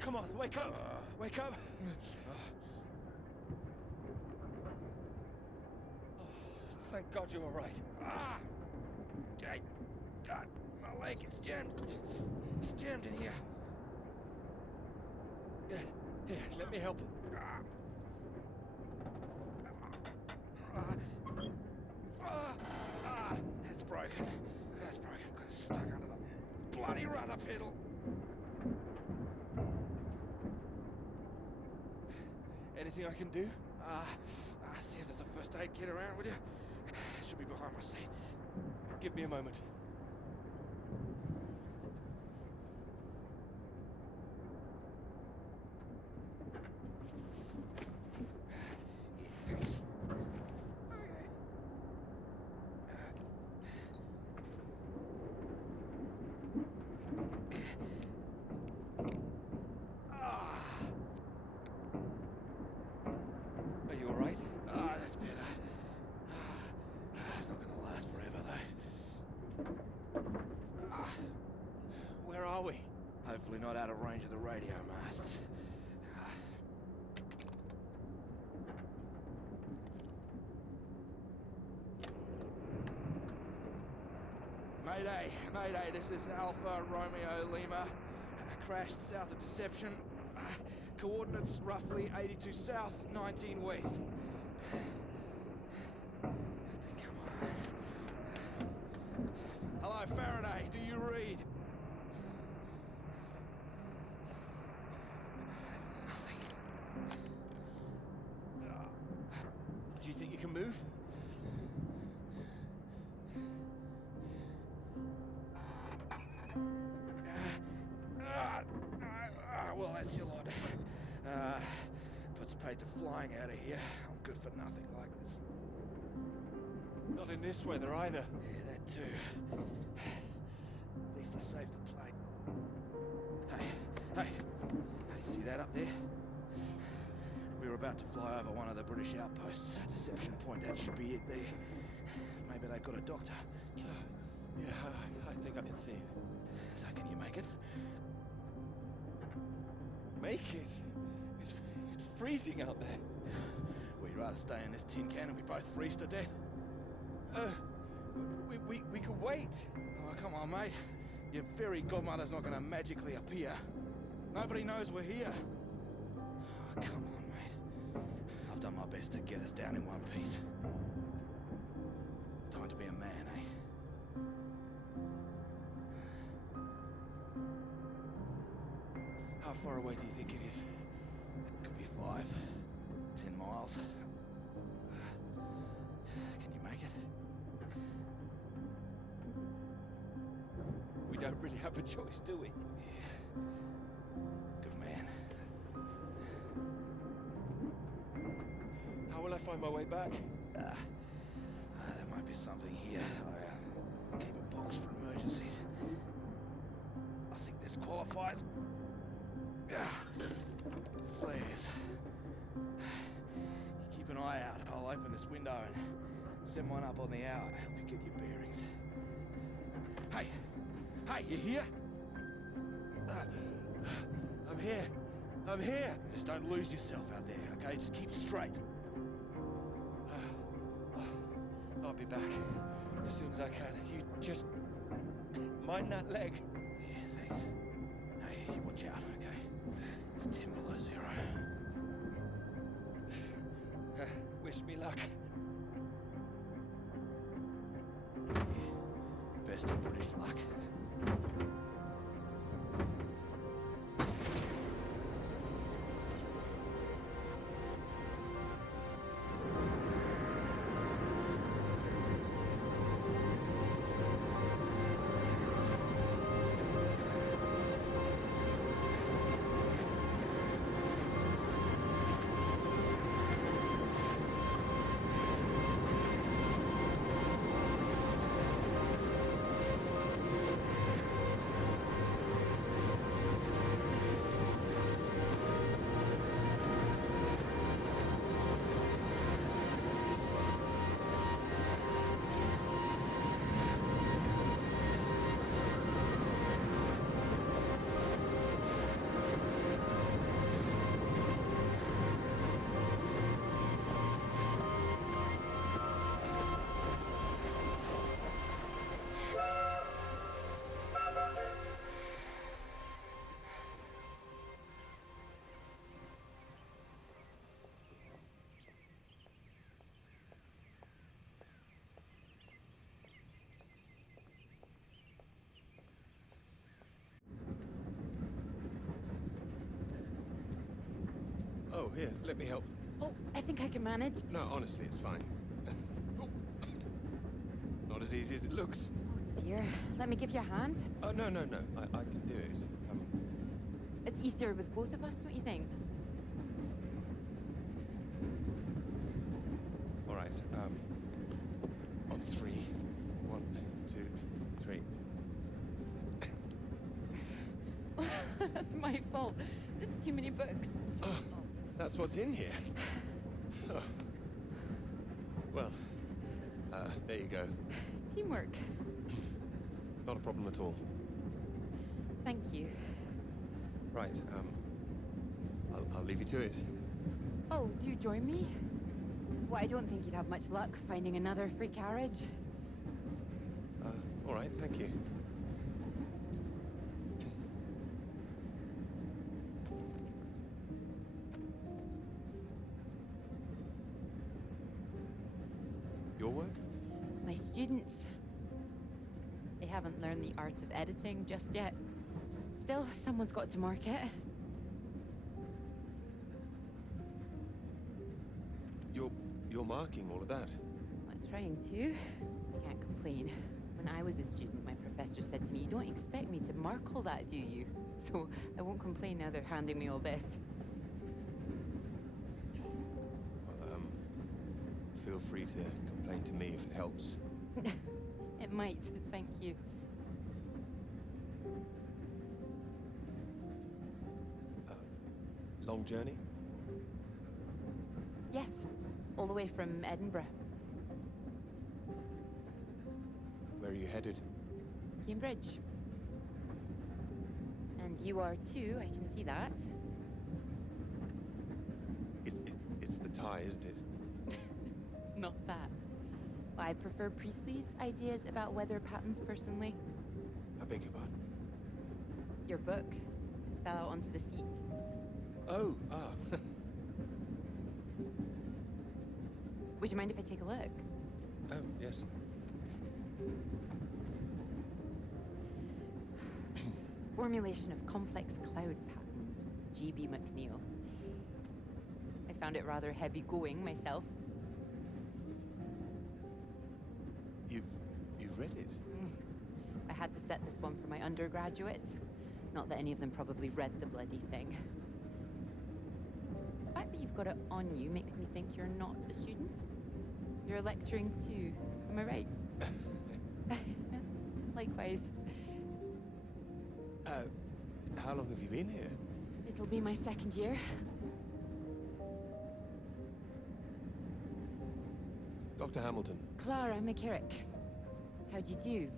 Come on, wake up! Wake up! Oh, thank God you're all right. Okay. God, my leg is jammed. It's jammed in here. Here, let me help. That's broken. That's broken. Got stuck under the bloody rudder pedal. Anything I can do? See if there's a first aid kit around, will you? Should be behind my seat. Give me a moment. Thanks. Are you all right? That's better. It's not gonna last forever, though. Where are we? Hopefully not out of range of the radio masts. Mayday, Mayday, this is Alpha Romeo Lima. Crashed south of Deception. Coordinates roughly 82 south, 19 west. Come on. Hello, Faraday, do you read? Nothing. Do you think you can move? Well, that's your lot. Puts paid to flying out of here. I'm good for nothing like this. Not in this weather either. Yeah, that too. At least I saved the plane. Hey, see that up there? We were about to fly over one of the British outposts. Deception Point, that should be it there. Maybe they've got a doctor. Yeah, I think I can see it. So can you make it? Make it? It's freezing out there. We'd rather stay in this tin can and we both freeze to death. We could wait. Oh, come on, mate. Your fairy godmother's not going to magically appear. Nobody knows we're here. Oh, come on, mate. I've done my best to get us down in one piece. Time to be a man, eh? How far away do you think it is? Could be 5, 10 miles. Can you make it? We don't really have a choice, do we? Yeah. Good man. How will I find my way back? There might be something here. I keep a box for emergencies. I think this qualifies. Flares. You keep an eye out. I'll open this window and send one up on the hour to help you get your bearings. Hey, you here? I'm here. I'm here. Just don't lose yourself out there, okay? Just keep straight. I'll be back as soon as I can. You just mind that leg. Yeah, thanks. Hey, you watch out, okay? It's 10 below 0. Wish me luck. Yeah, best of British luck. here, let me help. Oh, I think I can manage. No, honestly, it's fine. Oh. Not as easy as it looks. Oh dear. Let me give you a hand. Oh, no, no, no. I can do it. It's easier with both of us, don't you think? All right, on three. 1, 2, 3. That's my fault. There's too many books. Oh, that's what's in here. Oh. Well, there you go. Teamwork. Not a problem at all. Thank you. Right, I'll leave you to it. Oh, do join me? Well, I don't think you'd have much luck finding another free carriage. All right, thank you. Your work? My students. They haven't learned the art of editing just yet. Still, someone's got to mark it. You're marking all of that? I'm trying to. I can't complain. When I was a student, my professor said to me, "You don't expect me to mark all that, do you?" So I won't complain now they're handing me all this. Well, feel free to complain to me if it helps. It might, thank you. Long journey? Yes, all the way from Edinburgh. Where are you headed? Cambridge. And you are too, I can see that. It's the tie, isn't it? It's not that. I prefer Priestley's ideas about weather patterns personally. I beg your pardon? Your book fell out onto the seat. Oh, Would you mind if I take a look? Oh, yes. Formulation of complex cloud patterns, G.B. McNeill. I found it rather heavy-going myself. You've read it? I had to set this one for my undergraduates. Not that any of them probably read the bloody thing. The fact that you've got it on you makes me think you're not a student. You're lecturing too, am I right? Likewise. How long have you been here? It'll be my second year. Dr. Hamilton. Clara McKirrick. How do you do?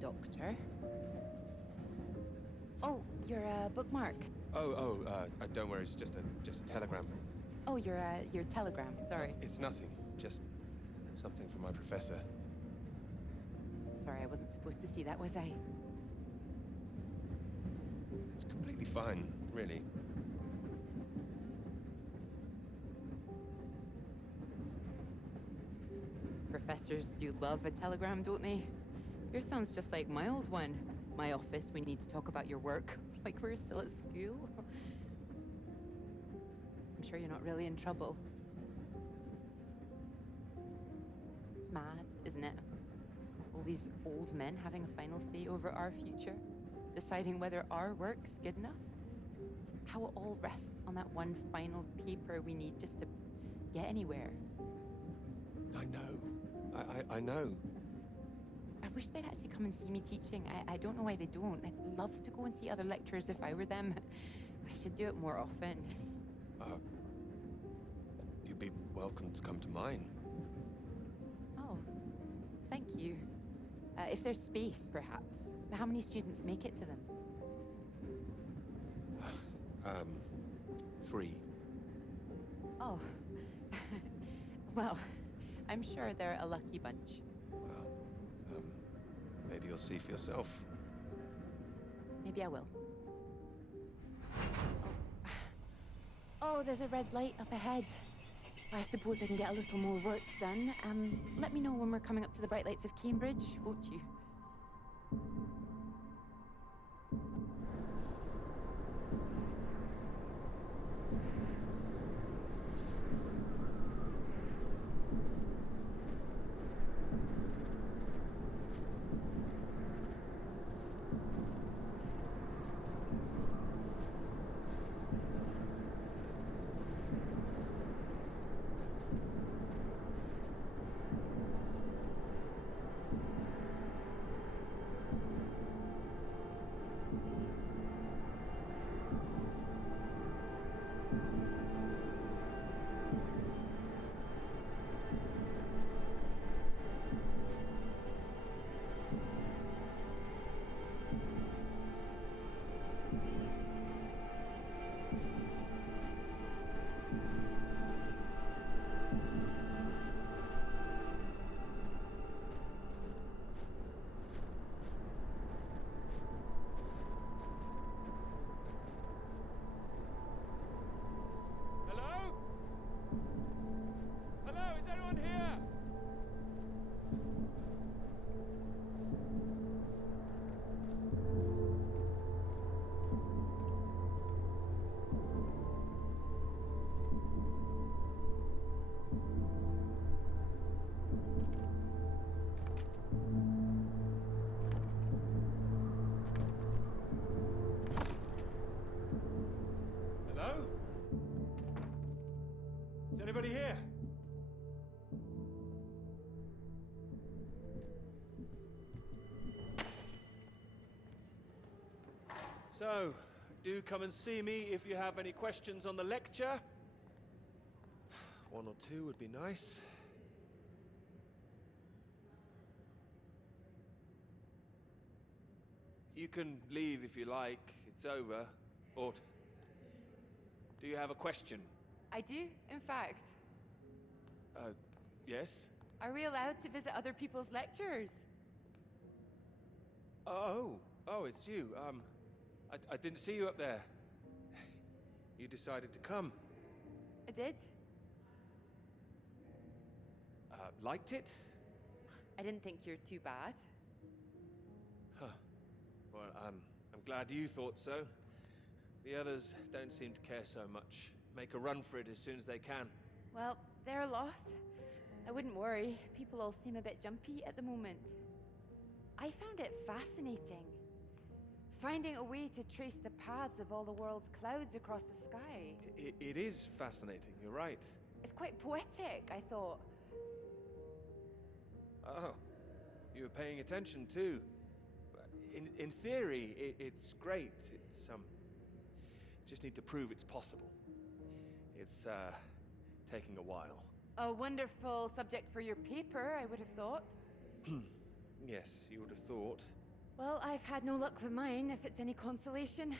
Doctor? Oh, your bookmark. Don't worry, it's just a telegram. Oh, your telegram, sorry. It's nothing, just something from my professor. Sorry, I wasn't supposed to see that, was I? It's completely fine, really. Professors do love a telegram, don't they? Yours sounds just like my old one. My office, we need to talk about your work. Like we're still at school. I'm sure you're not really in trouble. It's mad, isn't it? All these old men having a final say over our future, deciding whether our work's good enough. How it all rests on that one final paper we need just to get anywhere. I know. I know. I wish they'd actually come and see me teaching. I don't know why they don't. I'd love to go and see other lecturers if I were them. I should do it more often. You'd be welcome to come to mine. Oh, thank you. If there's space, perhaps. How many students make it to them? 3. Oh. Well, I'm sure they're a lucky bunch. Well, maybe you'll see for yourself. Maybe I will. Oh, there's a red light up ahead. I suppose I can get a little more work done. Let me know when we're coming up to the bright lights of Cambridge, won't you? So, do come and see me if you have any questions on the lecture. One or two would be nice. You can leave if you like. It's over. Or do you have a question? I do, in fact. Yes? Are we allowed to visit other people's lectures? Oh, it's you. I didn't see you up there. You decided to come. I did. Liked it? I didn't think you're too bad. Huh. Well, I'm glad you thought so. The others don't seem to care so much. Make a run for it as soon as they can. Well, they're a loss. I wouldn't worry. People all seem a bit jumpy at the moment. I found it fascinating. Finding a way to trace the paths of all the world's clouds across the sky. It is fascinating, you're right. It's quite poetic, I thought. Oh, you were paying attention too. In theory, it's great. It's, just need to prove it's possible. It's, taking a while. A wonderful subject for your paper, I would have thought. Yes, you would have thought. Well, I've had no luck with mine, if it's any consolation.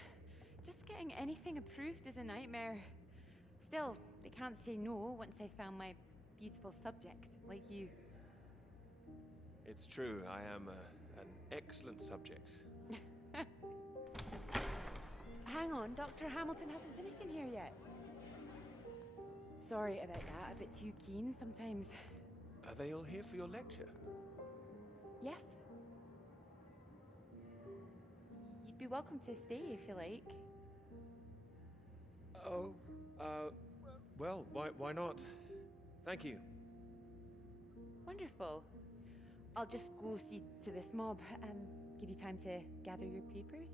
Just getting anything approved is a nightmare. Still, they can't say no once they've found my beautiful subject, like you. It's true, I am an excellent subject. Hang on, Dr. Hamilton hasn't finished in here yet. Sorry about that, a bit too keen sometimes. Are they all here for your lecture? Yes? You'd be welcome to stay if you like. Oh, well, why not? Thank you. Wonderful. I'll just go see to this mob. Give you time to gather your papers.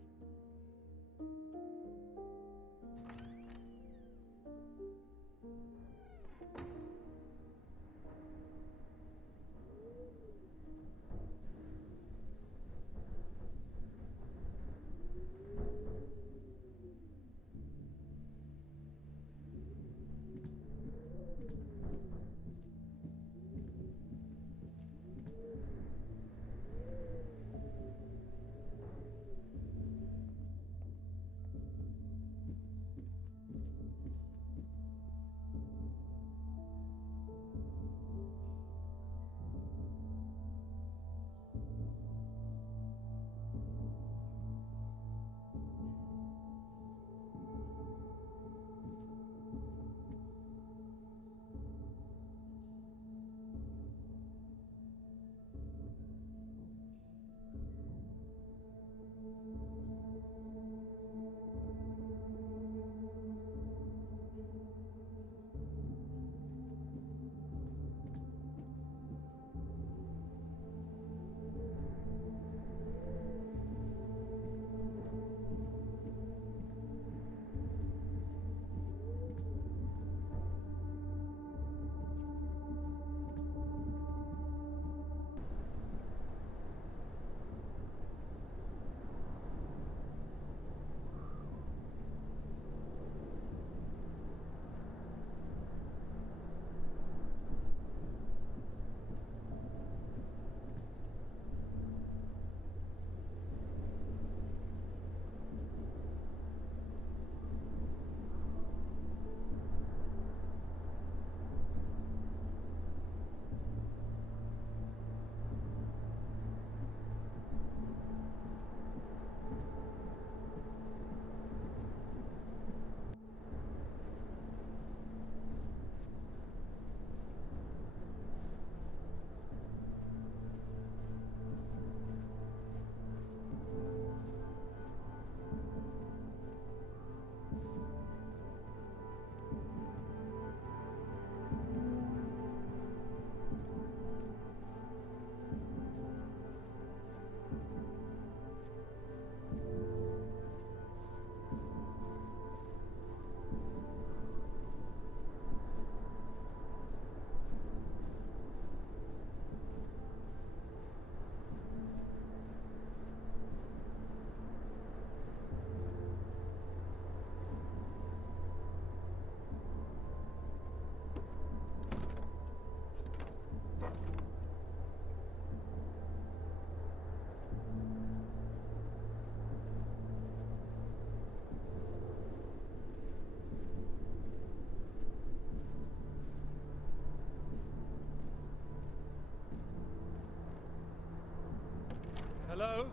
Hello?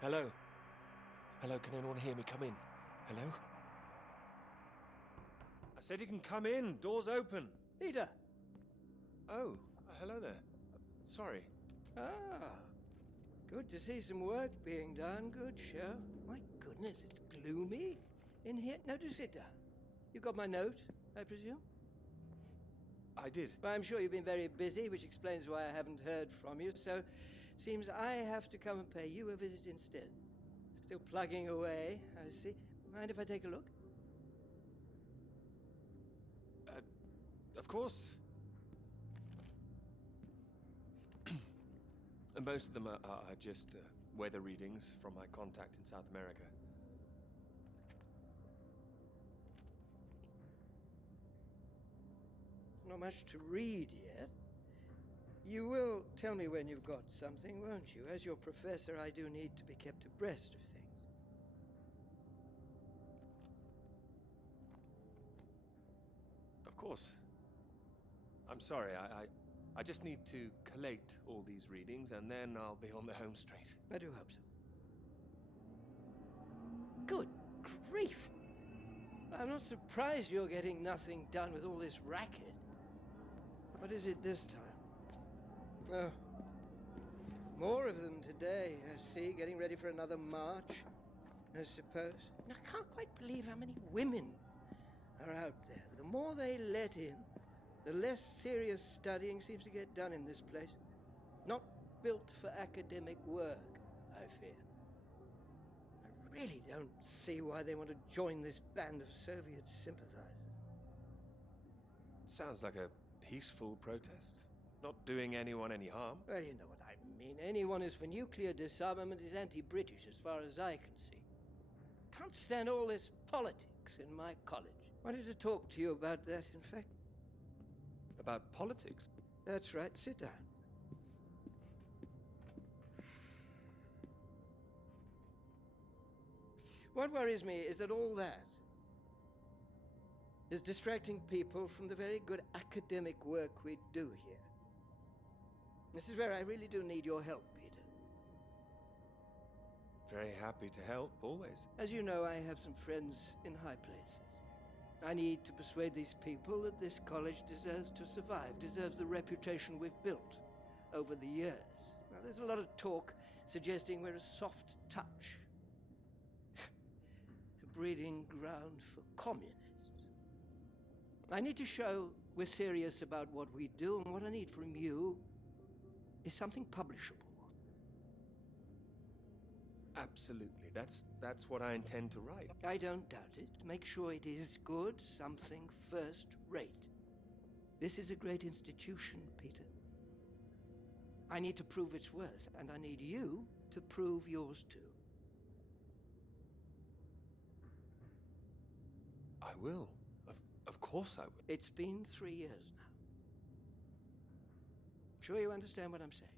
Hello? Hello, can anyone hear me? Come in. Hello? I said you can come in. Door's open. Peter! Oh, hello there. Sorry. Ah, good to see some work being done. Good show. My goodness, it's gloomy in here. No, do sit down. You got my note, I presume? I did. Well, I'm sure you've been very busy, which explains why I haven't heard from you, so seems I have to come and pay you a visit instead. Still plugging away, I see. Mind if I take a look? Of course. And most of them are just weather readings from my contact in South America. Not much to read yet. You will tell me when you've got something, won't you? As your professor, I do need to be kept abreast of things. Of course. I'm sorry, I just need to collate all these readings and then I'll be on the home straight. I do hope so. Good grief! I'm not surprised you're getting nothing done with all this racket. What is it this time? Oh, more of them today, I see, getting ready for another march, I suppose. I can't quite believe how many women are out there. The more they let in, the less serious studying seems to get done in this place. Not built for academic work, I fear. I really don't see why they want to join this band of Soviet sympathizers. Sounds like a peaceful protest. Not doing anyone any harm. Well, you know what I mean. Anyone who's for nuclear disarmament is anti-British as far as I can see. Can't stand all this politics in my college. Wanted to talk to you about that, in fact. About politics? That's right. Sit down. What worries me is that all that is distracting people from the very good academic work we do here. This is where I really do need your help, Peter. Very happy to help, always. As you know, I have some friends in high places. I need to persuade these people that this college deserves to survive, deserves the reputation we've built over the years. Now, there's a lot of talk suggesting we're a soft touch, a breeding ground for communists. I need to show we're serious about what we do, and what I need from you is something publishable. Absolutely. That's what I intend to write. I don't doubt it. Make sure it is good, something first rate. This is a great institution, Peter. I need to prove its worth, and I need you to prove yours too. I will. Of course I will. It's been 3 years now. Sure you understand what I'm saying?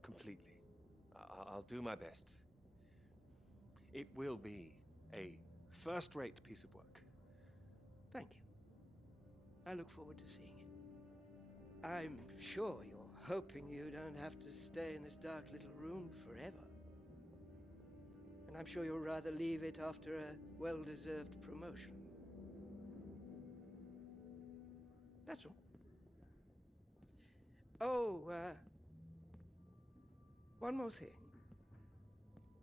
Completely. I'll do my best. It will be a first-rate piece of work. Thank you. I look forward to seeing it. I'm sure you're hoping you don't have to stay in this dark little room forever. And I'm sure you'll rather leave it after a well-deserved promotion. That's all. Oh, one more thing.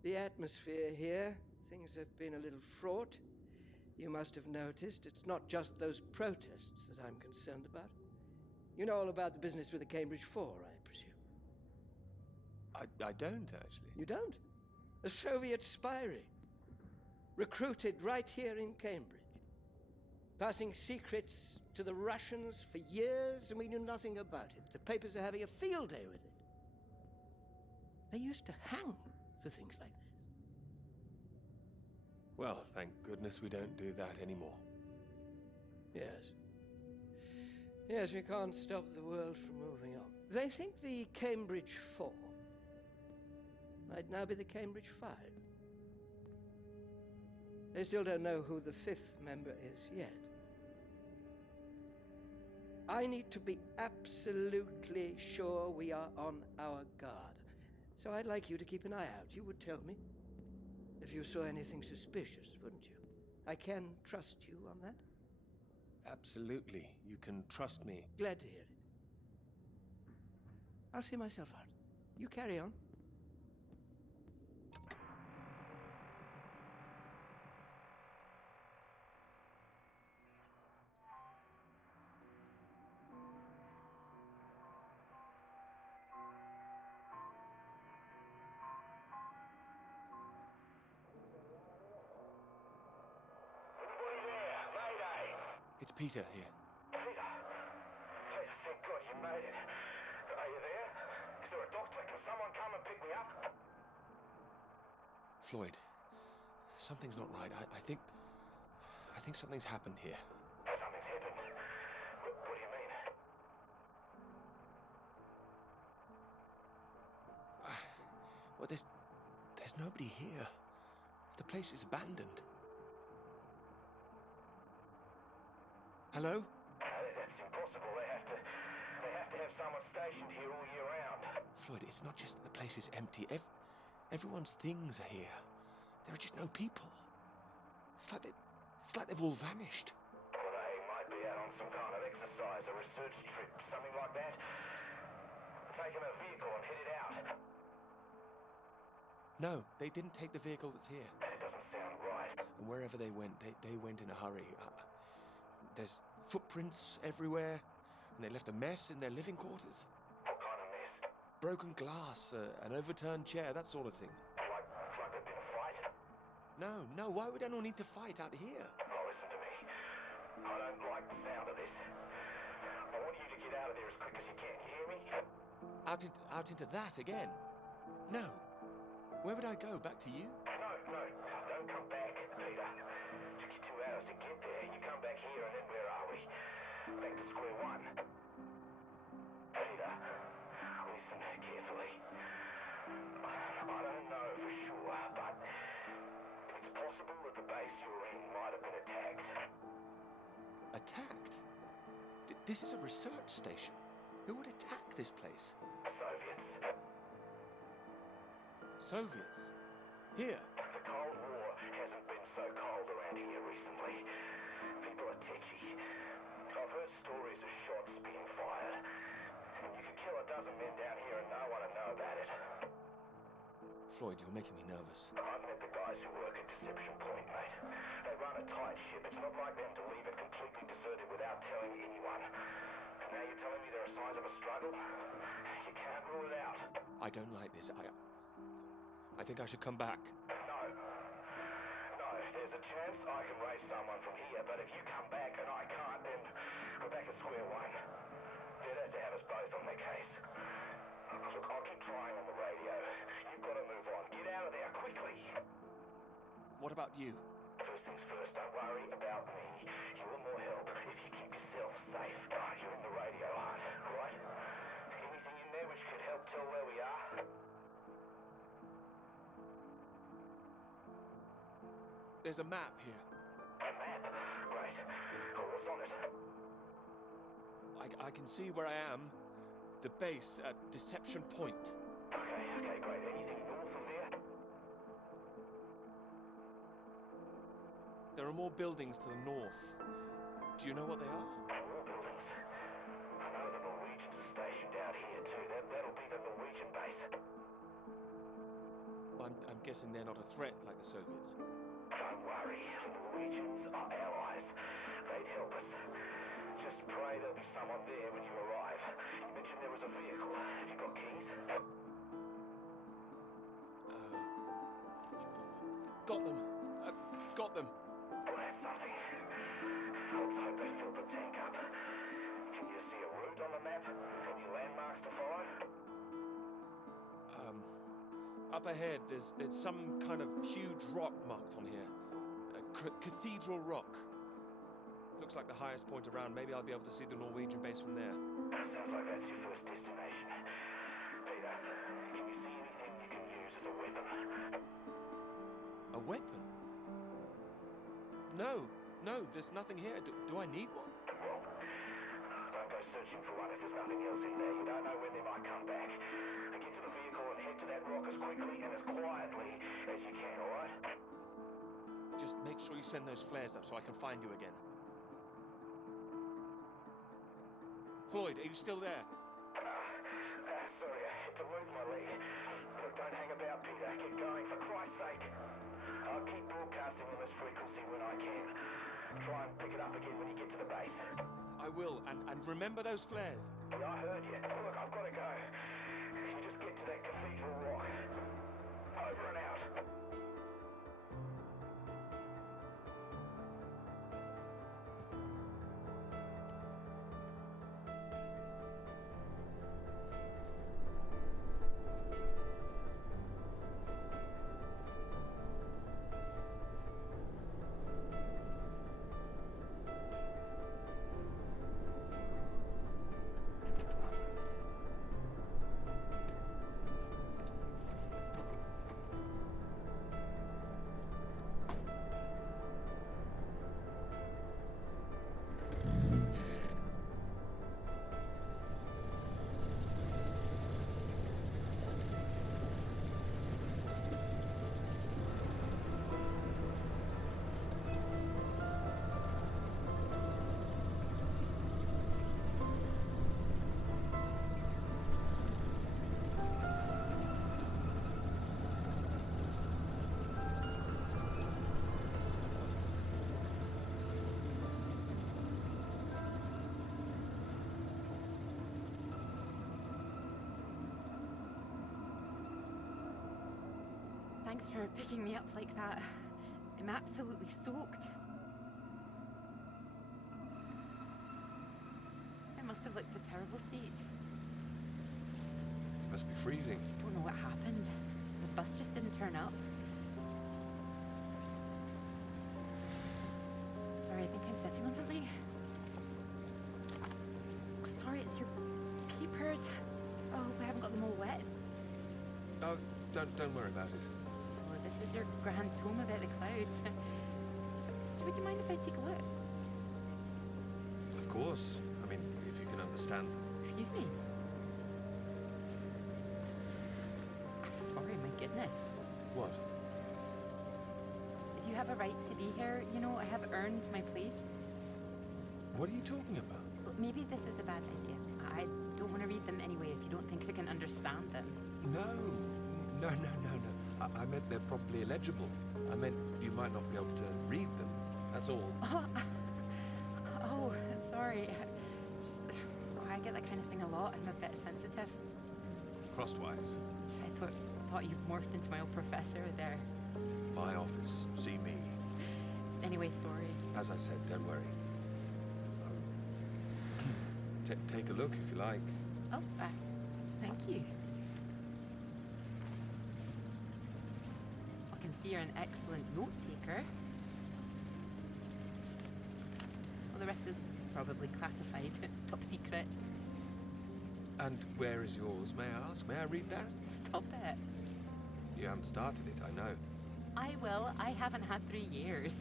The atmosphere here, things have been a little fraught. You must have noticed it's not just those protests that I'm concerned about. You know all about the business with the Cambridge Four, I presume. I don't, actually. You don't? A Soviet spy ring. Recruited right here in Cambridge. Passing secrets to the Russians for years, and we knew nothing about it. The papers are having a field day with it. They used to hang for things like this. Well, thank goodness we don't do that anymore. Yes. Yes, we can't stop the world from moving on. They think the Cambridge 4 might now be the Cambridge 5. They still don't know who the 5th member is yet. I need to be absolutely sure we are on our guard. So I'd like you to keep an eye out. You would tell me if you saw anything suspicious, wouldn't you? I can trust you on that? Absolutely. You can trust me. Glad to hear it. I'll see myself out. You carry on. It's Peter here. Peter, thank God you made it. Are you there? Is there a doctor? Can someone come and pick me up? Floyd, something's not right. I think something's happened here. Something's happened. What do you mean? Well, there's nobody here. The place is abandoned. Hello? That's impossible. They have to have someone stationed here all year round. Floyd, it's not just that the place is empty. Everyone's things are here. There are just no people. It's like they've all vanished. Well, they might be out on some kind of exercise, a research trip, something like that. Taking a vehicle and headed out. No, they didn't take the vehicle that's here. That doesn't sound right. And wherever they went in a hurry. There's footprints everywhere, and they left a mess in their living quarters. What kind of mess? Broken glass, an overturned chair, that sort of thing. Like there'd been a fight? No, why would anyone need to fight out here? Oh, listen to me. I don't like the sound of this. I want you to get out of there as quick as you can. You hear me? Out into that again? No. Where would I go? Back to you? No, don't come back, Peter. Took you 2 hours to get there. You come back here and then where are we? Back to square one. Peter, listen carefully. I don't know for sure, but it's possible that the base you're in might have been attacked. Attacked? This is a research station. Who would attack this place? Soviets? Here? The Cold War hasn't been so cold around here recently. People are tetchy. I've heard stories of shots being fired. And you could kill a dozen men down here and no one would know about it. Floyd, you're making me nervous. I've met the guys who work at Deception Point, mate. They run a tight ship. It's not like them to leave it completely deserted without telling anyone. And now you're telling me there are signs of a struggle? You can't rule it out. I don't like this. I think I should come back. No, there's a chance I can raise someone from here, but if you come back and I can't, then we're back at square one. They'd have to have us both on their case. Look, I'll keep trying on the radio. You've got to move on. Get out of there, quickly. What about you? First things first, don't worry about me. You're more help if you keep yourself safe. You're in the radio hunt, right? Anything in there which could help tell where we are? There's a map here. A map? Great. Oh, what's on it? I can see where I am. The base at Deception Point. Okay, great. Anything north of there? There are more buildings to the north. Do you know what they are? More buildings? I know the Norwegians are stationed out here too. That'll be the Norwegian base. I'm guessing they're not a threat like the Soviets. Don't worry. The Norwegians are allies. They'd help us. Just pray there'll be someone there when you arrive. You mentioned there was a vehicle. Have you got keys? Got them. Got them. Well, that's something. Let's hope they filled the tank up. Up ahead, there's some kind of huge rock marked on here. A cathedral rock. Looks like the highest point around. Maybe I'll be able to see the Norwegian base from there. Sounds like that's your first destination. Peter, can you see anything you can use as a weapon? A weapon? No, there's nothing here. Do I need one? Well, don't go searching for one if there's nothing else in there. You don't know when they might come back. Get to the vehicle and head to that rock as quickly and as quietly as you can, alright? Just make sure you send those flares up so I can find you again. Floyd, are you still there? Sorry, I had to lose my leg. Look, don't hang about, Peter. Get going, for Christ's sake. I'll keep broadcasting on this frequency when I can. Try and pick it up again when you get to the base. I will, and remember those flares. Yeah, I heard you. Look, I've got to go. You just get to that cathedral rock. Over and out. Thanks for picking me up like that. I'm absolutely soaked. I must have looked a terrible state. It must be freezing. I don't know what happened. The bus just didn't turn up. Sorry, I think I'm setting on something. Oh, sorry, it's your papers. Oh, I haven't got them all wet. Oh, don't worry about it. So this is your grand tome about the clouds. Would you mind if I take a look? Of course. I mean, if you can understand. Excuse me? I'm sorry, my goodness. What? Do you have a right to be here? You know, I have earned my place. What are you talking about? Look, maybe this is a bad idea. I don't want to read them anyway if you don't think I can understand them. No. I meant they're probably illegible. I meant you might not be able to read them. That's all. Oh, sorry. Just, I get that kind of thing a lot. I'm a bit sensitive. Crosswise. I thought you morphed into my old professor there. My office. See me. Anyway, sorry. As I said, don't worry. Take a look if you like. Oh, thank you. I can see you're an excellent note taker. Well, the rest is probably classified, top secret. And where is yours, may I ask? May I read that? Stop it. You haven't started it, I know. I will. I haven't had 3 years.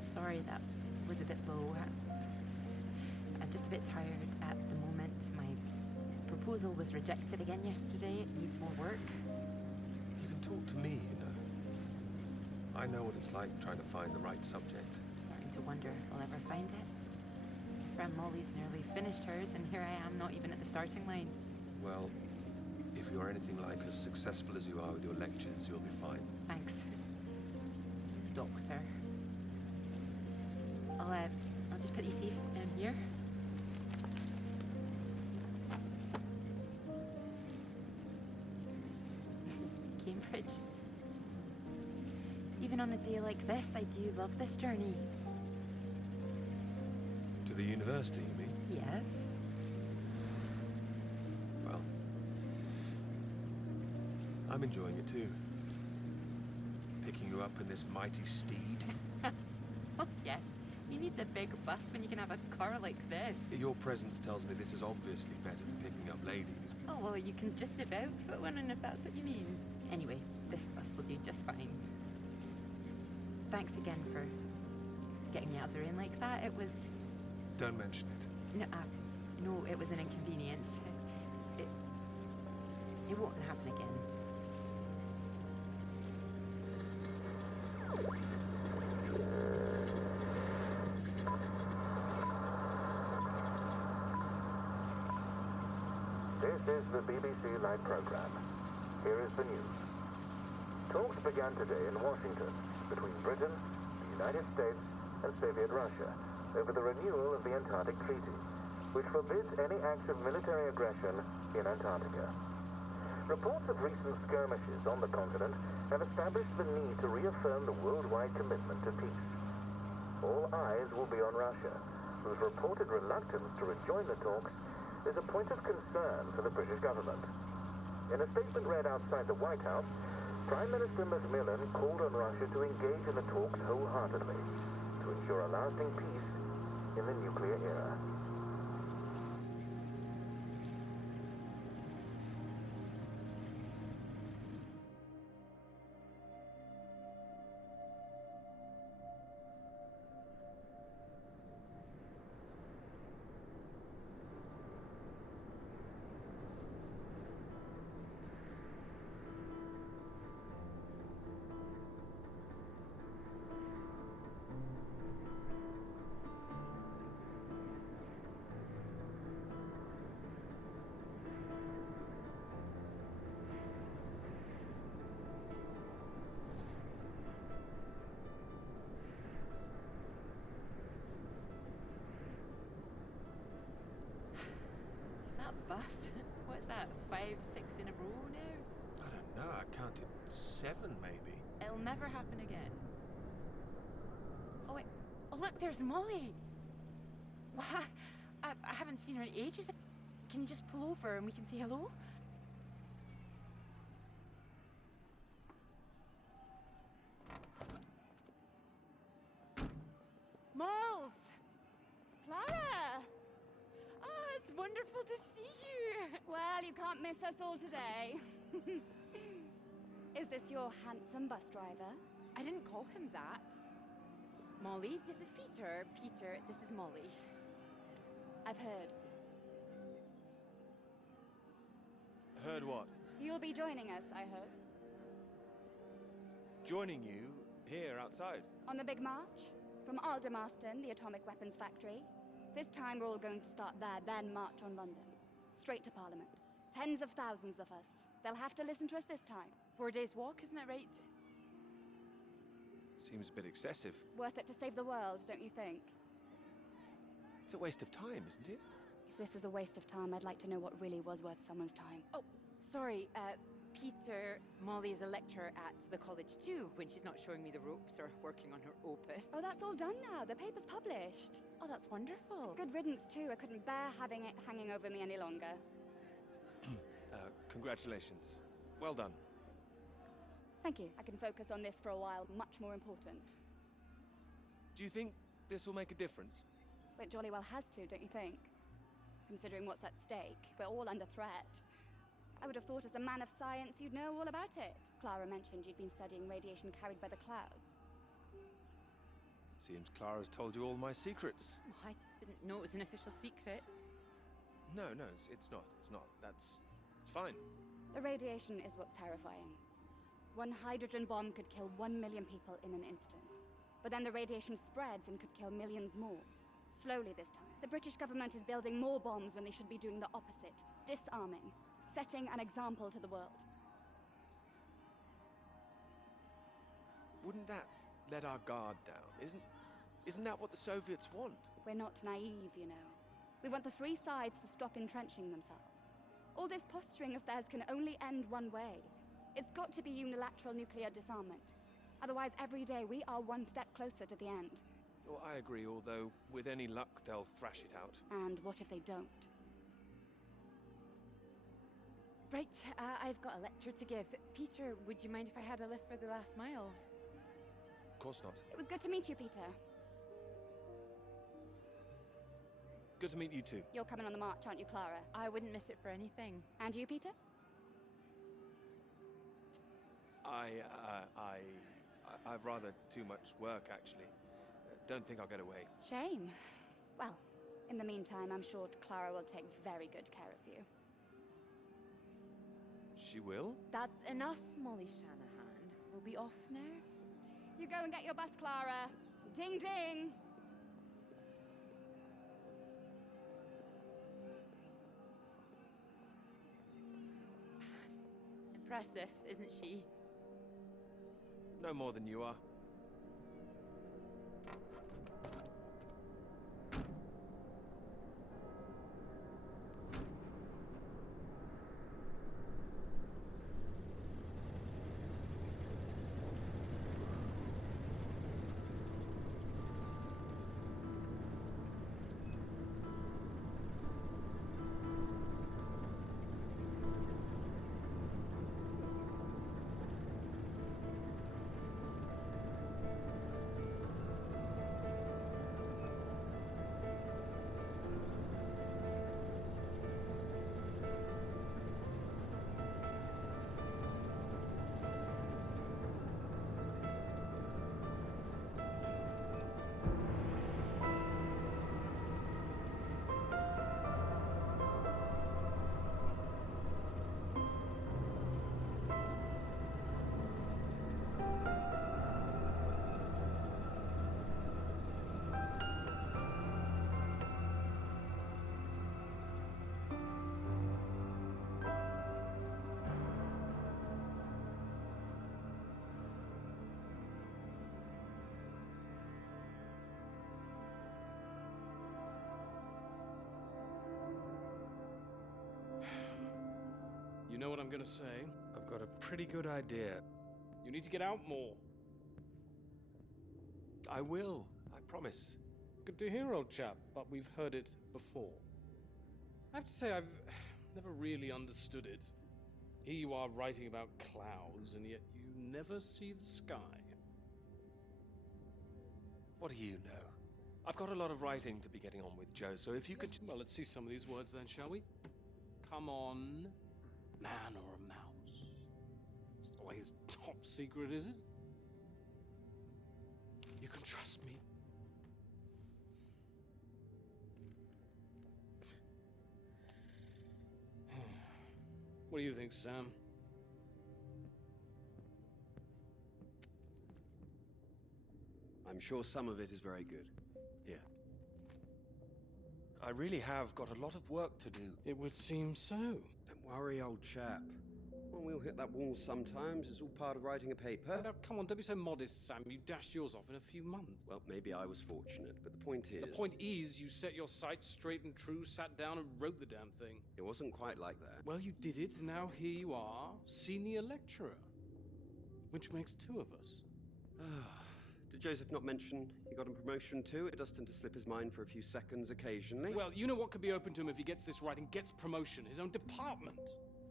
Sorry, that was a bit low. I'm just a bit tired at the moment. My proposal was rejected again yesterday. It needs more work. You can talk to me, you know. I know what it's like trying to find the right subject. I'm starting to wonder if I'll ever find it. My friend Molly's nearly finished hers, and here I am, not even at the starting line. Well, if you're anything like as successful as you are with your lectures, you'll be fine. Thanks, Doctor. I'll just put you safe down here. Cambridge. Even on a day like this, I do love this journey. To the university, you mean? Yes. I'm enjoying it too. Picking you up in this mighty steed. Oh, yes. Who needs a big bus when you can have a car like this? Your presence tells me this is obviously better for picking up ladies. Oh, well, you can just about fit one in if that's what you mean. Anyway, this bus will do just fine. Thanks again for getting me out of the rain like that. It was... Don't mention it. No, it was an inconvenience. It won't happen again. This is the BBC Live program. Here is the news. Talks began today in Washington between Britain, the United States, and Soviet Russia over the renewal of the Antarctic Treaty, which forbids any acts of military aggression in Antarctica. Reports of recent skirmishes on the continent have established the need to reaffirm the worldwide commitment to peace. All eyes will be on Russia, whose reported reluctance to rejoin the talks is a point of concern for the British government. In a statement read outside the White House, Prime Minister Macmillan called on Russia to engage in the talks wholeheartedly to ensure a lasting peace in the nuclear era. Bus? What's that, 5, 6 in a row now? I don't know, I counted 7 maybe. It'll never happen again. Oh, wait. Oh, look, there's Molly. Well, I haven't seen her in ages. Can you just pull over and we can say hello? Moles! Clara! Oh, it's wonderful to see you. Well, you can't miss us all today. Is this your handsome bus driver? I didn't call him that. Molly, this is Peter. Peter, this is Molly. I've heard. Heard what? You'll be joining us, I hope. Joining you here outside. On the big march? From Aldermaston, the atomic weapons factory. This time we're all going to start there, then march on London. Straight to Parliament. Tens of thousands of us. They'll have to listen to us this time. 4 days walk, isn't that right? Seems a bit excessive. Worth it to save the world, don't you think? It's a waste of time, isn't it? If this is a waste of time, I'd like to know what really was worth someone's time. Oh, sorry, Peter, Molly is a lecturer at the college too, when she's not showing me the ropes or working on her opus. Oh, that's all done now. The paper's published. Oh, that's wonderful. Good riddance, too. I couldn't bear having it hanging over me any longer. Congratulations. Well done. Thank you. I can focus on this for a while. Much more important. Do you think this will make a difference? It jolly well has to, don't you think? Considering what's at stake, we're all under threat. I would have thought as a man of science you'd know all about it. Clara mentioned you'd been studying radiation carried by the clouds. Seems Clara's told you all my secrets. Oh, I didn't know it was an official secret. No, it's not. It's not. It's fine. The radiation is what's terrifying. One hydrogen bomb could kill 1 million people in an instant. But then the radiation spreads and could kill millions more. Slowly this time. The British government is building more bombs when they should be doing the opposite. Disarming. Setting an example to the world. Wouldn't that let our guard down? Isn't that what the Soviets want? We're not naive, you know. We want the three sides to stop entrenching themselves. All this posturing of theirs can only end one way. It's got to be unilateral nuclear disarmament. Otherwise, every day we are one step closer to the end. Oh, I agree, although with any luck, they'll thrash it out. And what if they don't? Right, I've got a lecture to give. Peter, would you mind if I had a lift for the last mile? Of course not. It was good to meet you, Peter. Good to meet you too. You're coming on the march, aren't you, Clara? I wouldn't miss it for anything. And you, Peter? I've rather too much work, actually. Don't think I'll get away. Shame. Well, in the meantime, I'm sure Clara will take very good care of you. She will? That's enough, Molly Shanahan. We'll be off now. You go and get your bus, Clara. Ding ding! Impressive, isn't she? No more than you are. You know what I'm gonna say? I've got a pretty good idea. You need to get out more. I will, I promise. Good to hear, old chap, but we've heard it before. I have to say, I've never really understood it. Here you are writing about clouds, and yet you never see the sky. What do you know? I've got a lot of writing to be getting on with, Joe, so if you could... Well, let's see some of these words then, shall we? Come on. Man or a mouse? It's the way it's top secret, is it? You can trust me. What do you think, Sam? I'm sure some of it is very good. Here. I really have got a lot of work to do. It would seem so. Don't worry, old chap. Well, we'll hit that wall sometimes. It's all part of writing a paper. Now, come on, don't be so modest, Sam. You dashed yours off in a few months. Well, maybe I was fortunate, but the point is... The point is, you set your sights straight and true, sat down and wrote the damn thing. It wasn't quite like that. Well, you did it, and now here you are, senior lecturer. Which makes two of us. Did Joseph not mention he got a promotion too? It does tend to slip his mind for a few seconds occasionally. Well, you know what could be open to him if he gets this right and gets promotion? His own department.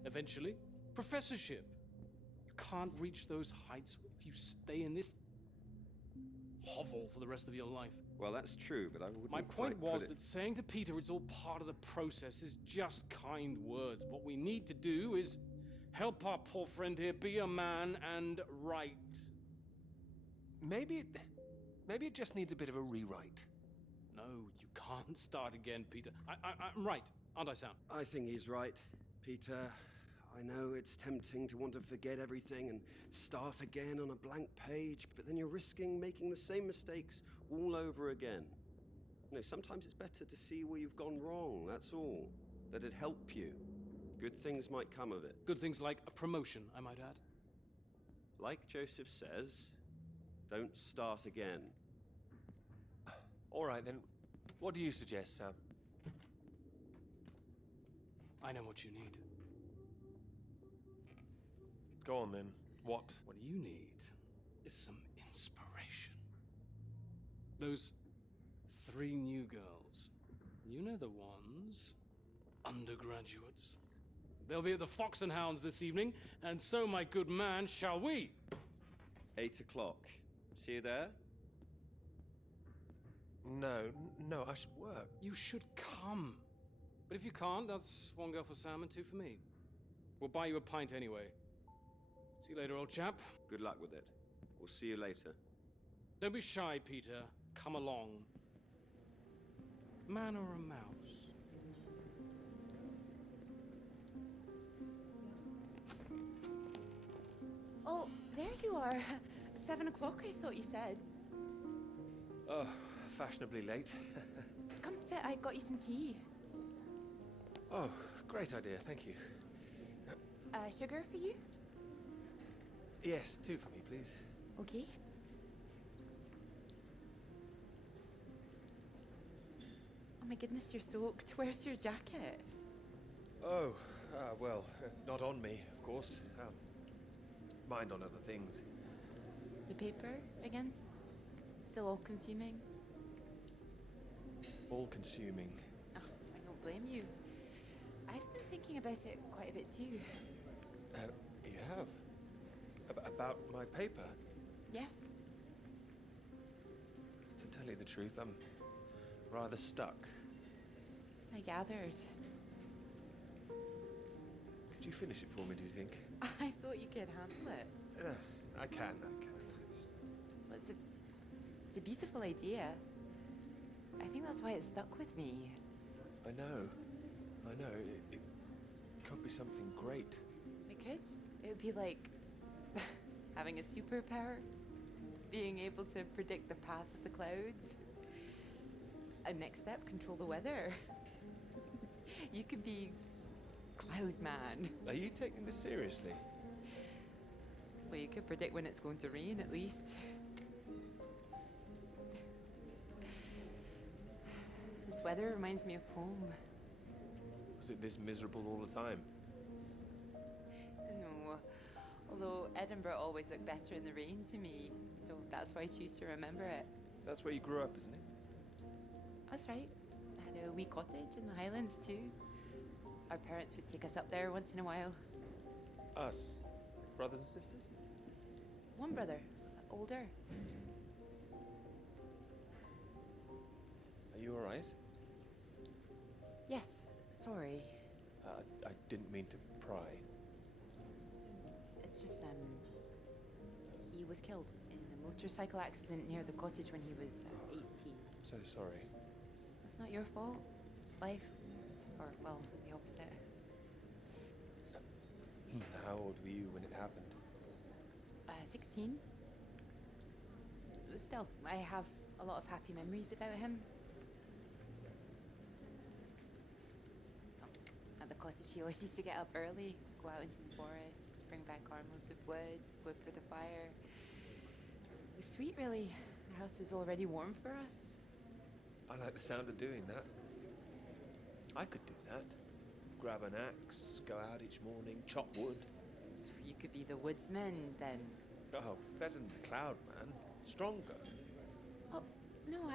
Eventually. Professorship. You can't reach those heights if you stay in this hovel for the rest of your life. Well, that's true, but I wouldn't My point quite put was it... that saying to Peter it's all part of the process is just kind words. What we need to do is help our poor friend here be a man and write. Maybe it just needs a bit of a rewrite. No, you can't start again, Peter. I'm right, aren't I, Sam? I think he's right, Peter. I know it's tempting to want to forget everything and start again on a blank page, but then you're risking making the same mistakes all over again. You know, sometimes it's better to see where you've gone wrong, that's all. That'd help you. Good things might come of it. Good things like a promotion, I might add. Like Joseph says, don't start again. All right, then. What do you suggest, Sam? I know what you need. Go on, then. What? What you need is some inspiration. Those 3 new girls. You know the ones. Undergraduates. They'll be at the Fox and Hounds this evening, and so, my good man, shall we? 8 o'clock. See you there? No, I should work. You should come. But if you can't, that's one girl for Sam and two for me. We'll buy you a pint anyway. See you later, old chap. Good luck with it. We'll see you later. Don't be shy, Peter. Come along. Man or a mouse? Oh, there you are. 7 o'clock, I thought you said. Oh, fashionably late. Come sit, I got you some tea. Oh, great idea, thank you. Sugar for you? Yes, 2 for me, please. Okay. Oh my goodness, you're soaked. Where's your jacket? Oh, well, not on me, of course. Mind on other things. The paper again? Still all consuming? All consuming. Oh, I don't blame you. I've been thinking about it quite a bit too. You have? About my paper? Yes? To tell you the truth, I'm rather stuck. I gathered. Could you finish it for me, do you think? I thought you could handle it. I can. Well, it's a beautiful idea. I think that's why it stuck with me. I know. It could be something great. It could. It would be like having a superpower. Being able to predict the path of the clouds. And next step, control the weather. You could be Cloud Man. Are you taking this seriously? Well, you could predict when it's going to rain, at least. This weather reminds me of home. Was it this miserable all the time? No. Although Edinburgh always looked better in the rain to me, so that's why I choose to remember it. That's where you grew up, isn't it? That's right. I had a wee cottage in the Highlands too. Our parents would take us up there once in a while. Us? Brothers and sisters? One brother, older. Are you alright? Yes, sorry. I didn't mean to pry. It's just, he was killed in a motorcycle accident near the cottage when he was 18. So sorry. It's not your fault. It's life. Or, well, the opposite. How old were you when it happened? 16. But still, I have a lot of happy memories about him. At the cottage, he always used to get up early, go out into the forest, bring back armloads of wood for the fire. It was sweet, really. The house was already warm for us. I like the sound of doing that. I could do that. Grab an axe, go out each morning, chop wood. So you could be the woodsman, then. Oh, better than the Cloud Man. Stronger. Oh, no,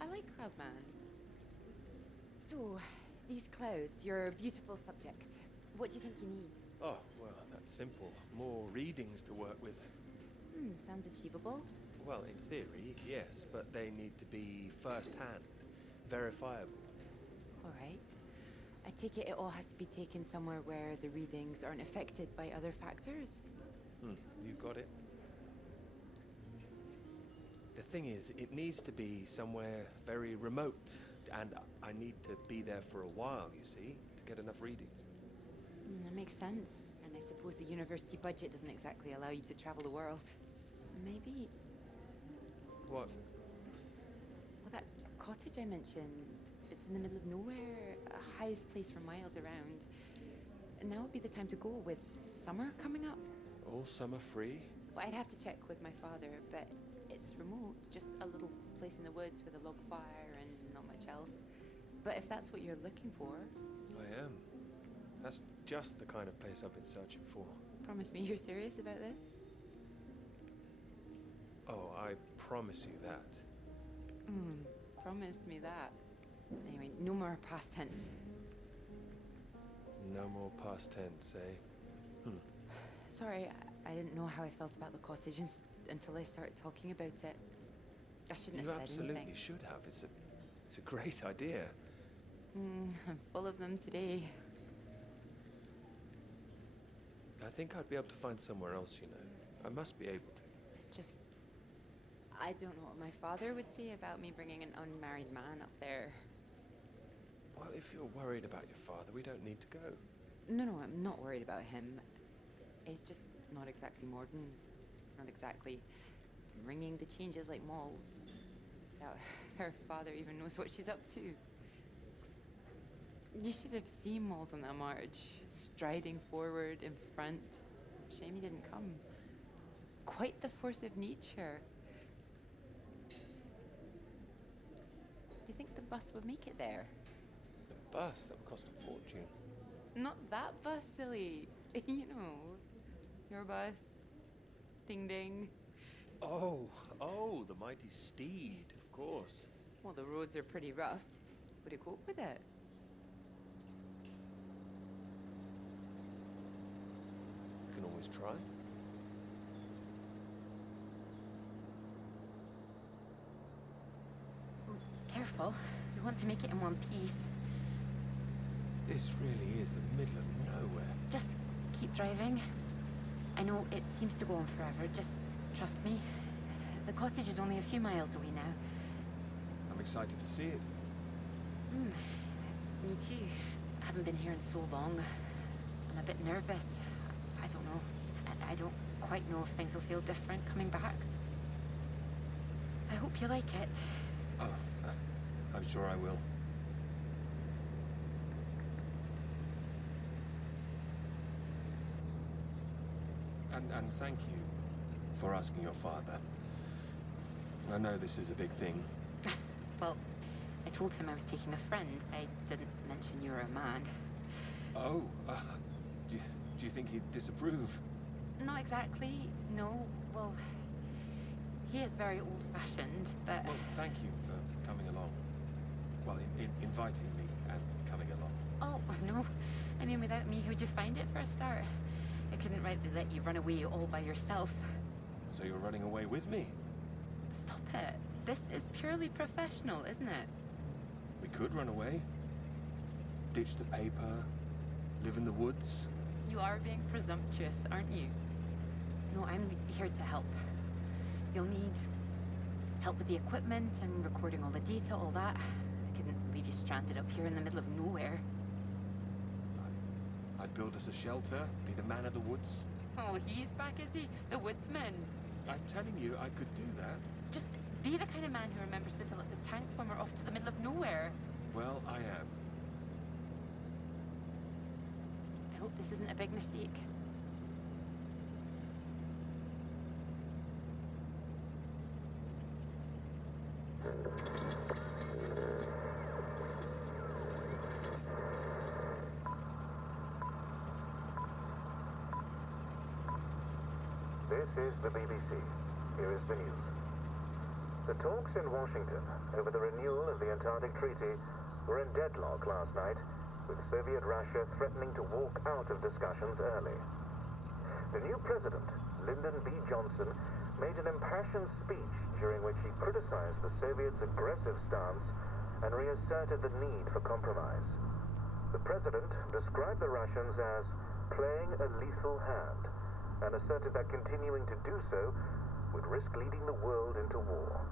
I like Cloudman. So, these clouds, your beautiful subject. What do you think you need? Oh, well, that's simple. More readings to work with. Sounds achievable. Well, in theory, yes, but they need to be first-hand, verifiable. All right. I take it all has to be taken somewhere where the readings aren't affected by other factors. You got it. The thing is, it needs to be somewhere very remote, and I need to be there for a while, you see, to get enough readings. That makes sense. And I suppose the university budget doesn't exactly allow you to travel the world. Maybe... What? Well, that cottage I mentioned, it's in the middle of nowhere, highest place for miles around. And now would be the time to go with summer coming up. All summer free? Well, I'd have to check with my father, but it's remote. It's just a little place in the woods with a log fire and not much else. But if that's what you're looking for... I am. That's just the kind of place I've been searching for. Promise me you're serious about this? Oh, I promise you that. Promise me that. Anyway, no more past tense. No more past tense, eh? Sorry, I didn't know how I felt about the cottage until I started talking about it. I shouldn't You have said absolutely anything. should have. It's a great idea. I'm full of them today. I think I'd be able to find somewhere else, you know. I must be able to. It's just... I don't know what my father would say about me bringing an unmarried man up there. Well, if you're worried about your father, we don't need to go. No, I'm not worried about him. He's just not exactly modern. Not exactly ringing the changes like malls. Doubt her father even knows what she's up to. You should have seen Malls on that march, striding forward in front. Shame he didn't come. Quite the force of nature. Do you think the bus would make it there? The bus, that would cost a fortune. Not that bus, silly. You know, your bus. Ding ding. Oh, the mighty steed, of course. Well, the roads are pretty rough. Would it cope with it? You can always try. Careful. We want to make it in one piece. This really is the middle of nowhere. Just keep driving. I know it seems to go on forever. Just trust me. The cottage is only a few miles away now. I'm excited to see it. Me too. I haven't been here in so long. I'm a bit nervous. I don't know. I don't quite know if things will feel different coming back. I hope you like it. Oh, I'm sure I will. And thank you for asking your father. I know this is a big thing. Well, I told him I was taking a friend. I didn't mention you were a man. Oh, do you think he'd disapprove? Not exactly, no. Well, he is very old-fashioned, but... Well, thank you for coming along. Well, inviting me and coming along. Oh, no. I mean, without me, how'd you find it for a start? I couldn't rightly let you run away all by yourself. So you're running away with me? Stop it. This is purely professional, isn't it? We could run away. Ditch the paper. Live in the woods. You are being presumptuous, aren't you? No, I'm here to help. You'll need help with the equipment and recording all the data, all that. I couldn't leave you stranded up here in the middle of nowhere. I'd build us a shelter, be the man of the woods. Oh, he's back, is he? The woodsman. I'm telling you, I could do that. Just be the kind of man who remembers to fill up the tank when we're off to the middle of nowhere. Well, I am. I hope this isn't a big mistake. This is the BBC. Here is the news. The talks in Washington over the renewal of the Antarctic Treaty were in deadlock last night, with Soviet Russia threatening to walk out of discussions early. The new president, Lyndon B. Johnson, made an impassioned speech during which he criticized the Soviets' aggressive stance and reasserted the need for compromise. The president described the Russians as playing a lethal hand and asserted that continuing to do so would risk leading the world into war.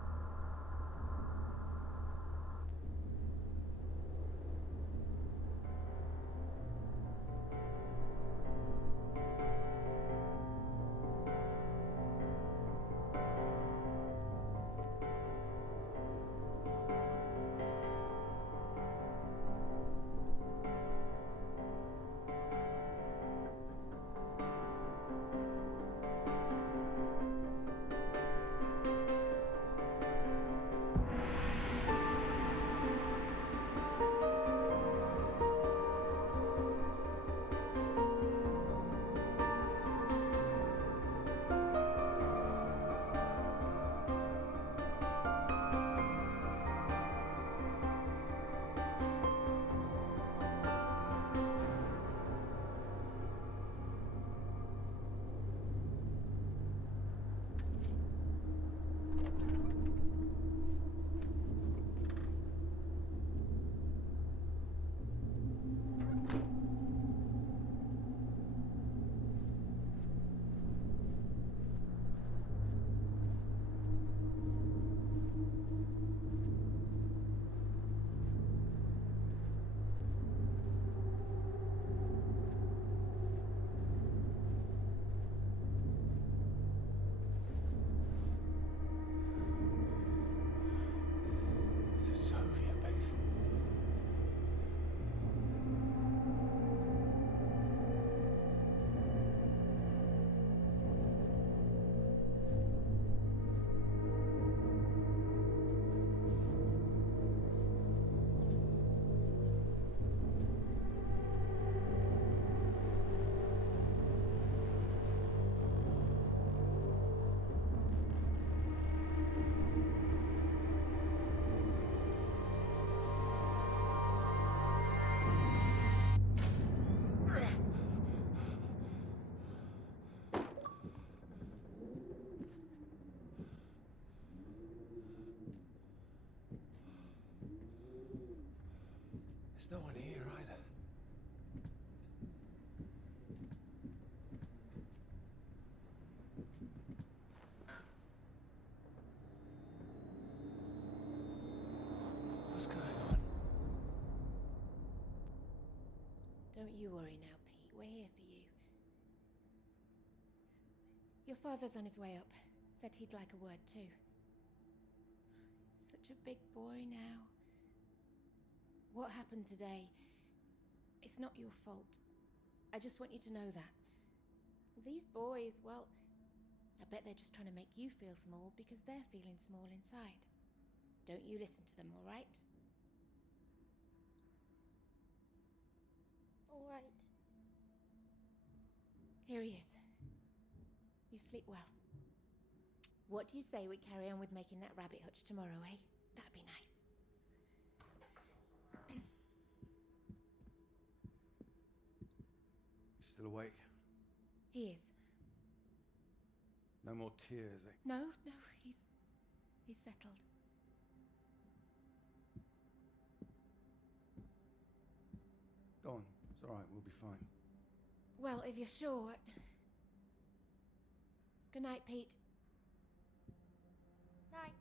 father's on his way up. Said he'd like a word too. Such a big boy now. What happened today? It's not your fault. I just want you to know that. These boys, well, I bet they're just trying to make you feel small because they're feeling small inside. Don't you listen to them, all right? All right. Here he is. You sleep well. What do you say we carry on with making that rabbit hutch tomorrow, eh? That'd be nice. Still awake? He is. No more tears, eh? No, he's settled. Go on. It's all right. We'll be fine. Well, if you're sure. Good night, Pete. Night.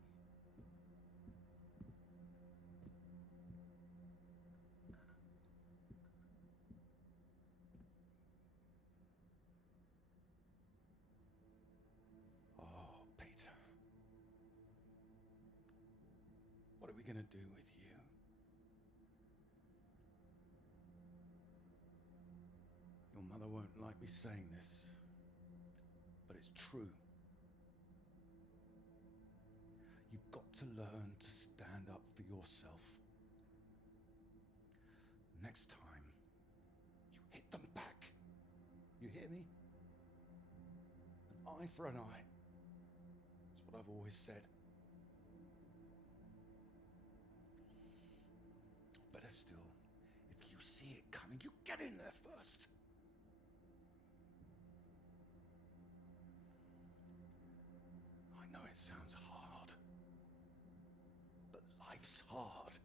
Oh, Peter. What are we going to do with you? Your mother won't like me saying this, but it's true. You've got to learn to stand up for yourself. Next time, you hit them back. You hear me? An eye for an eye. That's what I've always said. Better still, if you see it coming, you get in there first. I know it sounds hard, but life's hard.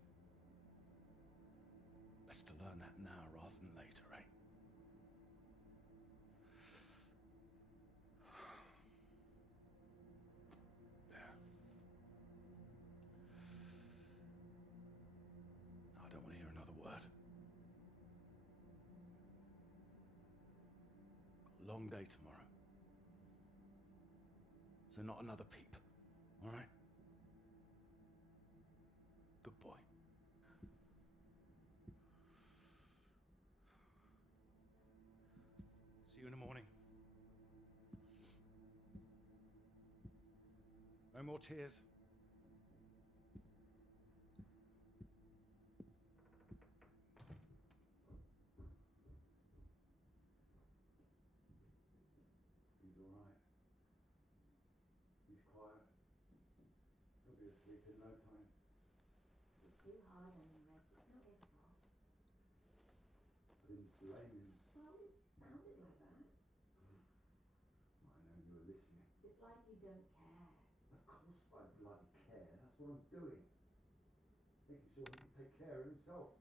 Best to learn that now rather than later, eh? There. I don't want to hear another word. Got a long day tomorrow. So not another peep, all right? Good boy. See you in the morning. No more tears. He's all right. He's quiet. He'll be asleep in no time. You're too hard on him, Reg. It's not his fault. I didn't blame him. Well, it sounded like that. I know you were listening. It's like you don't care. Of course I bloody care. That's what I'm doing. Making sure he can take care of himself.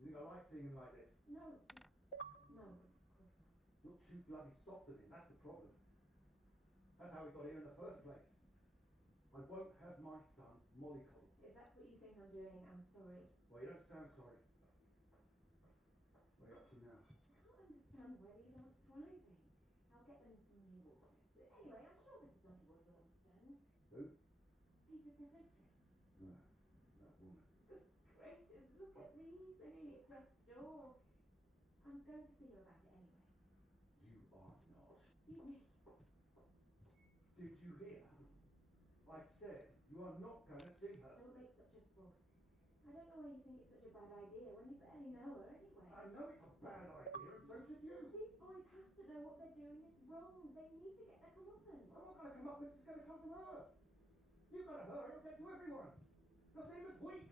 You think I like seeing him like this? No, of course not. You're too bloody soft of him. That's the problem. That's how he got here in the first place. I won't have my son mollycoddled. If that's what you think I'm doing, I'm sorry. Well, you don't sound sorry. Where are you up to now? I can't understand why you aren't driving. I'll get them some new water. Anyway, I'm sure Mrs. Underwood will understand. Who? Peter's their mistress. No, that woman. Good gracious, look at these. They're nearly at death's door. I'm going to see her about it anyway. You are not. You really... Did you hear? I said you are not going to see her. Don't make such a fuss. I don't know why you think it's such a bad idea when you barely know her anyway. I know it's a bad idea, and so should you. These boys have to know what they're doing is wrong. They need to get their comeuppance. I'm not going to come up with this. It's going to come from her. You've got to her. It'll get to everyone. You'll see him as weak.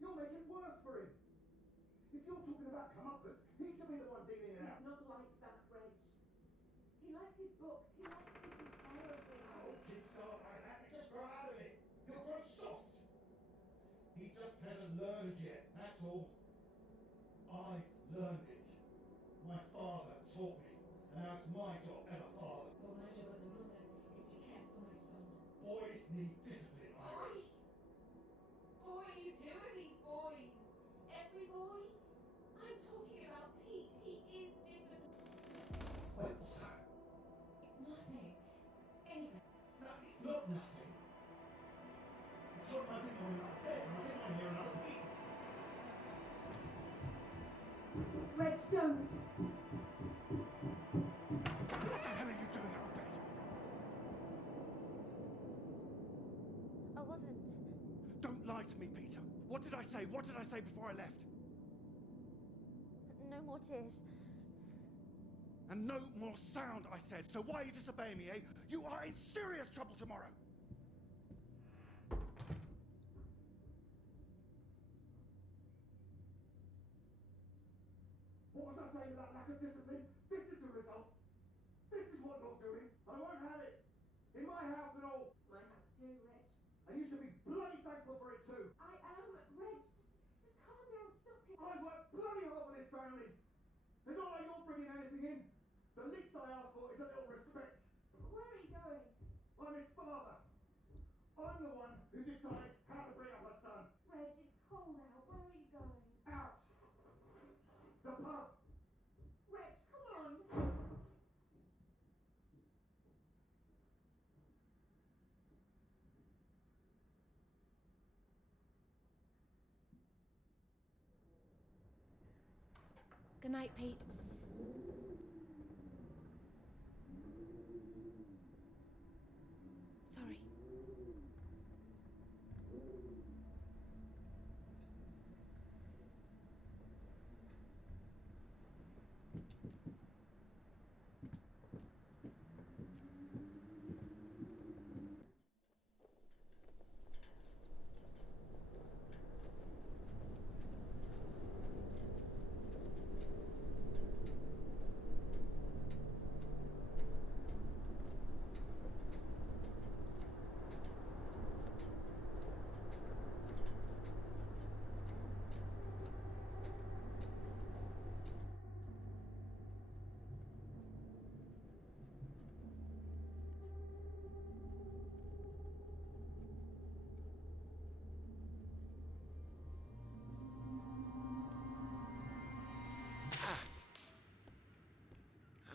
You'll make it worse for him. If you're talking about comeuppance, he should be the one dealing it out. He's not like that, Reg. He likes his books. He likes taking care of things. Oh, kids start like that. They just grow out of it. He'll grow soft. He just hasn't learned yet. That's all. I learned it. My father taught me. And now it's my job as a father. Your my job as a mother is to care for my son. Boys need discipline, Iris. Boys? Who are these boys? Every boy? I'm talking about Pete. He is disciplined. Well, so, wasn't. Don't lie to me, Peter. What did I say? What did I say before I left? No more tears. And no more sound, I said. So why are you disobeying me, eh? You are in serious trouble tomorrow. What was I saying about lack of discipline? This is the result. This is what you're doing. I won't have it. In my house and all. My house too, Reg. And you should be bloody thankful for it too. I am, Reg. Just calm down, stop it. I worked bloody hard for this family. It's not like you're bringing anything in. The least I ask for is a little respect. Where are you going? I'm his father. I'm the one who decides how to bring up a son. Reg, it's cold out. Where are you going? Out. The pub. Reg, come on. Good night, Pete. Sorry.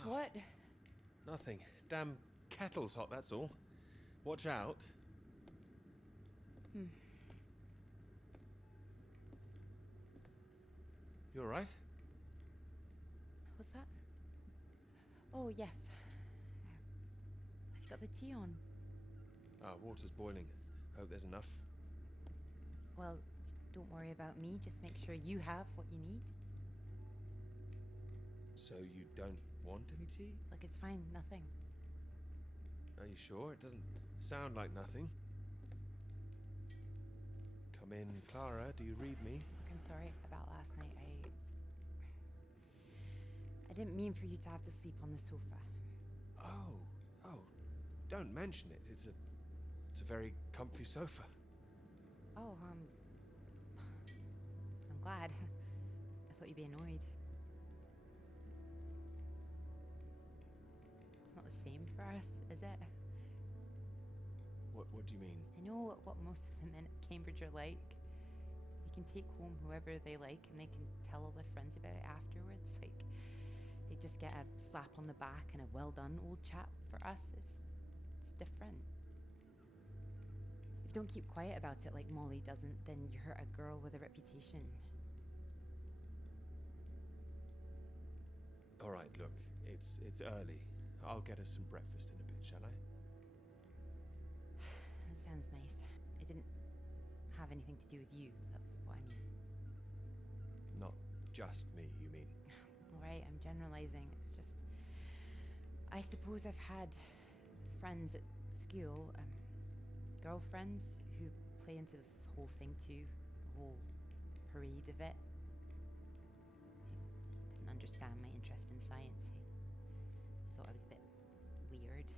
What? Nothing. Damn kettle's hot, that's all. Watch out. You alright? What's that? Oh, yes. Have you got the tea on? Water's boiling. Hope there's enough. Well, don't worry about me. Just make sure you have what you need. So you don't want any tea? Look, it's fine. Nothing. Are you sure? It doesn't sound like nothing. Come in, Clara. Do you read me? Look, I'm sorry about last night. I didn't mean for you to have to sleep on the sofa. Oh. Don't mention it. It's a very comfy sofa. Oh, I'm glad. I thought you'd be annoyed. It's not the same for us, is it? What do you mean? I know what most of the men at Cambridge are like. They can take home whoever they like and they can tell all their friends about it afterwards. Like, they just get a slap on the back and a well done, old chap. For us, it's different. If you don't keep quiet about it like Molly doesn't, then you hurt a girl with a reputation. All right, look, it's early. I'll get us some breakfast in a bit, shall I? That sounds nice. It didn't have anything to do with you. That's what I mean. Not just me, you mean? All right, I'm generalizing. It's just, I suppose I've had friends at school, girlfriends who play into this whole thing too, the whole parade of it. They couldn't understand my interest in science. They thought I was a bit weird.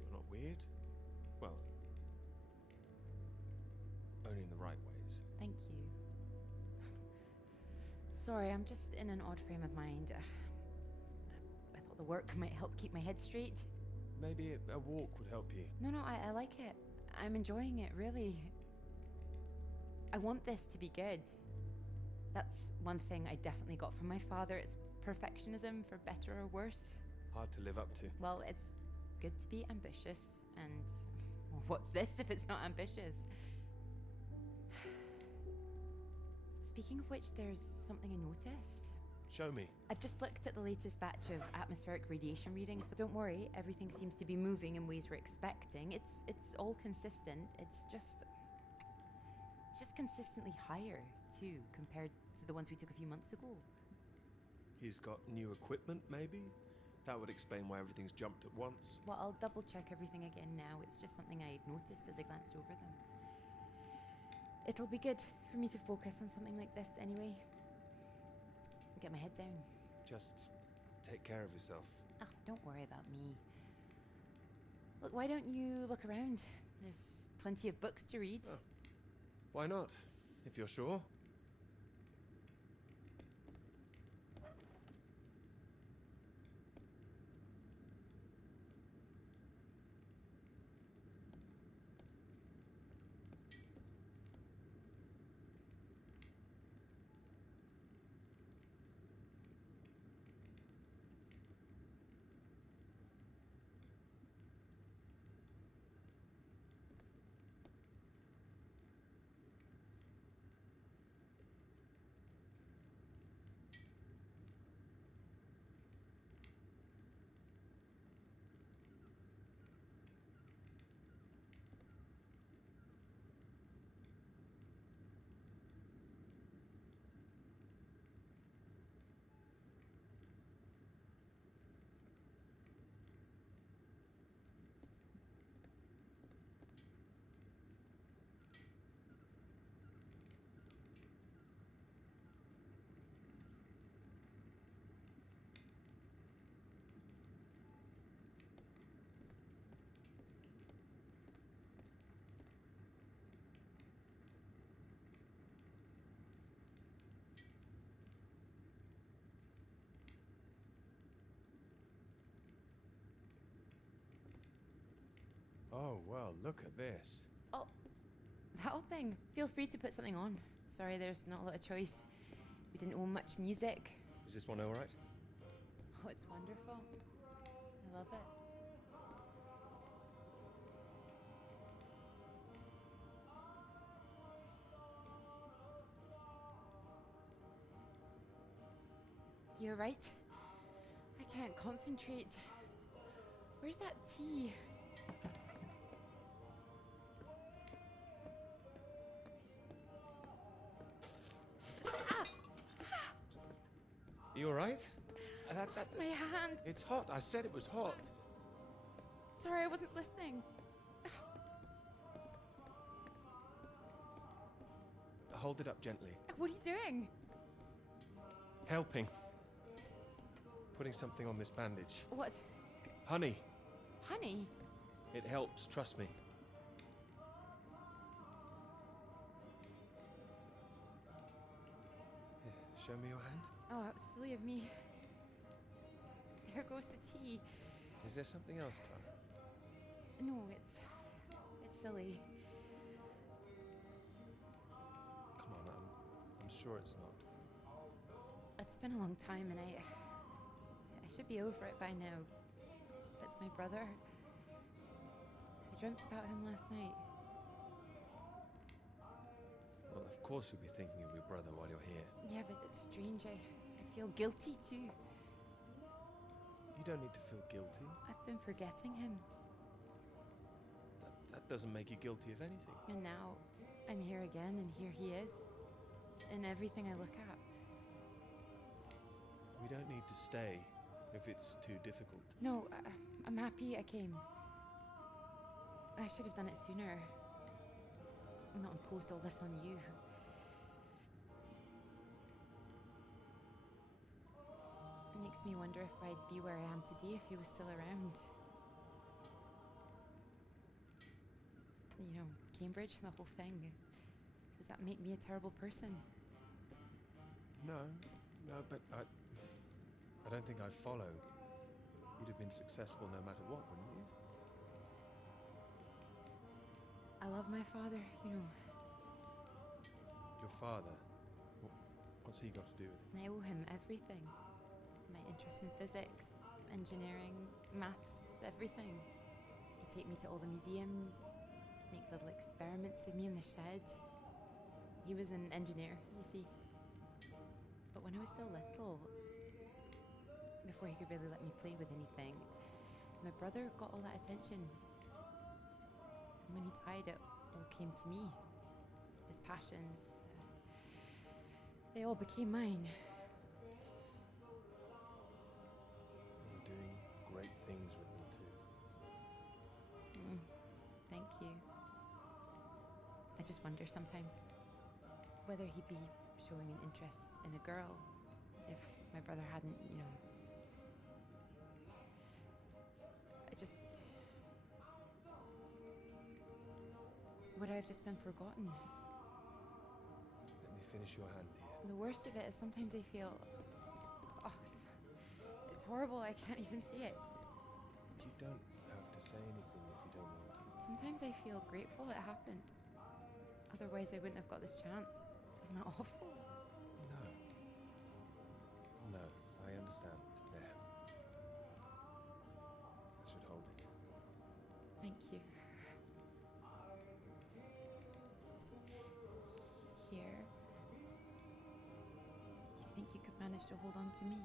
You're not weird? Well, only in the right ways. Thank you. Sorry, I'm just in an odd frame of mind. I thought the work might help keep my head straight. Maybe a walk would help you. No, I like it. I'm enjoying it, really. I want this to be good. That's one thing I definitely got from my father. It's perfectionism, for better or worse. Hard to live up to. Well, it's good to be ambitious, and well, what's this if it's not ambitious? Speaking of which, there's something I noticed. Show me. I've just looked at the latest batch of atmospheric radiation readings. So don't worry, everything seems to be moving in ways we're expecting. It's all consistent. It's just consistently higher too, compared to the ones we took a few months ago. He's got new equipment, maybe? That would explain why everything's jumped at once. Well, I'll double check everything again now. It's just something I noticed as I glanced over them. It'll be good for me to focus on something like this anyway. Get my head down. Just take care of yourself. Oh, don't worry about me. Look, why don't you look around? There's plenty of books to read. Oh. Why not, if you're sure? Oh, well, look at this. Oh, that whole thing. Feel free to put something on. Sorry, there's not a lot of choice. We didn't own much music. Is this one all right? Oh, it's wonderful. I love it. You're right. I can't concentrate. Where's that tea? You all right? That's my hand. It's hot. I said it was hot. Sorry, I wasn't listening. Hold it up gently. What are you doing? Helping. Putting something on this bandage. What? Honey. Honey? It helps, trust me. Here, show me your hand. Oh, how silly of me. There goes the tea. Is there something else, Clara? No, it's silly. Come on, I'm sure it's not. It's been a long time and I should be over it by now. But it's my brother. I dreamt about him last night. Well, of course you'll be thinking of your brother while you're here. Yeah, but it's strange. I feel guilty too. You don't need to feel guilty. I've been forgetting him. That doesn't make you guilty of anything. And now I'm here again and here he is. In everything I look at. We don't need to stay if it's too difficult. No, I'm happy I came. I should have done it sooner. Not imposed all this on you. It makes me wonder if I'd be where I am today if he was still around. You know, Cambridge, the whole thing. Does that make me a terrible person? No, but I don't think I'd follow. You'd have been successful no matter what, wouldn't you? I love my father, you know. Your father? What's he got to do with it? I owe him everything. My interest in physics, engineering, maths, everything. He'd take me to all the museums, make little experiments with me in the shed. He was an engineer, you see. But when I was so little, before he could really let me play with anything. My brother got all that attention. And when he died, it all came to me. His passions, they all became mine. You're doing great things with them too. Thank you. I just wonder sometimes whether he'd be showing an interest in a girl if my brother hadn't, would I have just been forgotten? Let me finish your hand, dear. The worst of it is sometimes I feel, it's horrible, I can't even see it. You don't have to say anything if you don't want to. Sometimes I feel grateful it happened. Otherwise I wouldn't have got this chance. Isn't that awful? No, I understand. There. That should hold it. Thank you. Here. Do you think you could manage to hold on to me?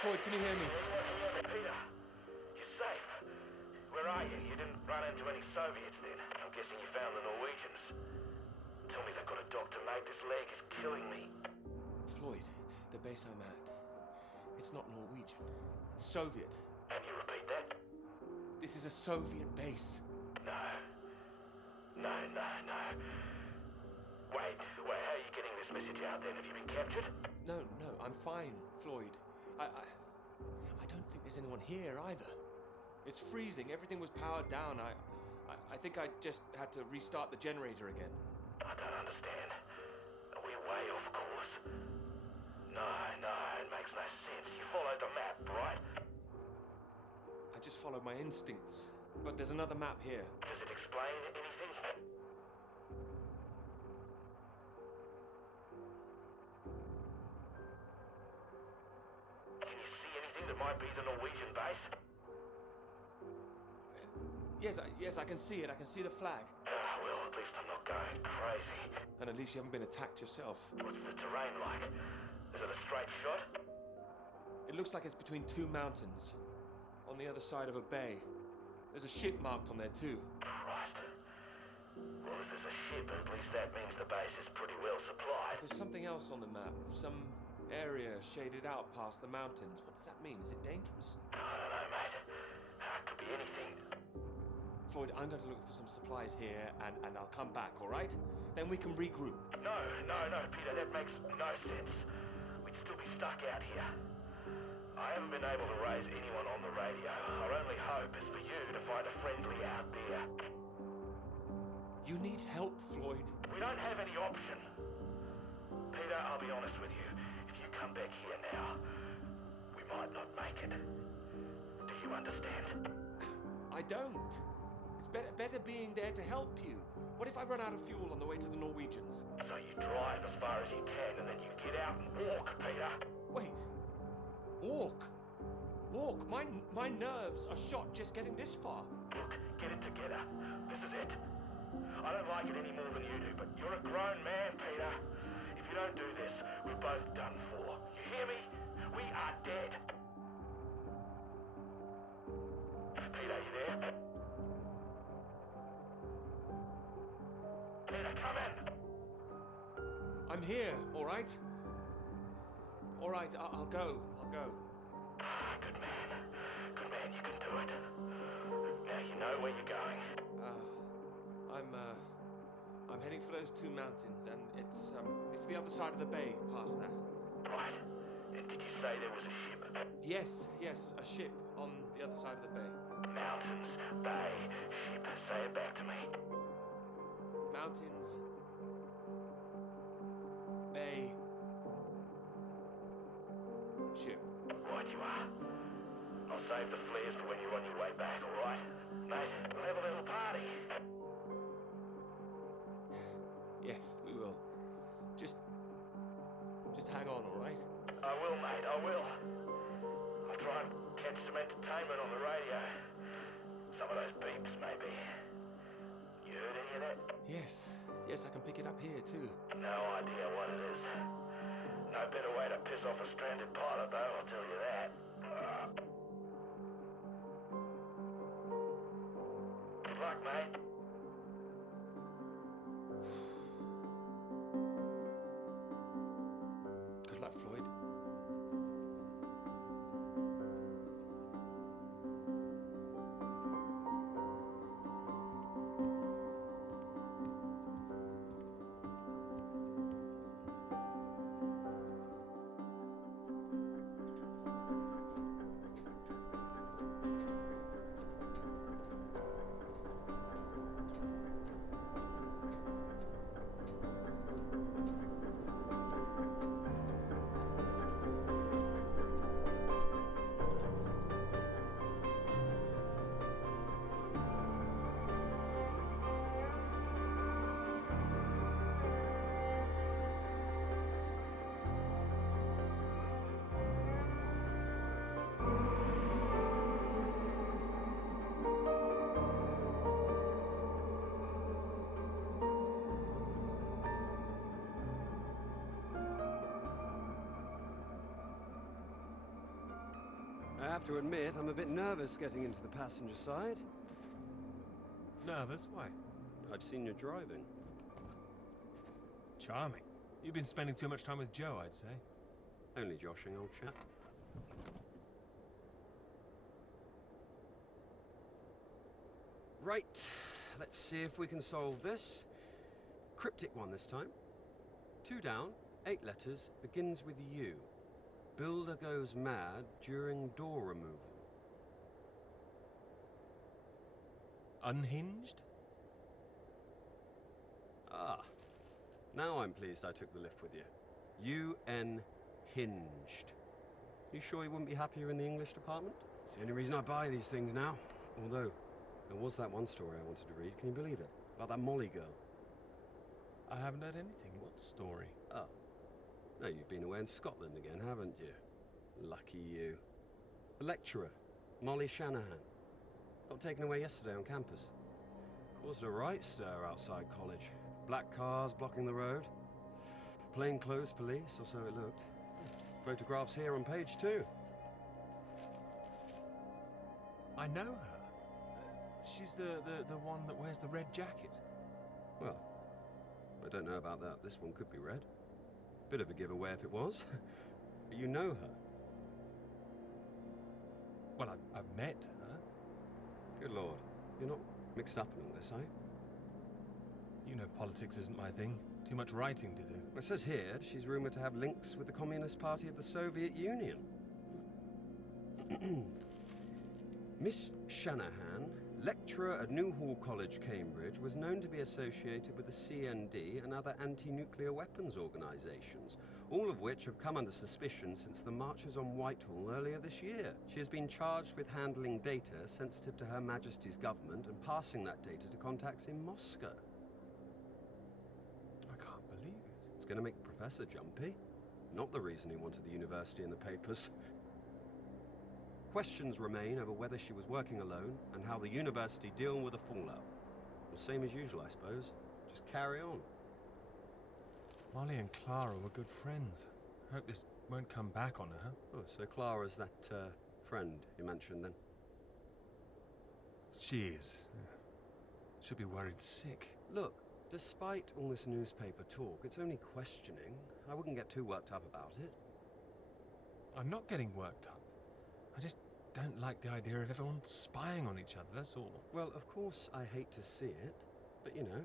Floyd, can you hear me? Peter, you're safe. Where are you? You didn't run into any Soviets then? I'm guessing you found the Norwegians. Tell me they've got a doctor, mate. This leg is killing me. Floyd, the base I'm at, it's not Norwegian. It's Soviet. Can you repeat that? This is a Soviet base. No. Wait, how are you getting this message out then? Have you been captured? No, I'm fine, Floyd. I don't think there's anyone here either. It's freezing. Everything was powered down. I think I just had to restart the generator again. I don't understand. Are we way off course? No, it makes no sense. You followed the map, right? I just followed my instincts. But there's another map here. Does it explain anything? Can you see anything that might be the Norwegian base? Yes, I can see it. I can see the flag. Well, at least I'm not going crazy. And at least you haven't been attacked yourself. What's the terrain like? Is it a straight shot? It looks like it's between two mountains, on the other side of a bay. There's a ship marked on there too. Christ. Well, if there's a ship, at least that means the base is pretty well supplied. There's something else on the map. Some area shaded out past the mountains. What does that mean? Is it dangerous? I don't know, mate. It could be anything. Floyd, I'm going to look for some supplies here and I'll come back, all right? Then we can regroup. No, Peter, that makes no sense. We'd still be stuck out here. I haven't been able to raise anyone on the radio. Our only hope is for you to find a friendly out there. You need help, Floyd. We don't have any option. Peter, I'll be honest with you. If you come back here now, we might not make it. Do you understand? I don't. It's better being there to help you. What if I run out of fuel on the way to the Norwegians? So you drive as far as you can and then you get out and walk, Peter. Wait. Walk? My nerves are shot just getting this far. Look, get it together. This is it. I don't like it any more than you do, but you're a grown man, Peter. If you don't do this, we're both done for. You hear me? We are dead. Peter, you there? Peter, come in. I'm here, all right? All right, I'll go. Good man, you can do it. Now you know where you're going. I'm heading for those two mountains, and it's the other side of the bay past that. Right. And did you say there was a ship? Yes, yes, a ship on the other side of the bay. Mountains, bay, ship. Say it back to me. Mountains. Bay. Ship. Right you are. I'll save the flares for when you're on your way back, alright? Mate, we'll have a little party. Yes, we will. Just hang on, all right? I will, mate, I will. I'll try and catch some entertainment on the radio. Some of those beeps, maybe. You heard any of that? Yes, yes, I can pick it up here too. No idea what it is. No better way to piss off a stranded pilot, though, I'll tell you that. Good luck, mate. Good luck, Floyd. I have to admit, I'm a bit nervous getting into the passenger side. Nervous? Why? I've seen you driving. Charming. You've been spending too much time with Joe, I'd say. Only joshing, old chap. Right, let's see if we can solve this. Cryptic one this time. 2 down, 8 letters, begins with U. Builder goes mad during door removal. Unhinged? Ah, now I'm pleased I took the lift with you. UN hinged. You sure you wouldn't be happier in the English department? It's the only reason I buy these things now. Although, there was that one story I wanted to read, can you believe it? About that Molly girl. I haven't heard anything. What story? Oh. No, you've been away in Scotland again, haven't you? Lucky you. The lecturer, Molly Shanahan. Got taken away yesterday on campus. Caused a right stir outside college. Black cars blocking the road. Plainclothes police, or so it looked. Photographs here on page 2. I know her. She's the one that wears the red jacket. Well, I don't know about that. This one could be red. Bit of a giveaway if it was. But you know her. Well, I've met her. Good lord. You're not mixed up in all this, are you? You know politics isn't my thing. Too much writing to do. Well, it says here she's rumoured to have links with the Communist Party of the Soviet Union. Miss Shanahan, lecturer at Newhall College, Cambridge, was known to be associated with the CND and other anti-nuclear weapons organisations, all of which have come under suspicion since the marches on Whitehall earlier this year. She has been charged with handling data sensitive to Her Majesty's government and passing that data to contacts in Moscow. I can't believe it. It's going to make the professor jumpy. Not the reason he wanted the university in the papers. Questions remain over whether she was working alone and how the university deal with the fallout. Well, same as usual, I suppose. Just carry on. Molly and Clara were good friends. I hope this won't come back on her. Oh, so Clara's that, friend you mentioned then? She is. She'll be worried sick. Look, despite all this newspaper talk, it's only questioning. I wouldn't get too worked up about it. I'm not getting worked up. I just don't like the idea of everyone spying on each other, that's all. Well, of course I hate to see it, but you know,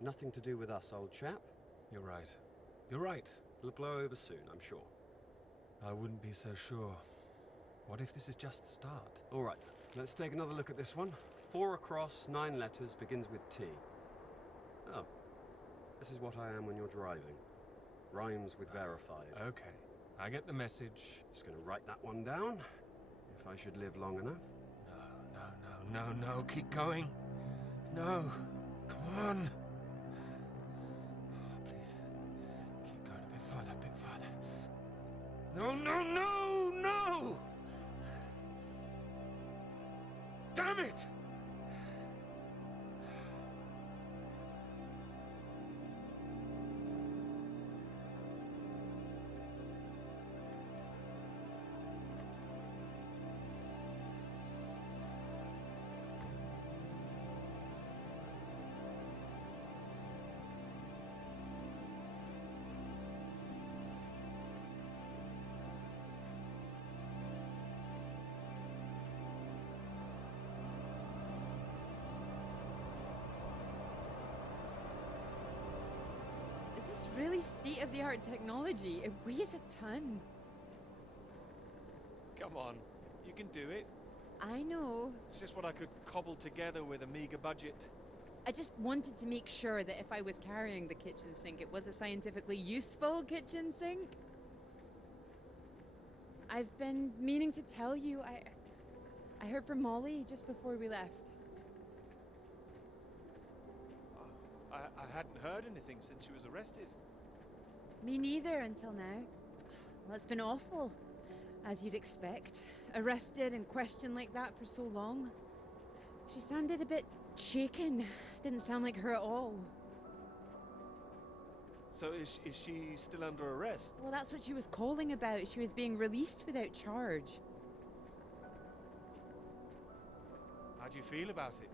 nothing to do with us, old chap. You're right. You're right. It'll blow over soon, I'm sure. I wouldn't be so sure. What if this is just the start? All right, let's take another look at this one. 4 across, 9 letters, begins with T. Oh, this is what I am when you're driving. Rhymes with verified. Okay, I get the message. Just gonna write that one down, if I should live long enough. No, keep going. No, come on. Oh, please, keep going a bit further. No! Damn it! Is this really state-of-the-art technology? It weighs a ton. Come on, you can do it. I know. It's just what I could cobble together with a meager budget. I just wanted to make sure that if I was carrying the kitchen sink, it was a scientifically useful kitchen sink. I've been meaning to tell you, I heard from Molly just before we left. I hadn't heard anything since she was arrested. Me neither until now. Well, it's been awful, as you'd expect. Arrested and questioned like that for so long. She sounded a bit shaken. Didn't sound like her at all. So is she still under arrest? Well, that's what she was calling about. She was being released without charge. How do you feel about it?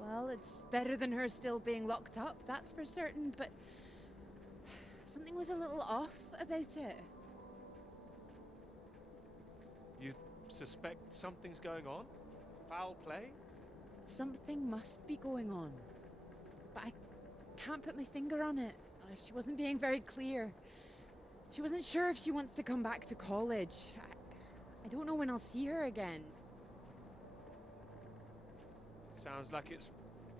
Well, it's better than her still being locked up, that's for certain, but something was a little off about it. You suspect something's going on? Foul play? Something must be going on, but I can't put my finger on it. She wasn't being very clear. She wasn't sure if she wants to come back to college. I don't know when I'll see her again. Sounds like it's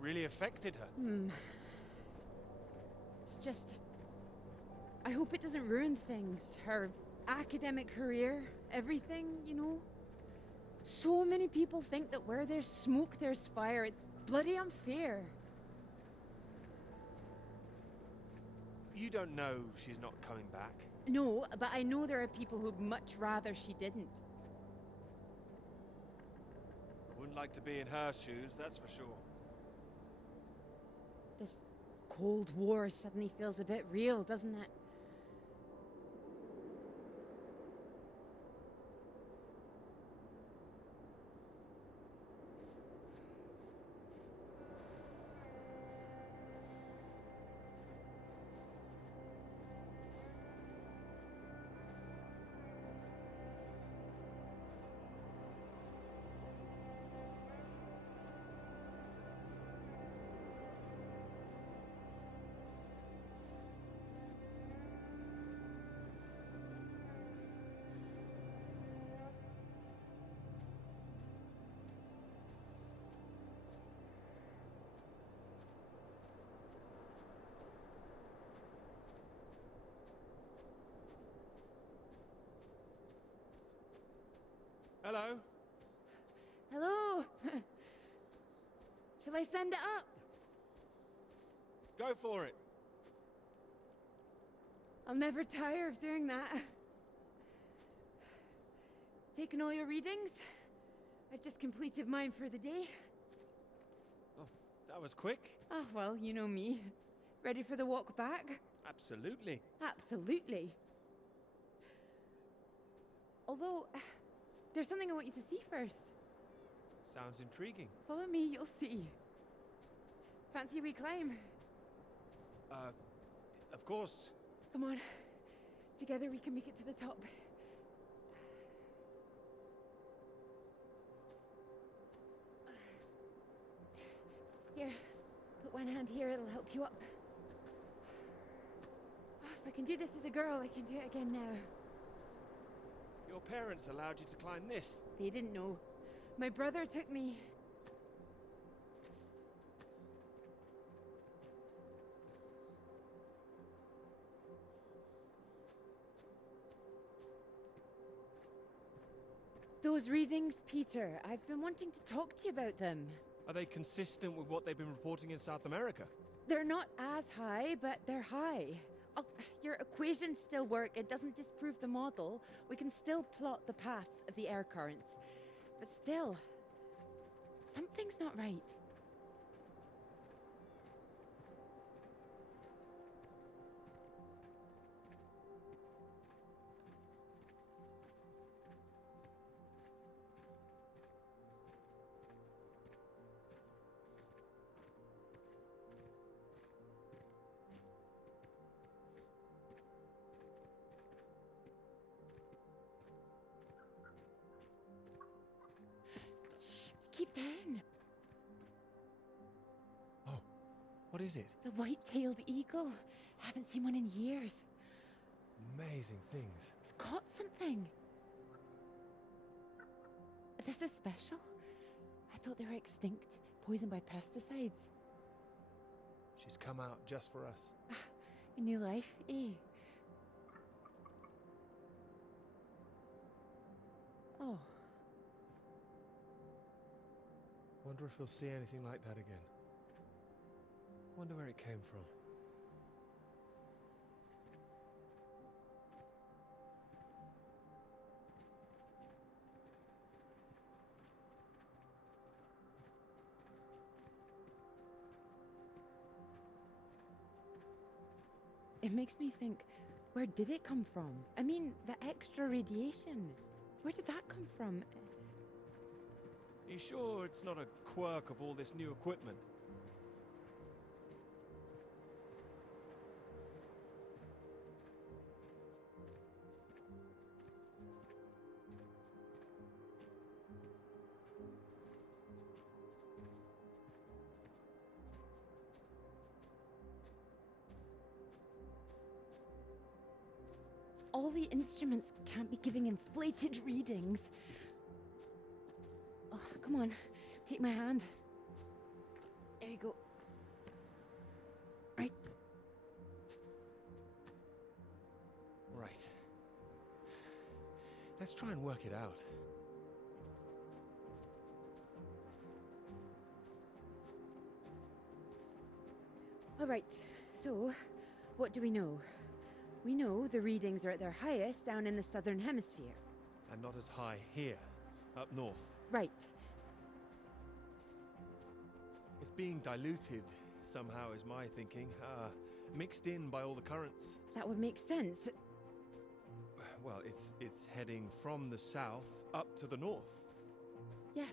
really affected her. It's just... I hope it doesn't ruin things. Her academic career, everything, you know? So many people think that where there's smoke, there's fire. It's bloody unfair. You don't know she's not coming back. No, but I know there are people who'd much rather she didn't. I wouldn't like to be in her shoes, that's for sure. This Cold War suddenly feels a bit real, doesn't it? Hello? Hello? Shall I send it up? Go for it. I'll never tire of doing that. Taken all your readings? I've just completed mine for the day. Oh, that was quick. Oh, well, you know me. Ready for the walk back? Absolutely. Absolutely. Although, there's something I want you to see first. Sounds intriguing. Follow me, you'll see. Fancy a wee climb? Of course. Come on. Together we can make it to the top. Here, put one hand here, it'll help you up. If I can do this as a girl, I can do it again now. Your parents allowed you to climb this. They didn't know. My brother took me. Those readings, Peter. I've been wanting to talk to you about them. Are they consistent with what they've been reporting in South America? They're not as high, but they're high. Oh, your equations still work. It doesn't disprove the model. We can still plot the paths of the air currents. But still, something's not right. Keep down. Oh, what is it? The white-tailed eagle. Haven't seen one in years. Amazing things. It's caught something. This is special. I thought they were extinct, poisoned by pesticides. She's come out just for us. A new life, eh? Oh. Wonder if we'll see anything like that again. Wonder where it came from. It makes me think, where did it come from? I mean, the extra radiation. Where did that come from? You sure it's not a quirk of all this new equipment? All the instruments can't be giving inflated readings. Oh, come on, take my hand. There you go. Right. Right. Let's try and work it out. All right, so what do we know? We know the readings are at their highest down in the southern hemisphere. And not as high here, up north. Right. It's being diluted somehow, is my thinking. Mixed in by all the currents. That would make sense. Well, it's heading from the south up to the north. Yes.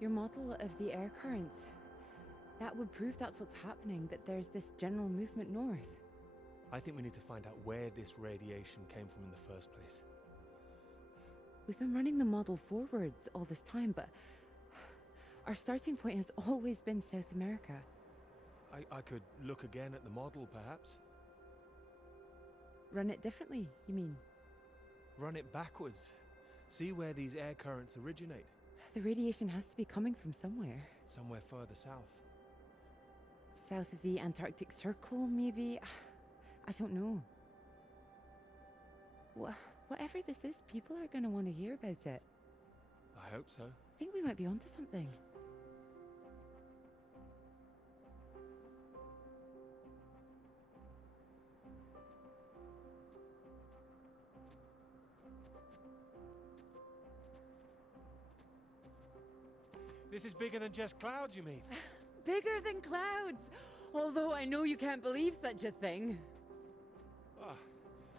Your model of the air currents. That would prove that's what's happening, that there's this general movement north. I think we need to find out where this radiation came from in the first place. We've been running the model forwards all this time, but our starting point has always been South America. I could look again at the model, perhaps. Run it differently, you mean? Run it backwards. See where these air currents originate. The radiation has to be coming from somewhere. Somewhere further south. South of the Antarctic Circle, maybe? I don't know. Whatever this is, people are going to want to hear about it. I hope so. I think we might be onto something. This is bigger than just clouds, you mean? Bigger than clouds! Although I know you can't believe such a thing.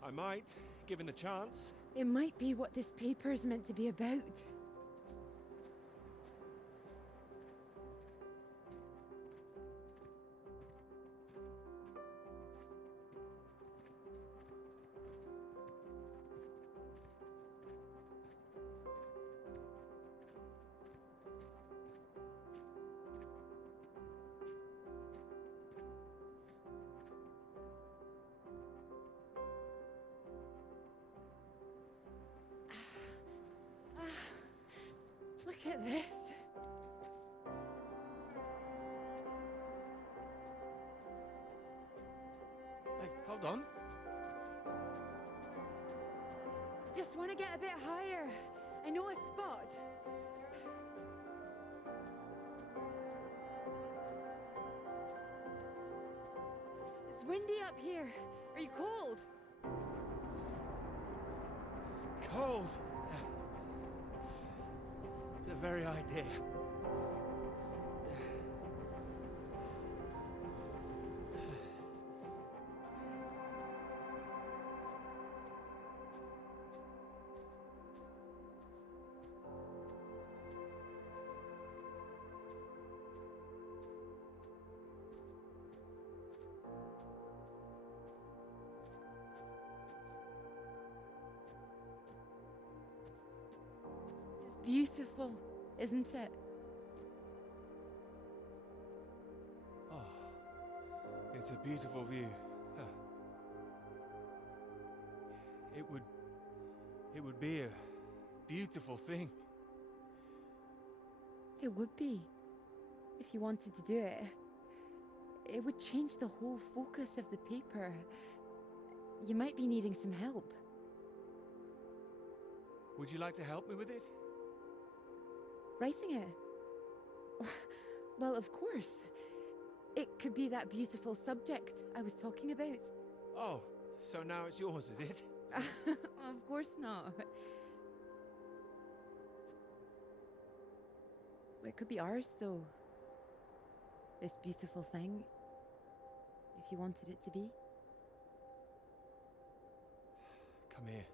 I might, given a chance. It might be what this paper's meant to be about. at this. Hey, hold on. Just want to get a bit higher. I know a spot. It's windy up here. Are you cold? Cold. The very idea. It's beautiful, isn't it? Oh, it's a beautiful view. Huh. It would be a beautiful thing. It would be. If you wanted to do it. It would change the whole focus of the paper. You might be needing some help. Would you like to help me with it? Writing it? Well, of course. It could be that beautiful subject I was talking about. Oh, so now it's yours, is it? Of course not. It could be ours, though. This beautiful thing. If you wanted it to be. Come here.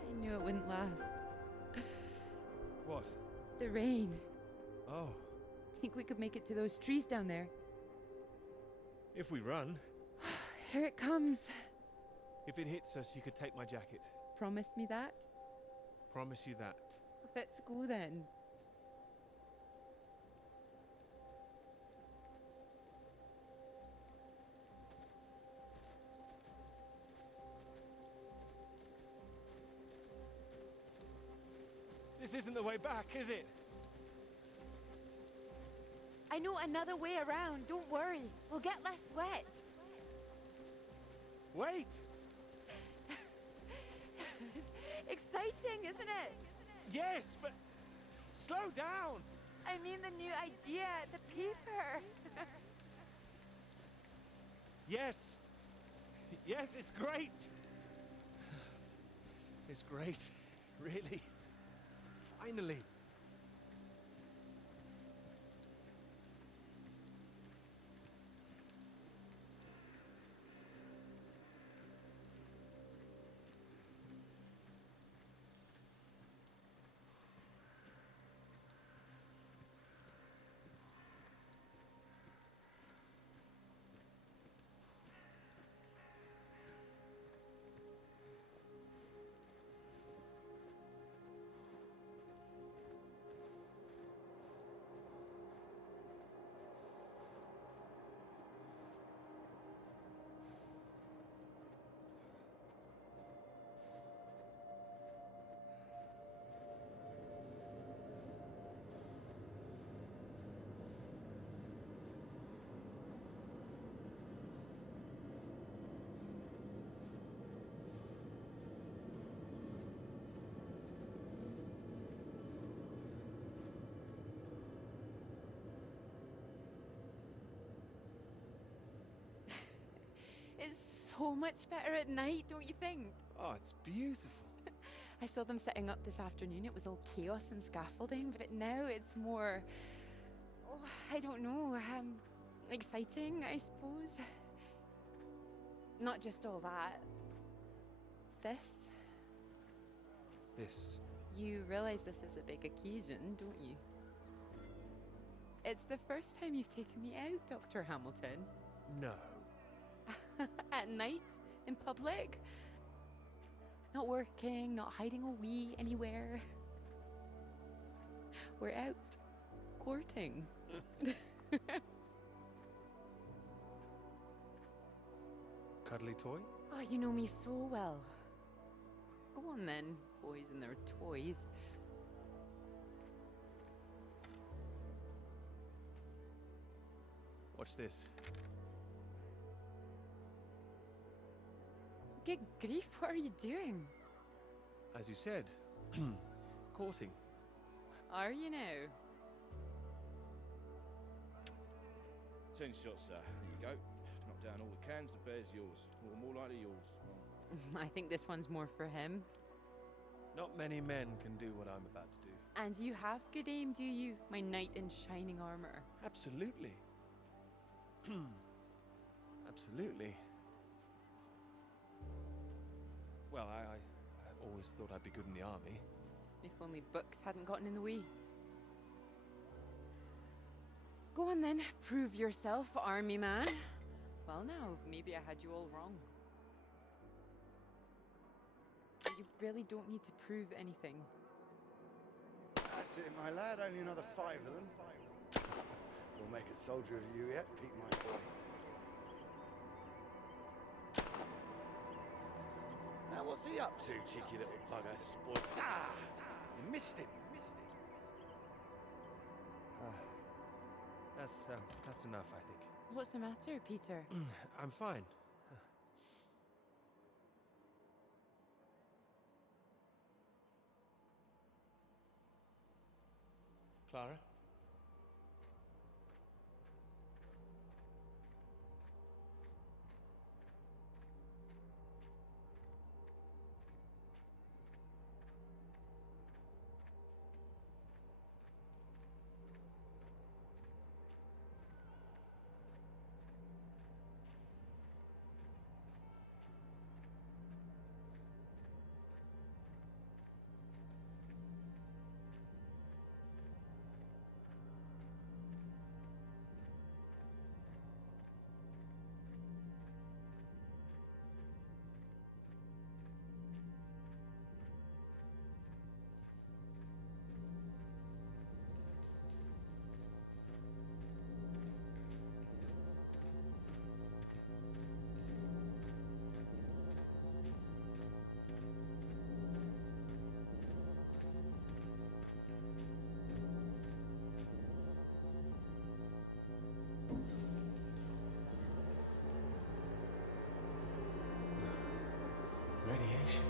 I knew it wouldn't last. What? The rain. Oh, Think we could make it to those trees down there? if we run. Here it comes. If it hits us, you could take my jacket. Promise me that? Promise you that. Let's go then. This isn't the way back, is it? I know another way around. Don't worry. We'll get less wet. Wait! Exciting, isn't it? Yes, but slow down! I mean the new idea, the paper. Yes! Yes, it's great! It's great, really. Finally. It's so much better at night, don't you think? Oh, it's beautiful. I saw them setting up this afternoon. It was all chaos and scaffolding, but now it's more, oh, I don't know, exciting, I suppose. Not just all that. This? This. You realize this is a big occasion, don't you? It's the first time you've taken me out, Dr. Hamilton. No. At night? In public? Not working, not hiding a wee anywhere. We're out. Courting. Cuddly toy? Oh, you know me so well. Go on then, boys and their toys. Watch this. Good grief, what are you doing? As you said, courting. Are you now? 10 shots, sir. There you go. Knock down all the cans, the bear's yours. Or more likely yours. I think this one's more for him. Not many men can do what I'm about to do. And you have good aim, do you? My knight in shining armor. Absolutely. Absolutely. Well, I always thought I'd be good in the army. If only books hadn't gotten in the way. Go on then, prove yourself, army man. Well now, maybe I had you all wrong. You really don't need to prove anything. That's it, my lad. Only another 5 of them. We'll make a soldier of you yet, Pete, my boy. Now, what's he up to, cheeky little bugger? Spoiled. Ah! You missed him. That's enough, I think. What's the matter, Peter? I'm fine. Clara? Radiation.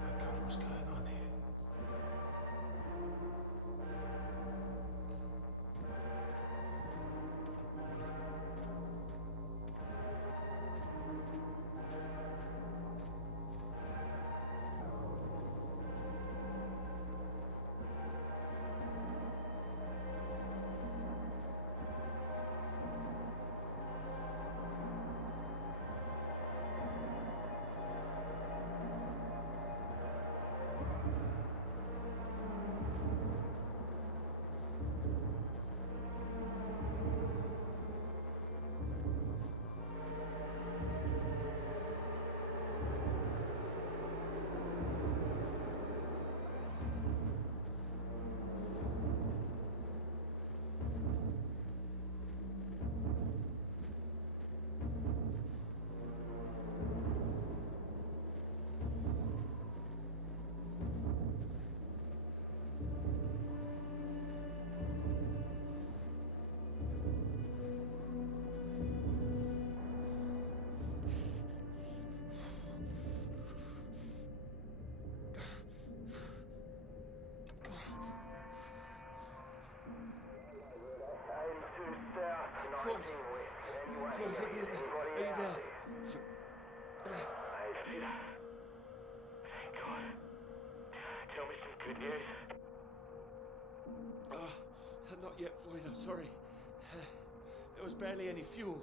My God, what's going on here? Floyd, are you there? Thank God. Tell me some good news. Not yet, Floyd, I'm sorry. There was barely any fuel.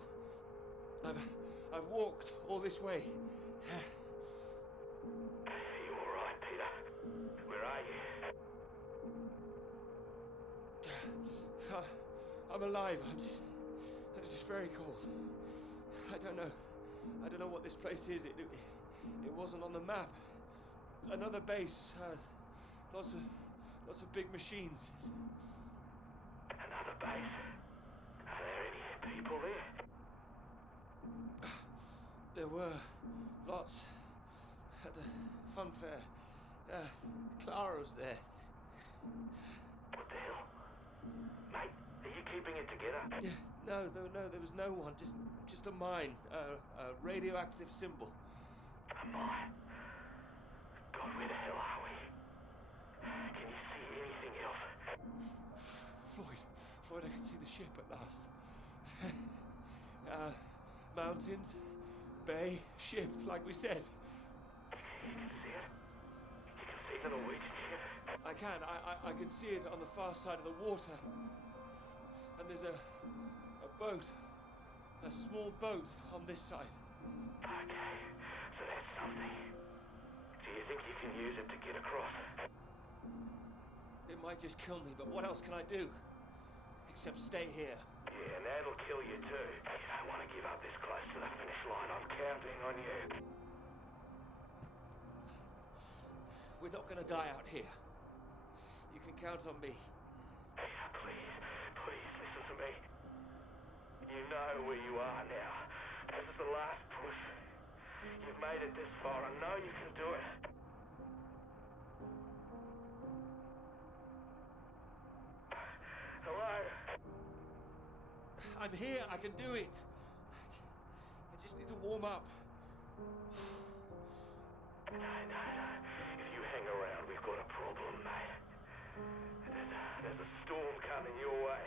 I've walked all this way. I'm alive. I'm just very cold. I don't know what this place is. It wasn't on the map. Another base. Lots of big machines. Another base? Are there any people there? There were lots at the fun fair. Clara was there. What the hell? Mate, are you keeping it together? Yeah, no, there was no one. Just a mine. A radioactive symbol. A mine? God, where the hell are we? Can you see anything else? Floyd, I can see the ship at last. Mountains, bay, ship, like we said. You can see it? You can see the Norwegian ship? I can. I can see it on the far side of the water. And there's a boat. A small boat on this side. Okay, so that's something. Do you think you can use it to get across? It might just kill me, but what else can I do? Except stay here. Yeah, and that'll kill you too. You don't want to give up this close to the finish line. I'm counting on you. We're not gonna die out here. You can count on me. Peter, please listen to me. You know where you are now. This is the last push. You've made it this far. I know you can do it. Hello? I'm here. I can do it. I just need to warm up. No. If you hang around, we've got a problem, mate. There's a storm coming your way.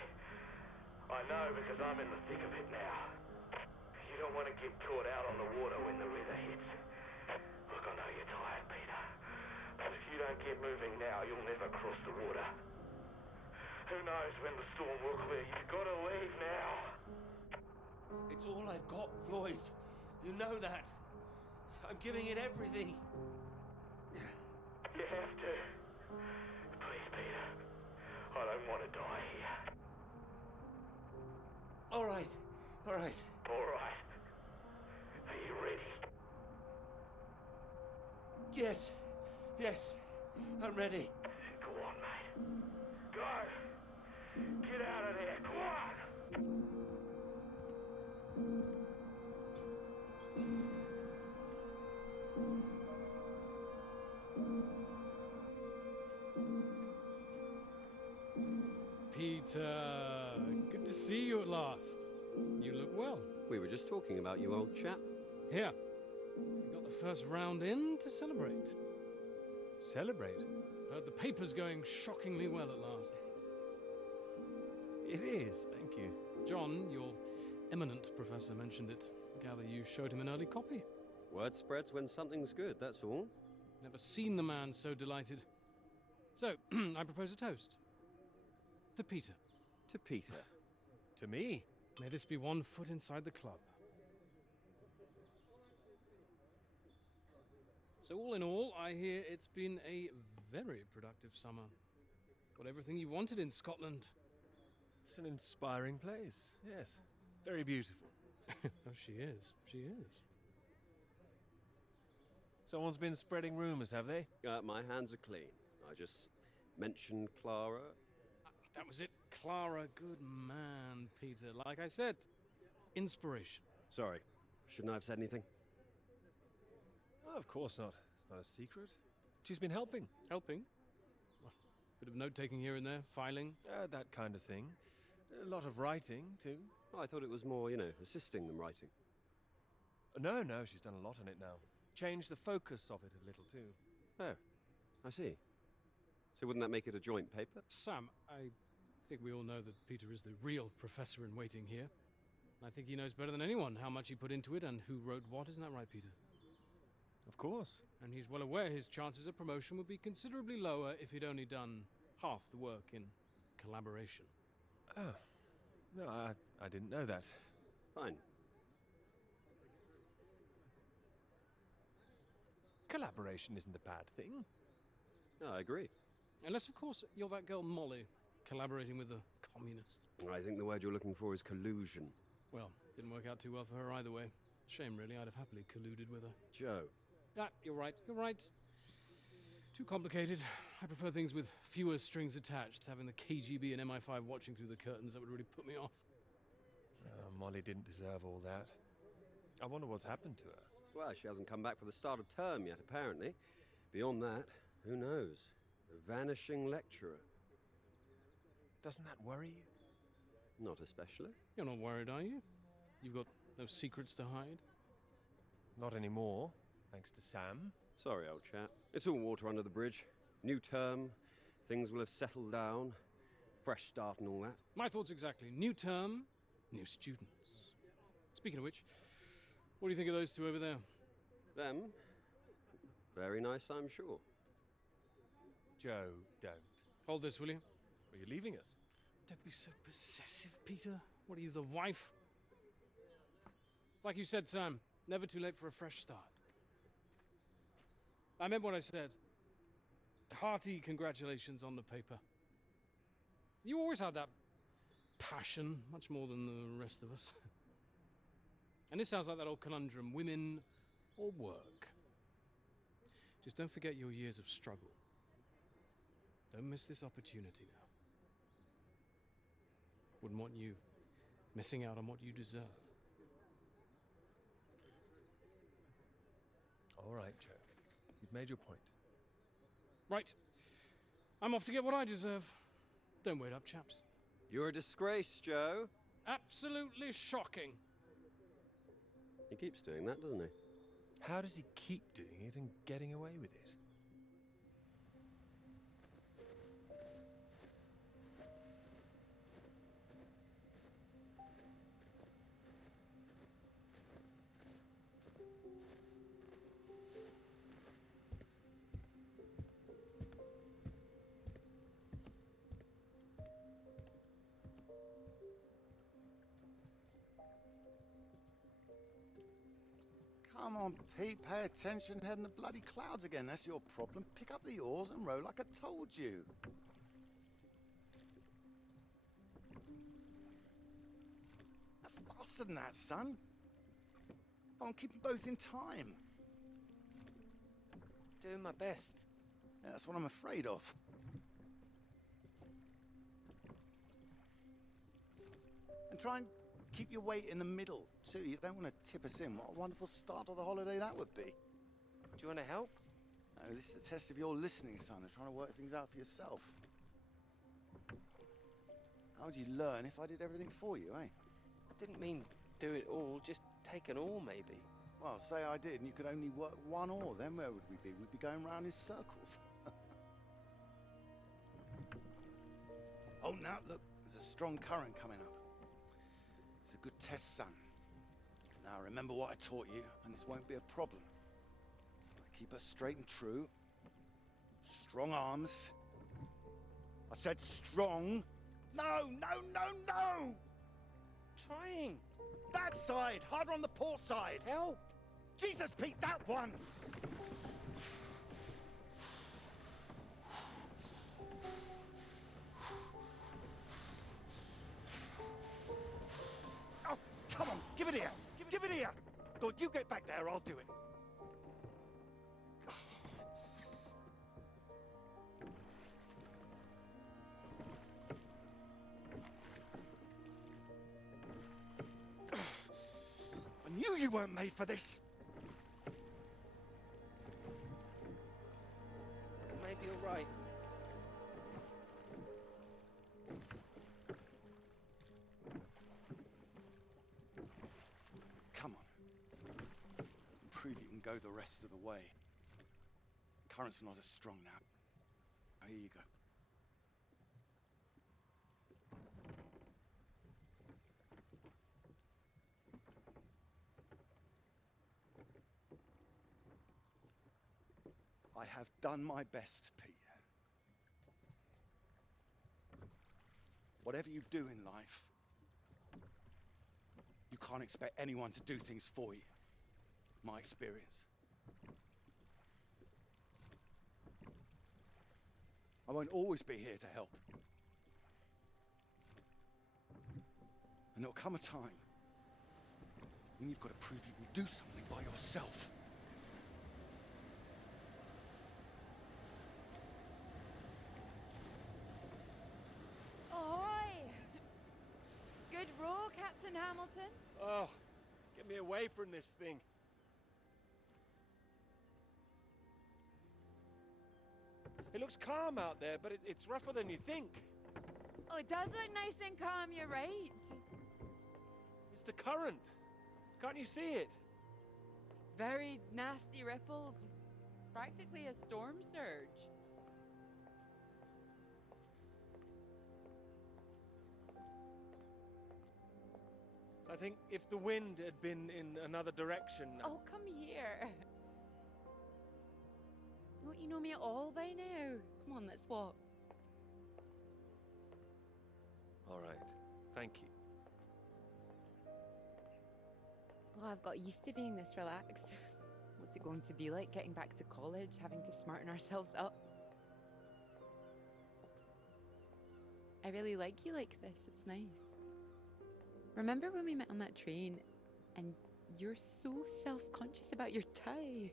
I know because I'm in the thick of it now. You don't want to get caught out on the water when the weather hits. Look, I know you're tired, Peter. But if you don't get moving now, you'll never cross the water. Who knows when the storm will clear? You've got to leave now. It's all I've got, Floyd. You know that. I'm giving it everything. You have to. Please, Peter. I don't want to die here. All right. All right. Are you ready? Yes. I'm ready. Go on, mate. Go. Get out of there. Come on. Peter, good to see you at last. You look well. We were just talking about you, old chap. Here, we got the first round in to celebrate. Celebrate? Heard the paper's going shockingly well at last. It is, thank you. John, your eminent professor, mentioned it. Gather you showed him an early copy. Word spreads when something's good, that's all. Never seen the man so delighted. So, I propose a toast. To Peter. To Peter. To me? May this be one foot inside the club. So all in all, I hear it's been a very productive summer. Got everything you wanted in Scotland. It's an inspiring place, yes. Very beautiful. Oh, she is. Someone's been spreading rumors, have they? My hands are clean. I just mentioned Clara. That was it. Clara, good man, Peter. Like I said, inspiration. Sorry, shouldn't I have said anything? Oh, of course not. It's not a secret. She's been helping. Helping? Well, bit of note-taking here and there, filing. That kind of thing. A lot of writing, too. Oh, I thought it was more, assisting them writing. No, she's done a lot on it now. Changed the focus of it a little, too. Oh, I see. So wouldn't that make it a joint paper? Sam, I think we all know that Peter is the real professor in waiting here. I think he knows better than anyone how much he put into it and who wrote what. Isn't that right, Peter? Of course. And he's well aware his chances of promotion would be considerably lower if he'd only done half the work in collaboration. Oh. No, I didn't know that. Fine. Collaboration isn't a bad thing. No, I agree. Unless, of course, you're that girl Molly. collaborating with the communists. I think the word you're looking for is collusion. Well, didn't work out too well for her either way. Shame, really. I'd have happily colluded with her. Joe. Ah, you're right. You're right. Too complicated. I prefer things with fewer strings attached. Having the KGB and MI5 watching through the curtains, that would really put me off. Molly didn't deserve all that. I wonder what's happened to her. Well, she hasn't come back for the start of term yet, apparently. Beyond that, who knows? The vanishing lecturer. Doesn't that worry you? Not especially. You're not worried, are you? You've got no secrets to hide? Not anymore, thanks to Sam. Sorry, old chap. It's all water under the bridge. New term, things will have settled down. Fresh start and all that. My thoughts exactly. New term, new students. Speaking of which, what do you think of those two over there? Them? Very nice, I'm sure. Joe, don't. Hold this, will you? Are you leaving us? Don't be so possessive, Peter. What are you, the wife? It's like you said, Sam. Never too late for a fresh start. I meant what I said. Hearty congratulations on the paper. You always had that passion, much more than the rest of us. And this sounds like that old conundrum, women or work. Just don't forget your years of struggle. Don't miss this opportunity now. Wouldn't want you missing out on what you deserve. All right, Joe. You've made your point. Right. I'm off to get what I deserve. Don't wait up, chaps. You're a disgrace, Joe. Absolutely shocking. He keeps doing that, doesn't he? How does he keep doing it and getting away with it? Come on, Pete, pay attention. Head in the bloody clouds again. That's your problem. Pick up the oars and row like I told you. Faster than that, son. Come on, keep them both in time. Doing my best. Yeah, that's what I'm afraid of. And try and keep your weight in the middle, too. You don't want to tip us in. What a wonderful start of the holiday that would be. Do you want to help? No, this is a test of your listening, son, and trying to work things out for yourself. How would you learn if I did everything for you, eh? I didn't mean do it all, just take an oar, maybe. Well, say I did, and you could only work one oar. Then where would we be? We'd be going round in circles. Oh, now, look, there's a strong current coming up. It's a good test, son. Now, remember what I taught you, and this won't be a problem. Keep her straight and true. Strong arms. I said strong. No, no, no, no! Trying. That side! Harder on the port side! Help! Jesus, Pete, that one! Oh, come on, give it here! Give it here! Good, you get back there, I'll do it. I knew you weren't made for this. Maybe you're right. Come on. Prove you can go the rest of the way. Current's not as strong now. Oh, here you go. I have done my best, Pete. Whatever you do in life, you can't expect anyone to do things for you. My experience. I won't always be here to help. And there'll come a time when you've got to prove you can do something by yourself. Ahoy! Good row, Captain Hamilton. Oh, get me away from this thing. It looks calm out there, but it's rougher than you think. Oh, it does look nice and calm, you're right. It's the current. Can't you see it? It's very nasty ripples. It's practically a storm surge. I think if the wind had been in another direction... Oh, come here. Don't you know me at all by now? Come on, let's walk. All right. Thank you. Oh, I've got used to being this relaxed. What's it going to be like getting back to college, having to smarten ourselves up? I really like you like this. It's nice. Remember when we met on that train and you're so self-conscious about your tie?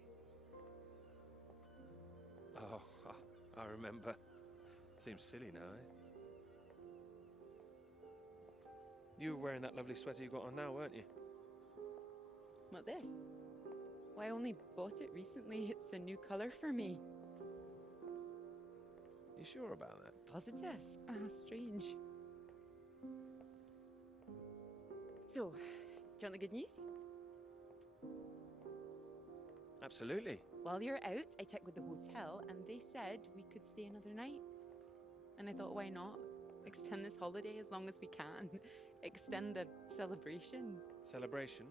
Oh, I remember. Seems silly now, eh? You were wearing that lovely sweater you got on now, weren't you? What, this? Well, I only bought it recently. It's a new colour for me. You sure about that? Positive. Ah, strange. So, do you want the good news? Absolutely. While you're out, I checked with the hotel and they said we could stay another night. And I thought, why not? Extend this holiday as long as we can. Extend the celebration. Celebration?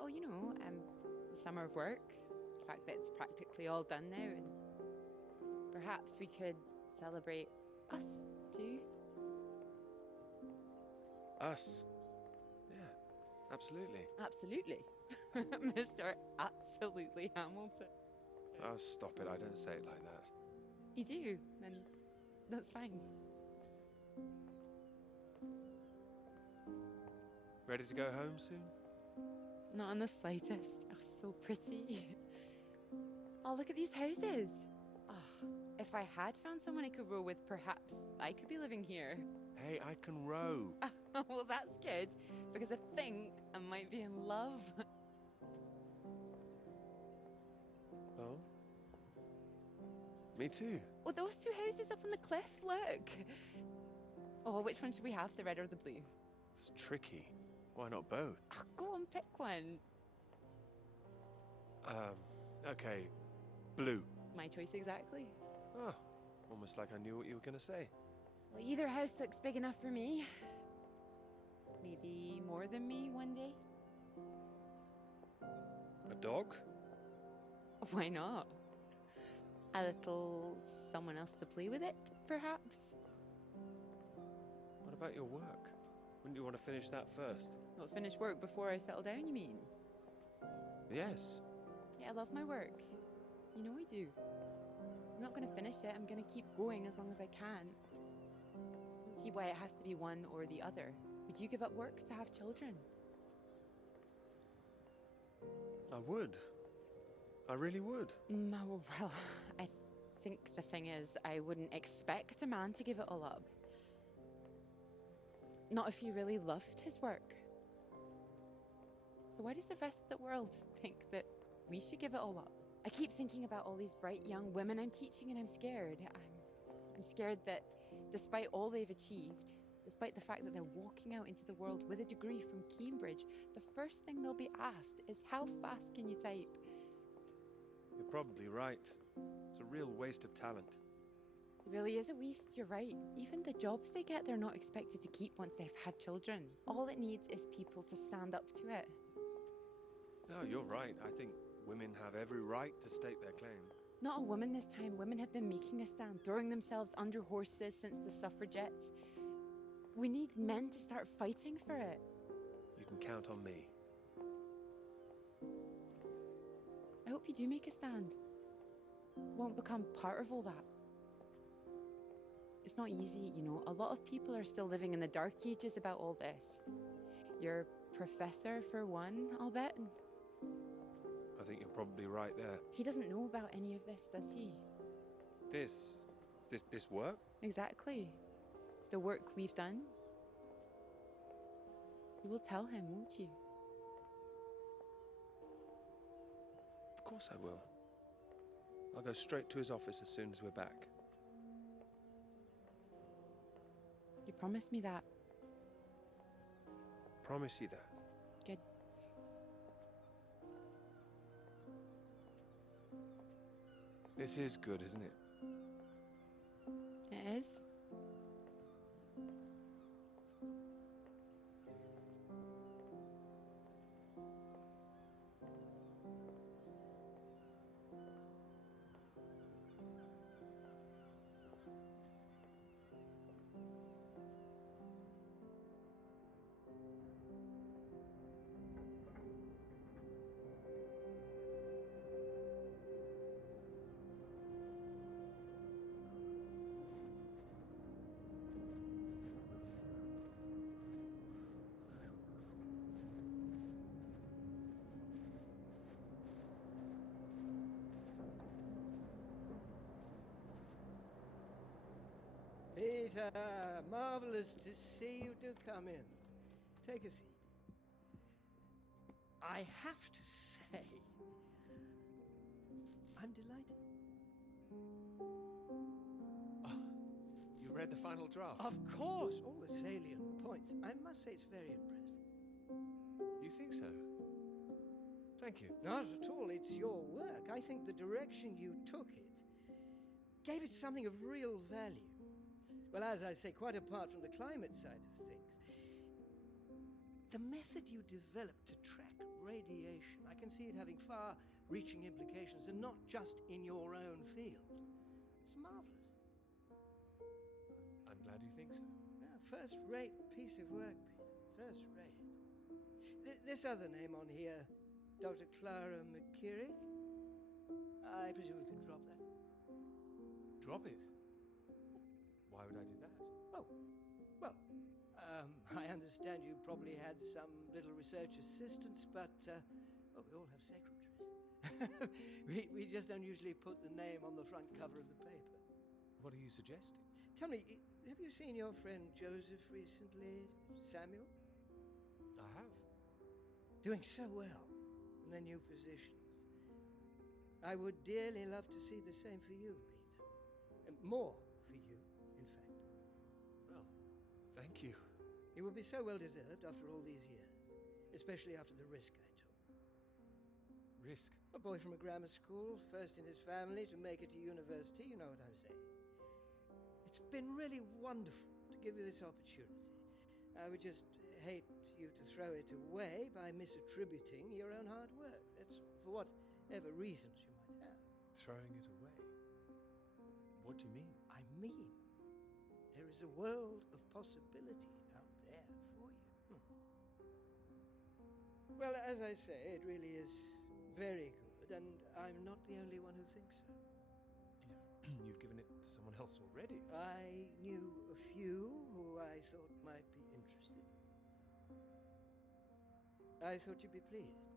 Oh, you know, the summer of work. The fact that it's practically all done now. And perhaps we could celebrate us, too. Us? Yeah, absolutely. Absolutely. Mr. Absolutely Hamilton. Oh, stop it. I don't say it like that. You do, then that's fine. Ready to go home soon? Not in the slightest. Oh, so pretty. Oh, look at these houses. Oh, if I had found someone I could row with, perhaps I could be living here. Hey, I can row. Well, that's good, because I think I might be in love. Oh? Me too. Oh, those two houses up on the cliff, look. Oh, which one should we have, the red or the blue? It's tricky. Why not both? Oh, go on, pick one. Okay. Blue. My choice exactly. Oh, almost like I knew what you were going to say. Well, either house looks big enough for me. Maybe more than me one day. A dog? Why not? A little someone else to play with it, perhaps? What about your work? Wouldn't you want to finish that first? Well, finish work before I settle down, you mean? Yes. Yeah, I love my work. You know I do. I'm not going to finish it. I'm going to keep going as long as I can. I don't see why it has to be one or the other. Would you give up work to have children? I would. I really would. No, well, I think the thing is, I wouldn't expect a man to give it all up. Not if he really loved his work. So why does the rest of the world think that we should give it all up? I keep thinking about all these bright young women I'm teaching and I'm scared. I'm scared that despite all they've achieved, despite the fact that they're walking out into the world with a degree from Cambridge, the first thing they'll be asked is, how fast can you type? You're probably right. It's a real waste of talent. It really is a waste, you're right. Even the jobs they get, they're not expected to keep once they've had children. All it needs is people to stand up to it. No, you're right. I think women have every right to state their claim. Not a woman this time. Women have been making a stand, throwing themselves under horses since the suffragettes. We need men to start fighting for it. You can count on me. I hope you do make a stand. Won't become part of all that. It's not easy, you know. A lot of people are still living in the dark ages about all this. Your professor, for one, I'll bet. I think you're probably right there. He doesn't know about any of this, does he? This work? Exactly. The work we've done. You will tell him, won't you? Of course I will. I'll go straight to his office as soon as we're back. You promised me that. Promise you that. Good. This is good, isn't it? It is. Peter, marvelous to see you. Do come in. Take a seat. I have to say, I'm delighted. You read the final draft? Of course, all the salient points. I must say it's very impressive. You think so? Thank you. Not at all. It's your work. I think the direction you took it gave it something of real value. Well, as I say, quite apart from the climate side of things, the method you developed to track radiation, I can see it having far-reaching implications, and not just in your own field. It's marvelous. I'm glad you think so. Yeah, first-rate piece of work, Peter. First-rate. This other name on here, Dr. Clara McKirrick, I presume we can drop that. Drop it? Why would I do that? Oh, well, I understand you probably had some little research assistants, but, well, we all have secretaries. we just don't usually put the name on the front cover of the paper. What are you suggesting? Tell me, have you seen your friend Joseph recently, Samuel? I have. Doing so well in their new positions. I would dearly love to see the same for you, Peter. And more for you. Well, thank you. It would be so well deserved after all these years, especially after the risk I took. Risk? A boy from a grammar school, first in his family to make it to university, you know what I'm saying. It's been really wonderful to give you this opportunity. I would just hate you to throw it away by misattributing your own hard work. That's all, for whatever reasons you might have. Throwing it away? What do you mean? I mean, there is a world of possibility out there for you. Well, as I say, it really is very good, and I'm not the only one who thinks so. You've given it to someone else already. I knew a few who I thought might be interested. I thought you'd be pleased.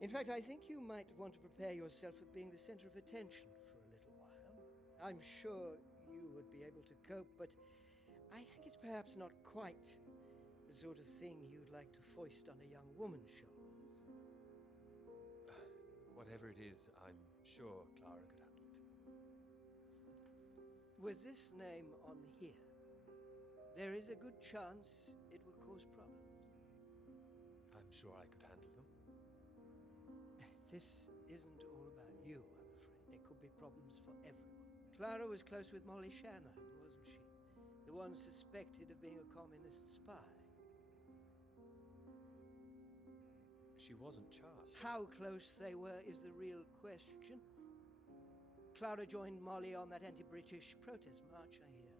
In fact, I think you might want to prepare yourself for being the center of attention for a little while. I'm sure you would be able to cope, but I think it's perhaps not quite the sort of thing you'd like to foist on a young woman's shoulders. Whatever it is, I'm sure Clara could handle it. With this name on here, there is a good chance it will cause problems. I'm sure I could handle them. This isn't all about you, I'm afraid. There could be problems for everyone. Clara was close with Molly Shanahan, wasn't she? The one suspected of being a communist spy. She wasn't charged. How close they were is the real question. Clara joined Molly on that anti-British protest march, I hear.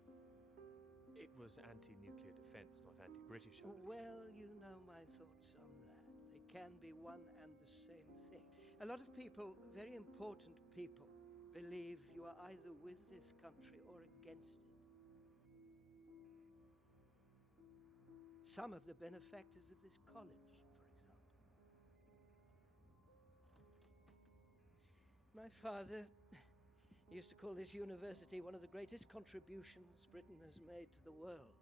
It was anti-nuclear defense, not anti-British. Well, you know my thoughts on that. They can be one and the same thing. A lot of people, very important people, believe you are either with this country or against it. some of the benefactors of this college, for example. My father used to call this university one of the greatest contributions Britain has made to the world.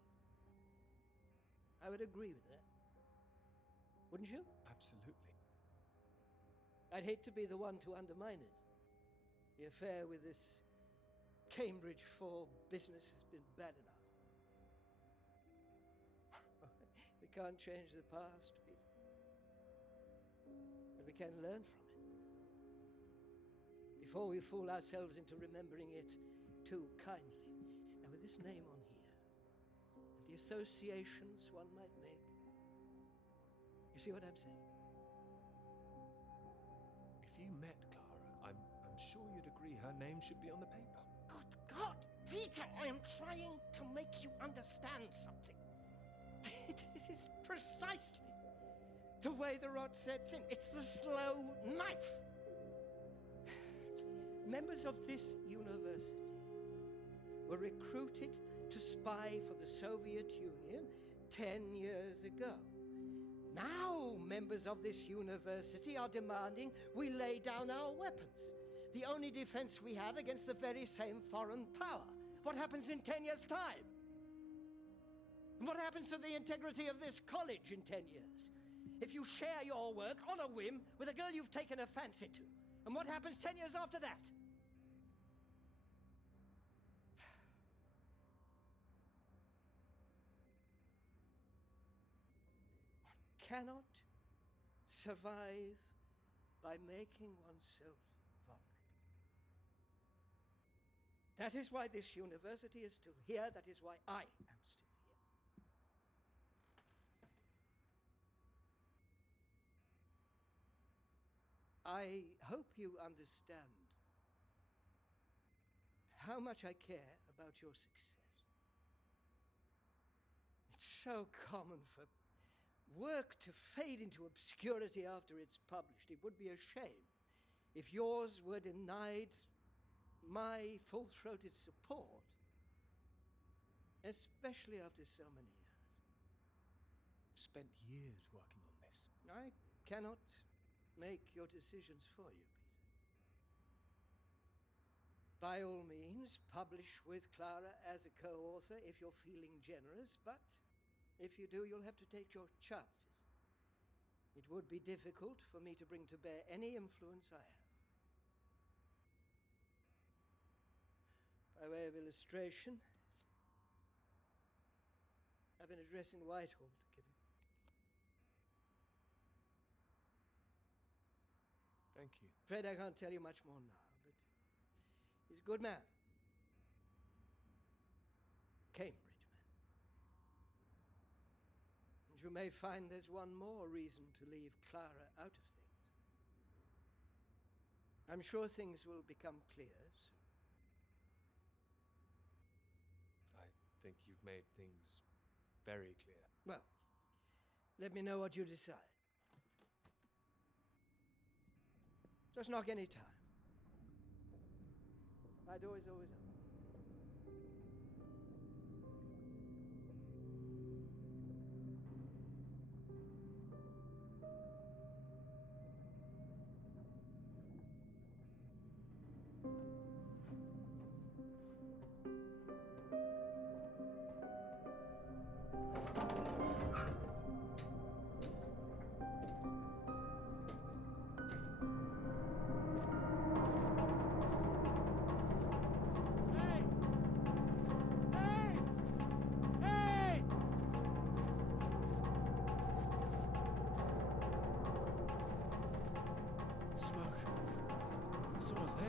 I would agree with that. Wouldn't you? Absolutely. I'd hate to be the one to undermine it. The affair with this Cambridge 4 business has been bad enough. We can't change the past, Peter. But we can learn from it. Before we fool ourselves into remembering it too kindly. Now, with this name on here, and the associations one might make, you see what I'm saying? If you met Clara, I'm sure you'd agree her name should be on the paper. Good God, Peter, I am trying to make you understand something. This is precisely the way the rot sets in. It's the slow knife. Members of this university were recruited to spy for the Soviet Union 10 years ago. Now, members of this university are demanding we lay down our weapons. The only defense we have against the very same foreign power. What happens in 10 years' time? And what happens to the integrity of this college in 10 years? If you share your work on a whim with a girl you've taken a fancy to, and what happens 10 years after that? One cannot survive by making oneself vulnerable. That is why this university is still here. That is why I am still here. I hope you understand how much I care about your success. It's so common for work to fade into obscurity after it's published. It would be a shame if yours were denied my full-throated support, especially after so many years. I've spent years working on this. I cannot make your decisions for you, Peter. By all means, publish with Clara as a co-author if you're feeling generous, but if you do, you'll have to take your chances. It would be difficult for me to bring to bear any influence I have. By way of illustration, I have an address in Whitehall to give you. Thank you. Afraid I can't tell you much more now, but he's a good man. Cambridge man. And you may find there's one more reason to leave Clara out of things. I'm sure things will become clear soon. I think you've made things very clear. Well, let me know what you decide. Just knock any time. My door is always open. Someone's there.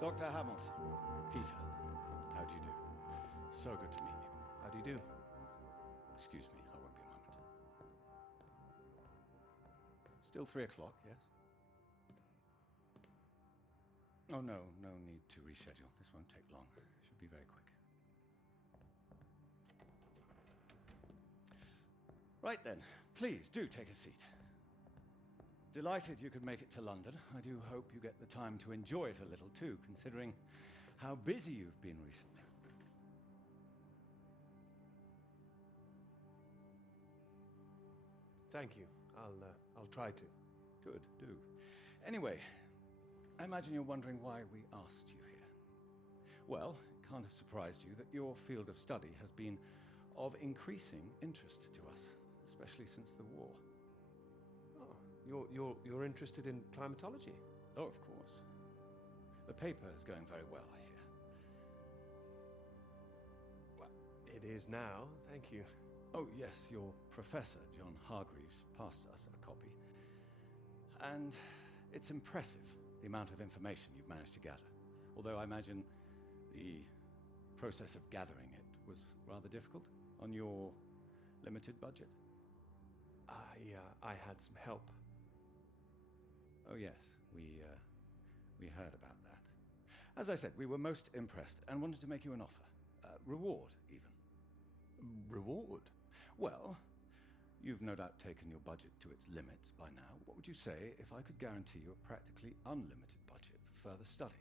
Dr. Hamilton. Peter. How do you do? So good to meet you. How do you do? Excuse me, I won't be a moment. Still 3 o'clock, yes? Oh, no need to reschedule. This won't take long. Should be very quick. Right then, please do take a seat. Delighted you could make it to London. I do hope you get the time to enjoy it a little too, considering how busy you've been recently. Thank you. I'll try to. Good, do. Anyway, I imagine you're wondering why we asked you here. Well, it can't have surprised you that your field of study has been of increasing interest to us, especially since the war. Oh, you're interested in climatology? Oh, of course. The paper is going very well, I hear. Well, it is now, thank you. Oh, yes, your professor, John Hargreaves, passed us a copy. And it's impressive, the amount of information you've managed to gather. Although I imagine the process of gathering it was rather difficult on your limited budget. I had some help. Oh, yes, we heard about that. As I said, we were most impressed and wanted to make you an offer. Reward, even. Reward? Well, you've no doubt taken your budget to its limits by now. What would you say if I could guarantee you a practically unlimited budget for further study?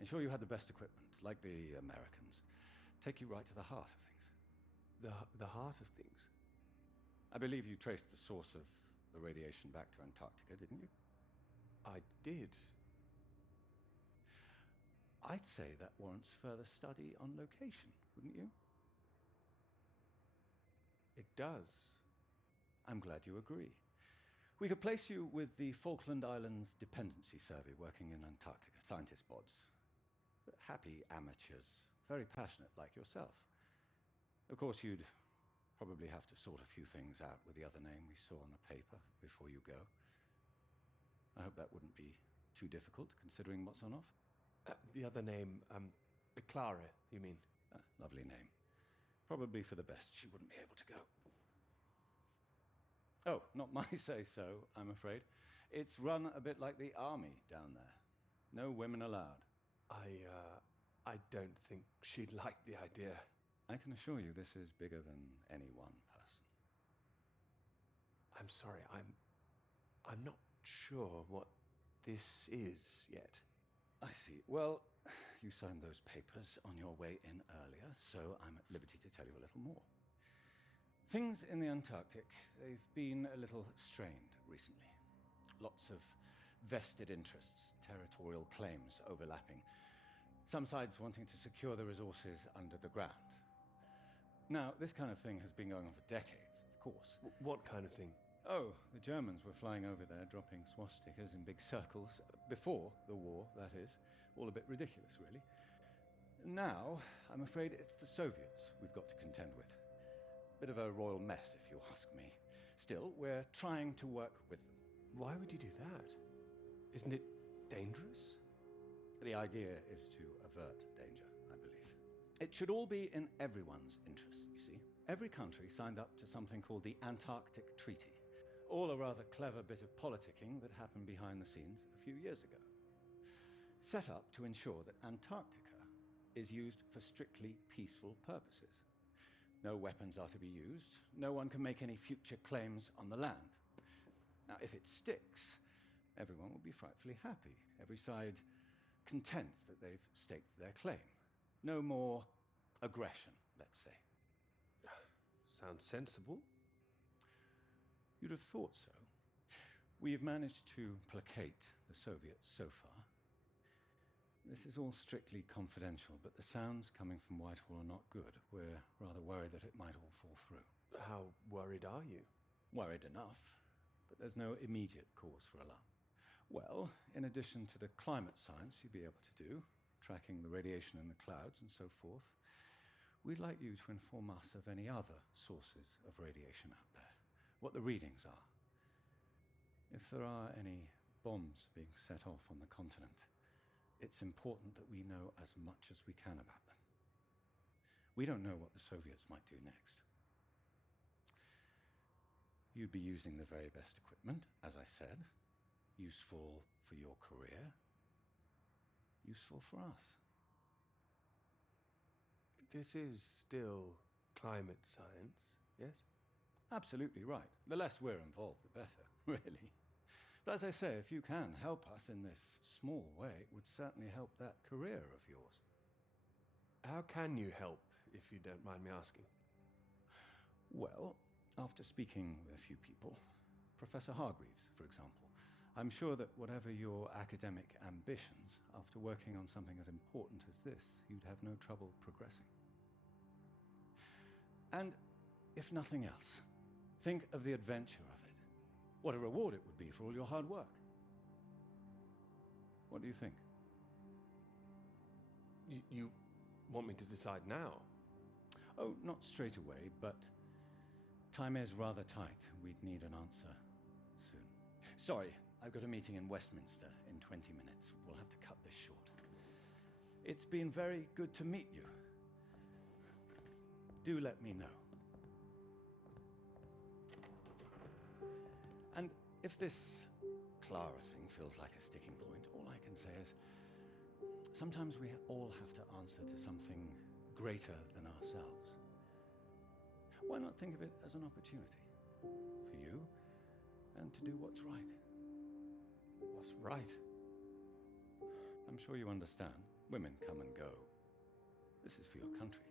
Ensure you had the best equipment, like the Americans. Take you right to the heart of things. The heart of things? I believe you traced the source of the radiation back to Antarctica, didn't you? I did. I'd say that warrants further study on location, wouldn't you? It does. I'm glad you agree. We could place you with the Falkland Islands Dependency Survey working in Antarctica, scientist bods. Happy amateurs, very passionate like yourself. Of course, you'd probably have to sort a few things out with the other name we saw on the paper before you go. I hope that wouldn't be too difficult, considering what's on offer. The other name, Clara, you mean? Lovely name. Probably for the best she wouldn't be able to go. Oh, not my say-so, I'm afraid. It's run a bit like the army down there. No women allowed. I don't think she'd like the idea. I can assure you this is bigger than any one person. I'm sorry, I'm not sure what this is yet. I see. Well, you signed those papers on your way in earlier, so I'm at liberty to tell you a little more. Things in the Antarctic, they've been a little strained recently. Lots of vested interests, territorial claims overlapping. Some sides wanting to secure the resources under the ground. Now, this kind of thing has been going on for decades, of course. What kind of thing? Oh, the Germans were flying over there, dropping swastikas in big circles. Before the war, that is. All a bit ridiculous, really. Now, I'm afraid it's the Soviets we've got to contend with. Bit of a royal mess, if you ask me. Still, we're trying to work with them. Why would you do that? Isn't it dangerous? The idea is to avert danger, I believe. It should all be in everyone's interest, you see. Every country signed up to something called the Antarctic Treaty. All a rather clever bit of politicking that happened behind the scenes a few years ago. Set up to ensure that Antarctica is used for strictly peaceful purposes. No weapons are to be used. No one can make any future claims on the land. Now, if it sticks, everyone will be frightfully happy. Every side content that they've staked their claim. No more aggression, let's say. Sounds sensible. You'd have thought so. We've managed to placate the Soviets so far. This is all strictly confidential, but the sounds coming from Whitehall are not good. We're rather worried that it might all fall through. How worried are you? Worried enough, but there's no immediate cause for alarm. Well, in addition to the climate science you'd be able to do, tracking the radiation in the clouds and so forth, we'd like you to inform us of any other sources of radiation out there, what the readings are. If there are any bombs being set off on the continent, it's important that we know as much as we can about them. We don't know what the Soviets might do next. You'd be using the very best equipment, as I said. Useful for your career. Useful for us. This is still climate science, yes? Absolutely right. The less we're involved, the better, really. But as I say, if you can help us in this small way, it would certainly help that career of yours. How can you help, if you don't mind me asking? Well, after speaking with a few people, Professor Hargreaves, for example, I'm sure that whatever your academic ambitions, after working on something as important as this, you'd have no trouble progressing. And if nothing else, think of the adventure of it. What a reward it would be for all your hard work. What do you think? You want me to decide now? Oh, not straight away, but time is rather tight. We'd need an answer soon. Sorry, I've got a meeting in Westminster in 20 minutes. We'll have to cut this short. It's been very good to meet you. Do let me know. And if this Clara thing feels like a sticking point, all I can say is sometimes we all have to answer to something greater than ourselves. Why not think of it as an opportunity for you and to do what's right? What's right? I'm sure you understand. Women come and go. This is for your country.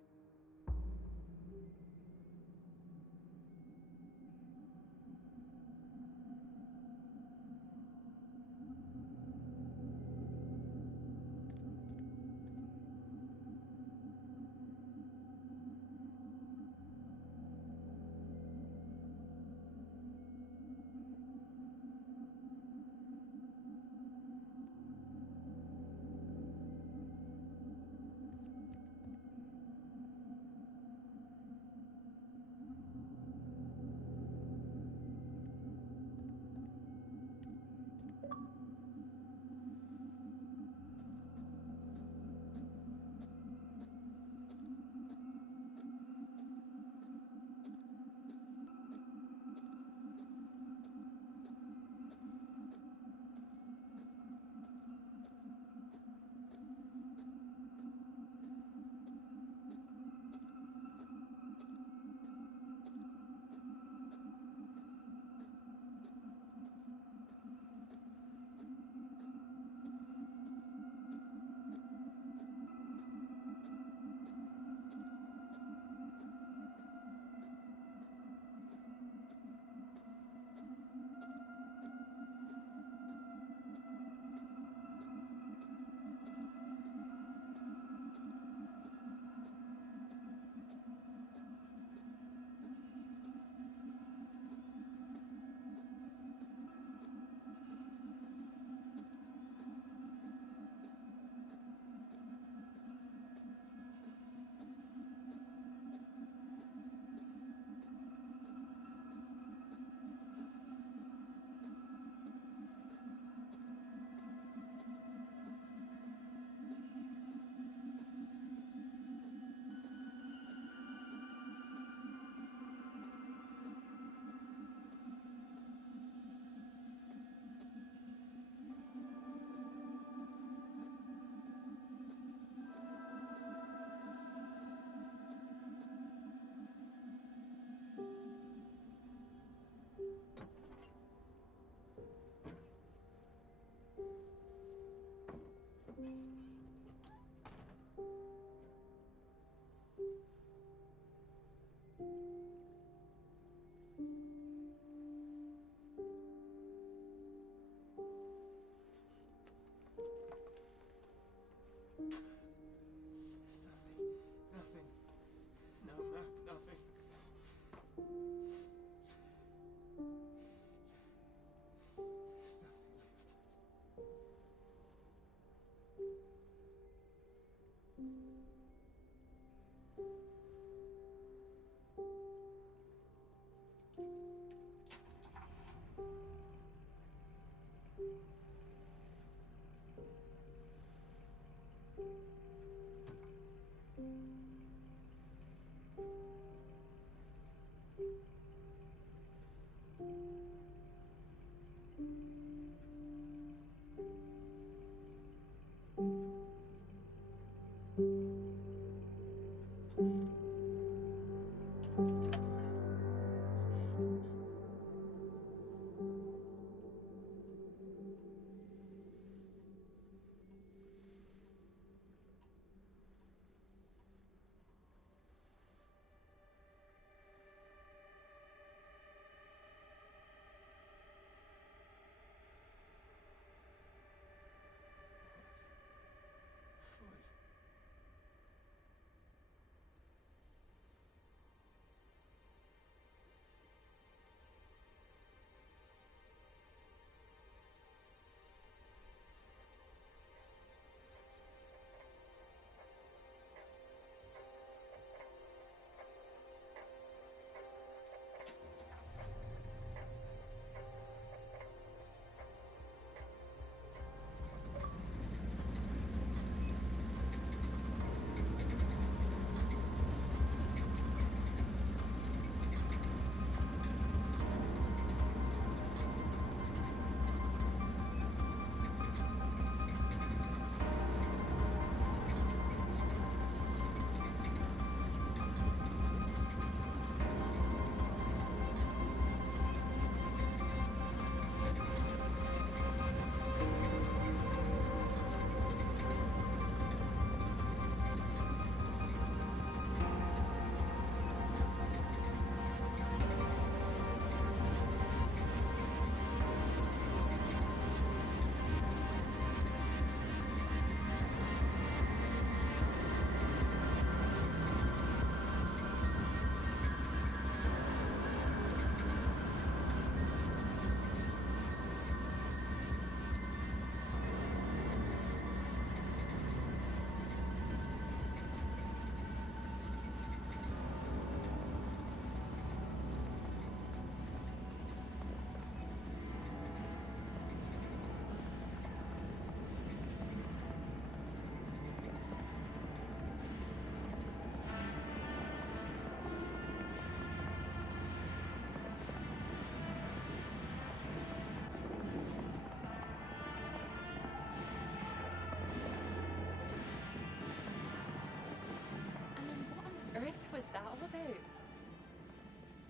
about?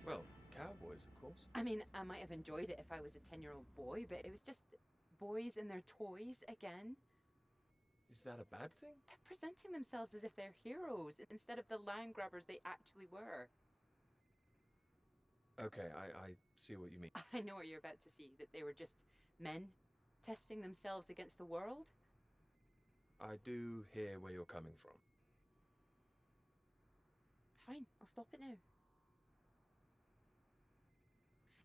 Well, cowboys, of course. I mean, I might have enjoyed it if I was a 10-year-old boy, but it was just boys and their toys again. Is that a bad thing? They're presenting themselves as if they're heroes instead of the land grabbers they actually were. Okay, I see what you mean. I know what you're about to see, that they were just men testing themselves against the world. I do hear where you're coming from. Fine, I'll stop it now.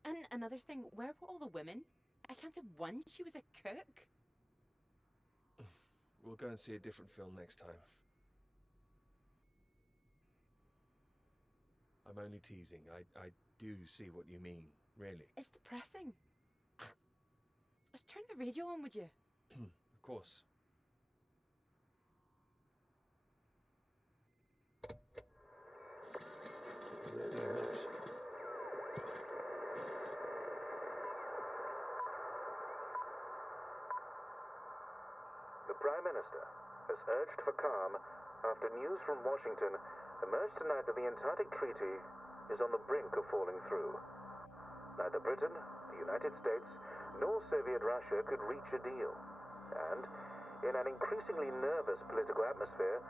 And another thing, where were all the women? I counted one, she was a cook. We'll go and see a different film next time. I'm only teasing. I do see what you mean, really. It's depressing. Just turn the radio on, would you? Of course. Very much. The Prime Minister has urged for calm after news from Washington emerged tonight that the Antarctic Treaty is on the brink of falling through. Neither Britain, the United States, nor Soviet Russia could reach a deal. And, in an increasingly nervous political atmosphere,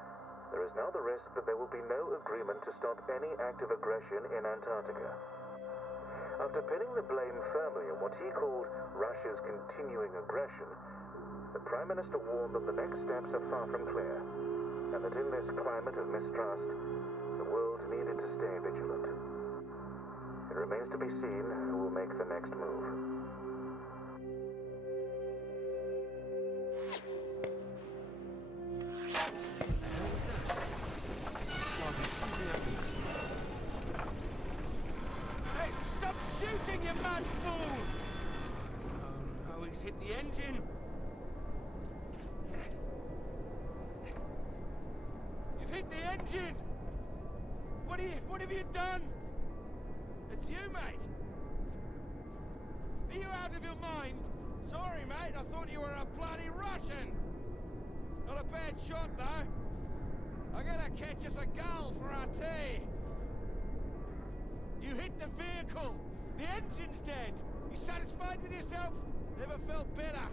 there is now the risk that there will be no agreement to stop any active aggression in Antarctica. After pinning the blame firmly on what he called Russia's continuing aggression, the Prime Minister warned that the next steps are far from clear, and that in this climate of mistrust, the world needed to stay vigilant. It remains to be seen who will make the next move. Hey, stop shooting, you mad fool! Oh, he's hit the engine. You've hit the engine! What have you done? It's you, mate. Are you out of your mind? Sorry, mate. I thought you were a bloody Russian. Not a bad shot, though. I gotta catch us a gull for our tea. You hit the vehicle! The engine's dead! You satisfied with yourself? Never felt better.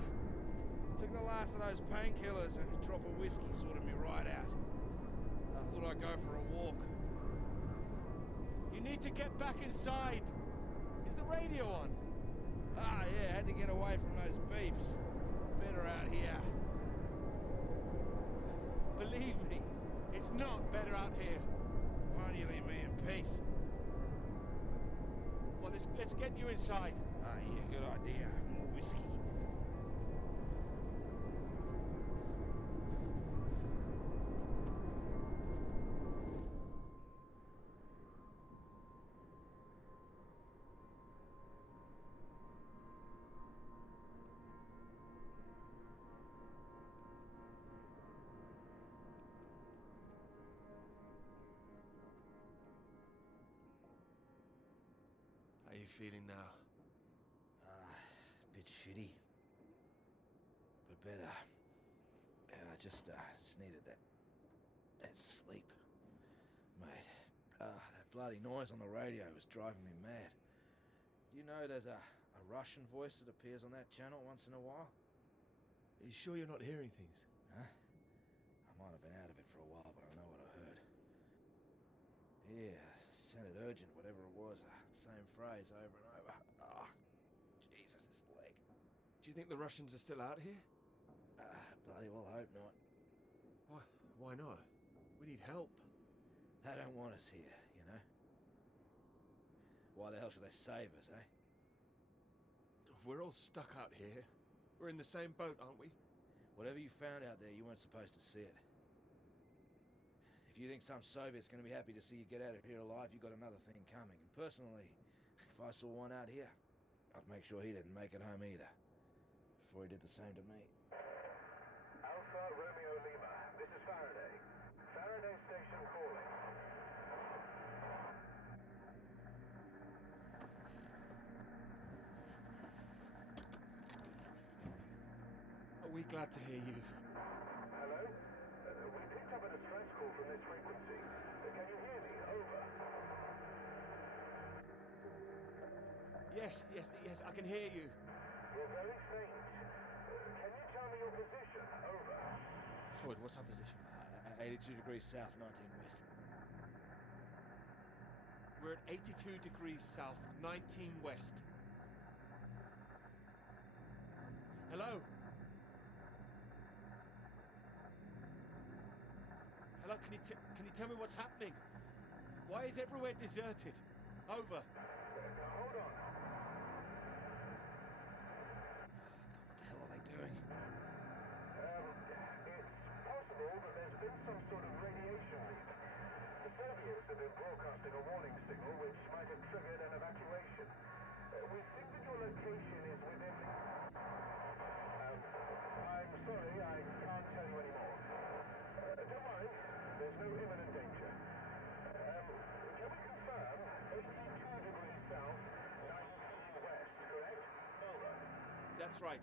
Took the last of those painkillers and a drop of whiskey sorted me right out. I thought I'd go for a walk. You need to get back inside. Is the radio on? Ah, yeah, had to get away from those beeps. Better out here. Believe me, it's not better out here. Why don't you leave me in peace? Well, let's get you inside. Ah, yeah, good idea. More whiskey. How are you feeling now? Bit shitty. But better. Yeah, I just needed that sleep. Mate, that bloody noise on the radio was driving me mad. Do you know there's a Russian voice that appears on that channel once in a while? Are you sure you're not hearing things? Huh? I might have been out of it for a while, but I know what I heard. Yeah, sounded urgent, whatever it was. Same phrase over and over. Ah, Jesus, this leg. Do you think the Russians are still out here? Bloody well hope not. Why not? We need help. They don't want us here, you know? Why the hell should they save us, eh? We're all stuck out here. We're in the same boat, aren't we? Whatever you found out there, you weren't supposed to see it. If you think some Soviet's going to be happy to see you get out of here alive, you've got another thing coming. And personally, if I saw one out here, I'd make sure he didn't make it home either. Before he did the same to me. Alpha Romeo Lima, this is Faraday. Faraday Station calling. Are we glad to hear you? Hello? We picked up a distress call from this frequency. Can you hear me? Over. Yes, I can hear you. You're very faint. Can you tell me your position? Over. Floyd, what's our position? 82 degrees south, 19 west. We're at 82 degrees south, 19 west. Hello? Hello, can you tell me what's happening? Why is everywhere deserted? Over. Hold on. What the hell are they doing? It's possible that there's been some sort of radiation leak. The Soviets have been broadcasting a warning signal which might have triggered an evacuation. We think that your location is within... I'm sorry, I can't tell you anymore. Don't worry, there's no imminent danger. Can we confirm 82 degrees south, 19 west, correct? Over. That's right.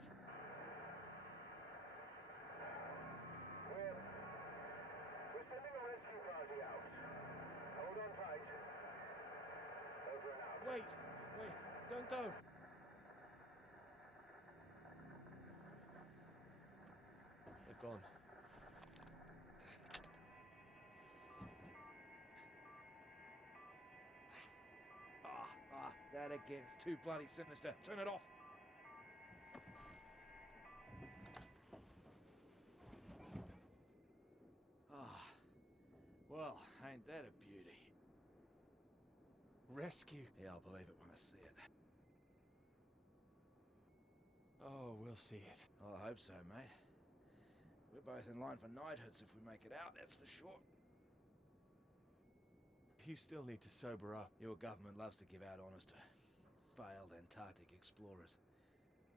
We're sending a rescue party out. Hold on tight. Over and out. Wait, don't go. They're gone. That again. It's too bloody sinister. Turn it off. Well, ain't that a beauty? Rescue. Yeah, I'll believe it when I see it. Oh, we'll see it. Well, I hope so, mate. We're both in line for knighthoods if we make it out, that's for sure. You still need to sober up. Your government loves to give out honours to failed Antarctic explorers.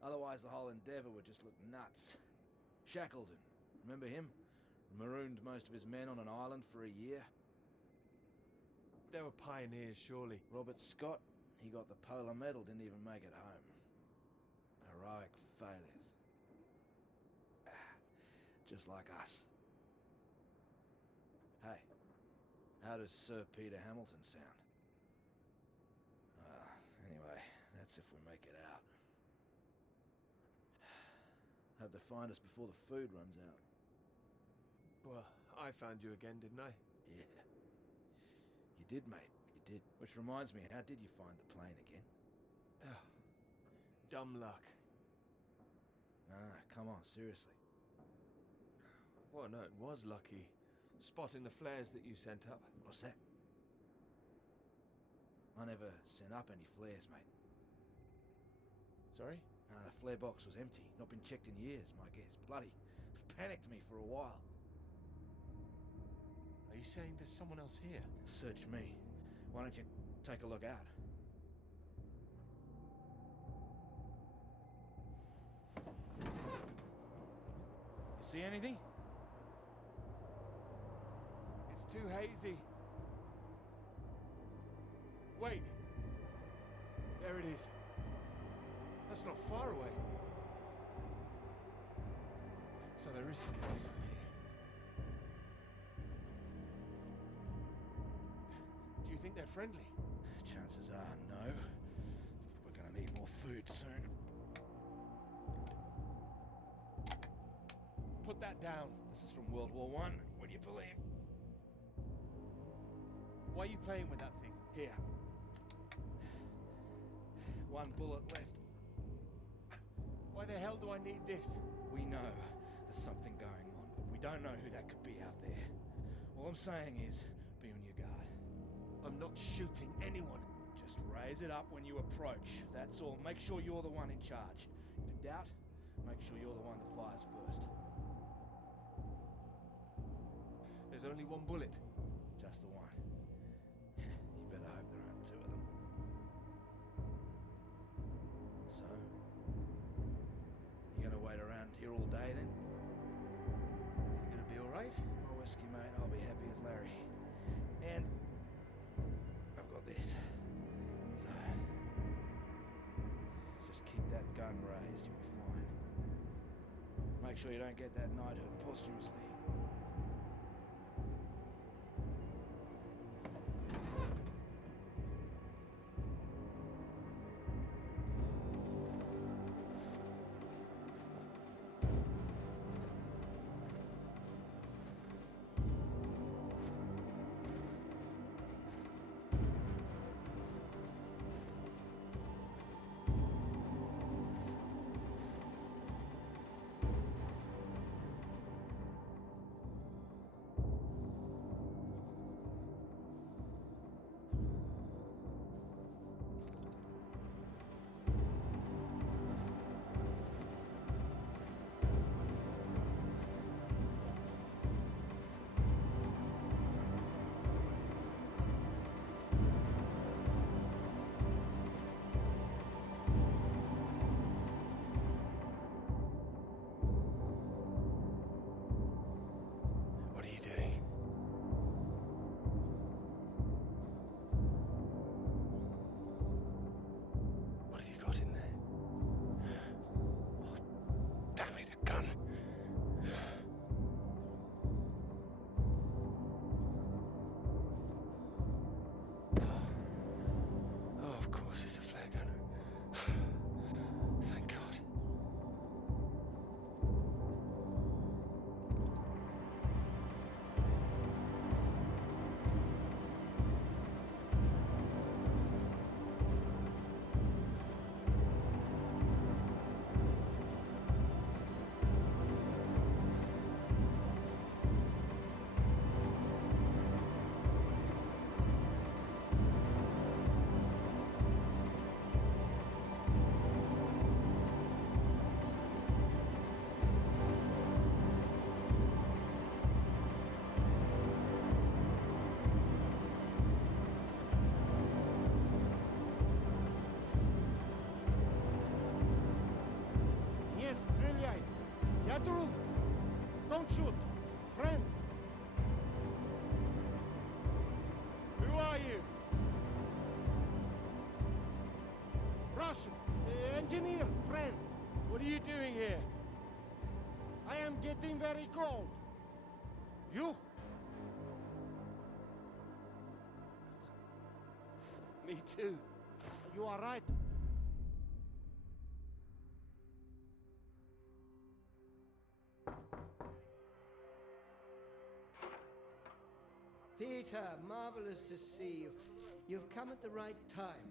Otherwise, the whole endeavour would just look nuts. Shackleton, remember him? Marooned most of his men on an island for a year. They were pioneers, surely. Robert Scott, he got the Polar Medal, didn't even make it home. Heroic failures. Just like us. Hey, how does Sir Peter Hamilton sound? Anyway, that's if we make it out. Hope they find us before the food runs out. Well, I found you again, didn't I? Yeah. You did, mate. You did. Which reminds me, how did you find the plane again? Dumb luck. No, come on, seriously. Well, no, it was lucky. Spotting the flares that you sent up. What's that? I never sent up any flares, mate. Sorry? No, the flare box was empty. Not been checked in years, my guess. Bloody panicked me for a while. Are you saying there's someone else here? Search me. Why don't you take a look out? You see anything? It's too hazy. Wait. There it is. That's not far away. So there is someone else out here. Do you think they're friendly? Chances are no. We're gonna need more food soon. Put that down. This is from World War I, would you believe? Why are you playing with that thing? Here. One bullet left. Why the hell do I need this? We know there's something going on, but we don't know who that could be out there. All I'm saying is, be on your guard. I'm not shooting anyone. Just raise it up when you approach. That's all. Make sure you're the one in charge. If in doubt, make sure you're the one that fires first. There's only one bullet. Just the one. You better hope there aren't two of them. So, you gonna wait around here all day then? You gonna be alright? More whiskey, mate. I'll be happy as Larry. And I've got this. So, just keep that gun raised, you'll be fine. Make sure you don't get that knighthood posthumously. Engineer, friend, What are you doing here? I am getting very cold. You? Me too. You are right. Peter, marvelous to see you. You've come at the right time.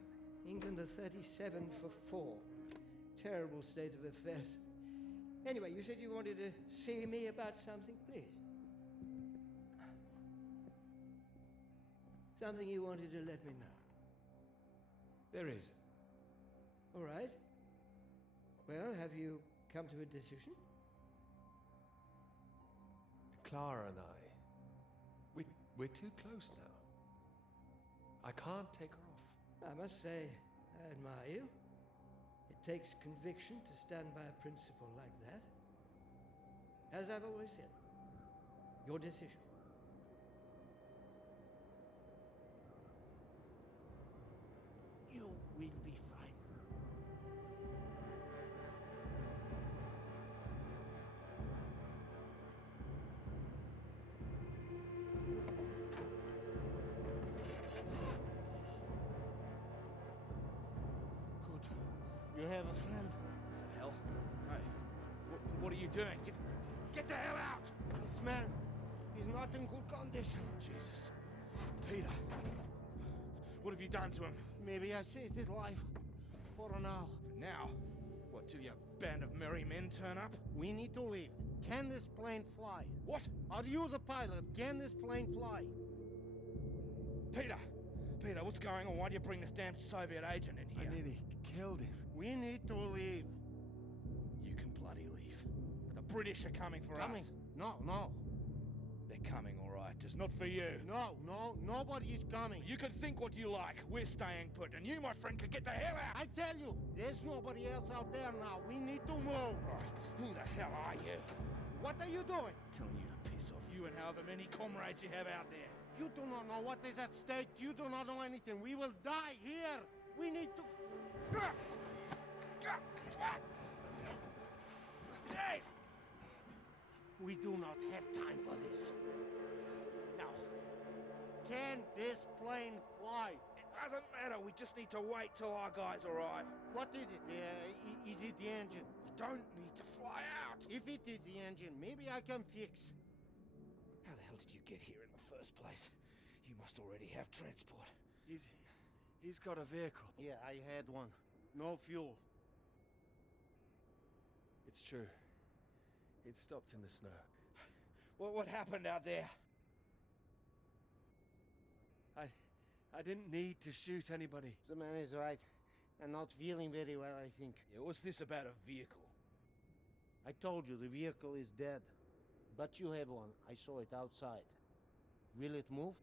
England are 37 for 4. Terrible state of affairs. Anyway, you said you wanted to see me about something, please. Something you wanted to let me know. There is. All right. Well, have you come to a decision? Clara and I, we're too close now. I can't take her off. I must say, I admire you. It takes conviction to stand by a principle like that. As I've always said, your decision. You will be fine. Good. You have a friend. The hell? Hey, what are you doing? Get the hell out! This man is not in good condition. Jesus. Peter. What have you done to him? Maybe I saved his life. For now. For now? What, till your band of merry men turn up? We need to leave. Can this plane fly? What? Are you the pilot? Can this plane fly? Peter! Peter, what's going on? Why do you bring this damn Soviet agent in here? I nearly killed him. We need to leave. You can bloody leave. The British are coming for Coming? us. No. They're coming, all right. Just not for you. No, nobody is coming. You can think what you like. We're staying put, and you, my friend, can get the hell out! I tell you, there's nobody else out there now. We need to move. Right. Who the hell are you? What are you doing? Telling you to piss off, you and however many comrades you have out there. You do not know what is at stake. You do not know anything. We will die here. We need to... Yes! We do not have time for this. Now, can this plane fly? It doesn't matter. We just need to wait till our guys arrive. What is it? Is it the engine? We don't need to fly out. If it is the engine, maybe I can fix. How the hell did you get here in the first place? You must already have transport. He's got a vehicle. Yeah, I had one. No fuel. It's true. It stopped in the snow. What happened out there? I didn't need to shoot anybody. The man is right. I'm not feeling very well, I think. Yeah, what's this about a vehicle? I told you the vehicle is dead. But you have one. I saw it outside. Will it move?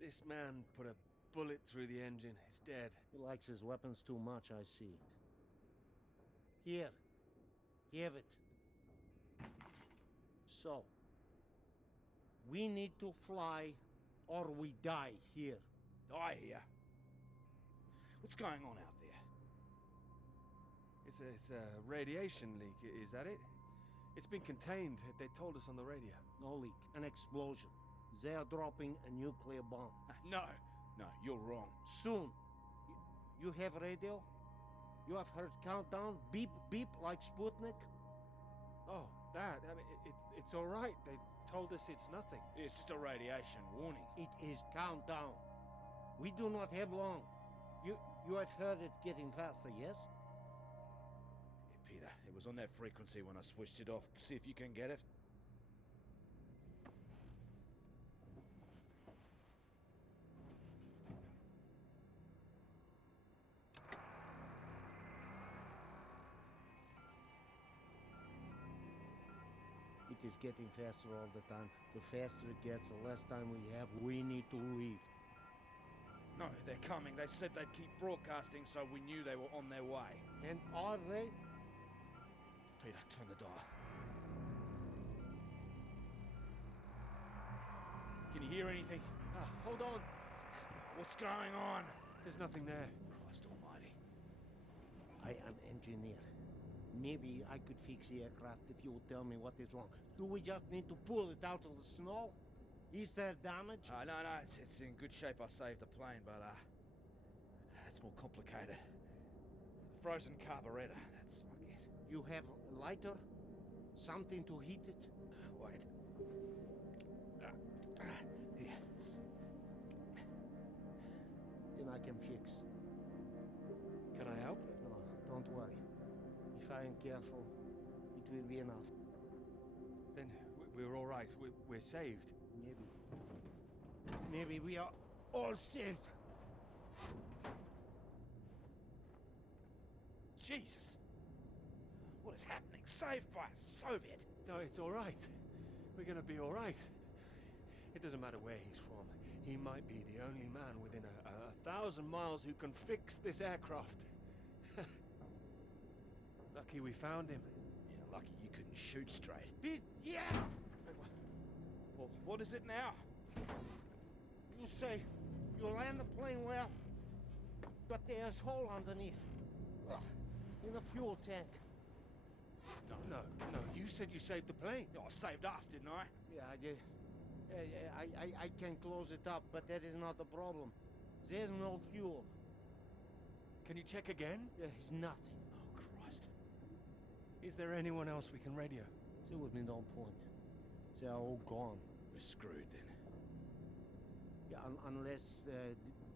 This man put a bullet through the engine. He's dead. He likes his weapons too much, I see. Here. Have it. So, we need to fly or we die here. Die here? What's going on out there? It's a radiation leak, is that it? It's been contained, they told us on the radio. No leak, an explosion. They are dropping a nuclear bomb. No, you're wrong. Soon. You have radio? You have heard countdown? Beep, beep, like Sputnik? Oh, that. I mean, it's all right. They told us it's nothing. It's just a radiation warning. It is countdown. We do not have long. You have heard it getting faster, yes? Yeah, Peter, it was on that frequency when I switched it off. See if you can get it. It is getting faster all the time. The faster it gets, the less time we have. We need to leave. No, they're coming. They said they'd keep broadcasting, so we knew they were on their way. And are they? Peter, turn the dial. Can you hear anything? Hold on. What's going on? There's nothing there. Christ almighty. I am engineer. Maybe I could fix the aircraft if you would tell me what is wrong. Do we just need to pull it out of the snow? Is there damage? No, it's in good shape. I saved the plane, but it's more complicated. Frozen carburetor, that's my guess. You have a lighter? Something to heat it? Wait. Yeah. Then I can fix. Can I help? No, don't worry. If I am careful, it will be enough. Then we're all right. We're saved. Maybe we are all safe. Jesus! What is happening? Saved by a Soviet! No, it's all right. We're gonna be all right. It doesn't matter where he's from. He might be the only man within a 1,000 miles who can fix this aircraft. Lucky we found him. Yeah, lucky you couldn't shoot straight. Yes! Well, what is it now? You say you land the plane well, but there's a hole underneath. In the fuel tank. No. You said you saved the plane. Oh, I saved us, didn't I? Yeah, I did. I can close it up, but that is not the problem. There's no fuel. Can you check again? There's nothing. Oh, Christ. Is there anyone else we can radio? There would be no point. They are all gone. We're screwed then. Yeah, unless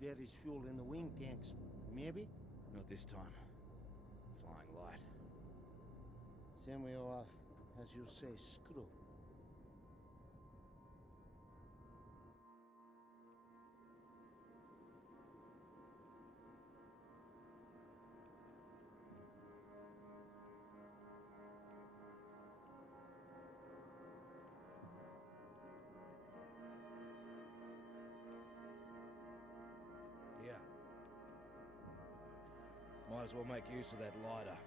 there is fuel in the wing tanks. Maybe? Not this time. Flying light. Then we are, as you say, screwed. Yeah. Might as well make use of that lighter.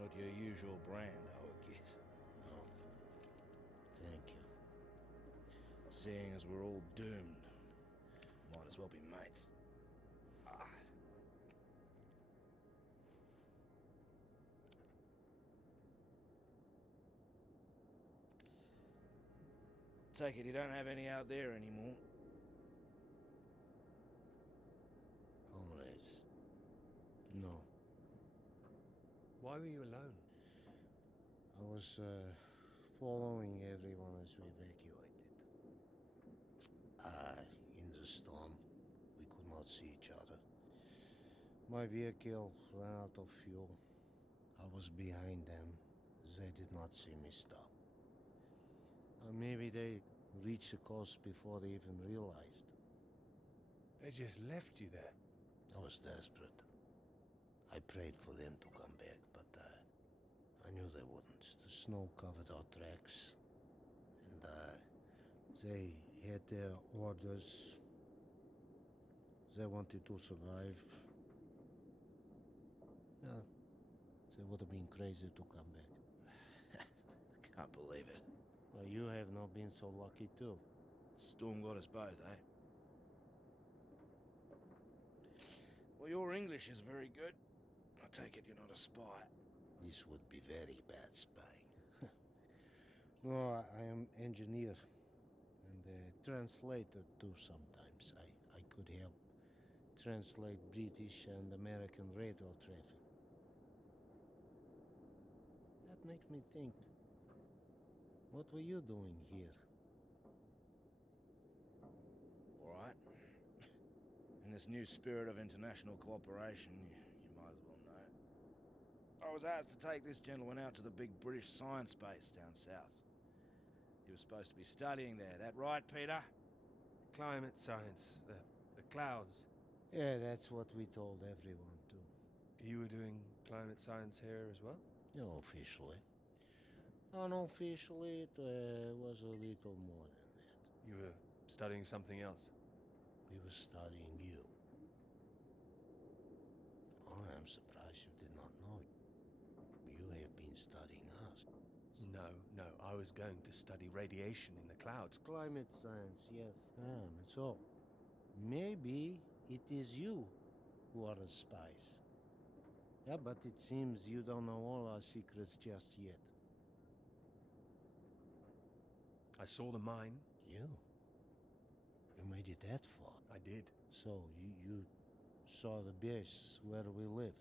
Not your usual brand, I would guess. No. Thank you. Seeing as we're all doomed, might as well be mates. Take it you don't have any out there anymore. Comrades. No. Why were you alone? I was following everyone as we evacuated. In the storm, we could not see each other. My vehicle ran out of fuel. I was behind them. They did not see me stop. Maybe they reached the coast before they even realized. They just left you there. I was desperate. I prayed for them to come back, but I knew they wouldn't. The snow covered our tracks, and they had their orders. They wanted to survive. Well, they would have been crazy to come back. Can't believe it. Well, you have not been so lucky too. Storm got us both, eh? Well, your English is very good. I take it you're not a spy. This would be very bad spying. No, I am engineer and translator too sometimes. I could help translate British and American radio traffic. That makes me think. What were you doing here? All right. In this new spirit of international cooperation, you might as well know. I was asked to take this gentleman out to the big British science base down south. He was supposed to be studying there. That right, Peter? Climate science, the clouds. Yeah, that's what we told everyone too. You were doing climate science here as well? No, officially. Unofficially, it was a little more than that. You were studying something else? We were studying you. I am surprised you did not know. You have been studying us. No, I was going to study radiation in the clouds. Climate science, yes. So, maybe it is you who are spies. Yeah, but it seems you don't know all our secrets just yet. I saw the mine. You? You made it that far? I did. So, you saw the base where we lived?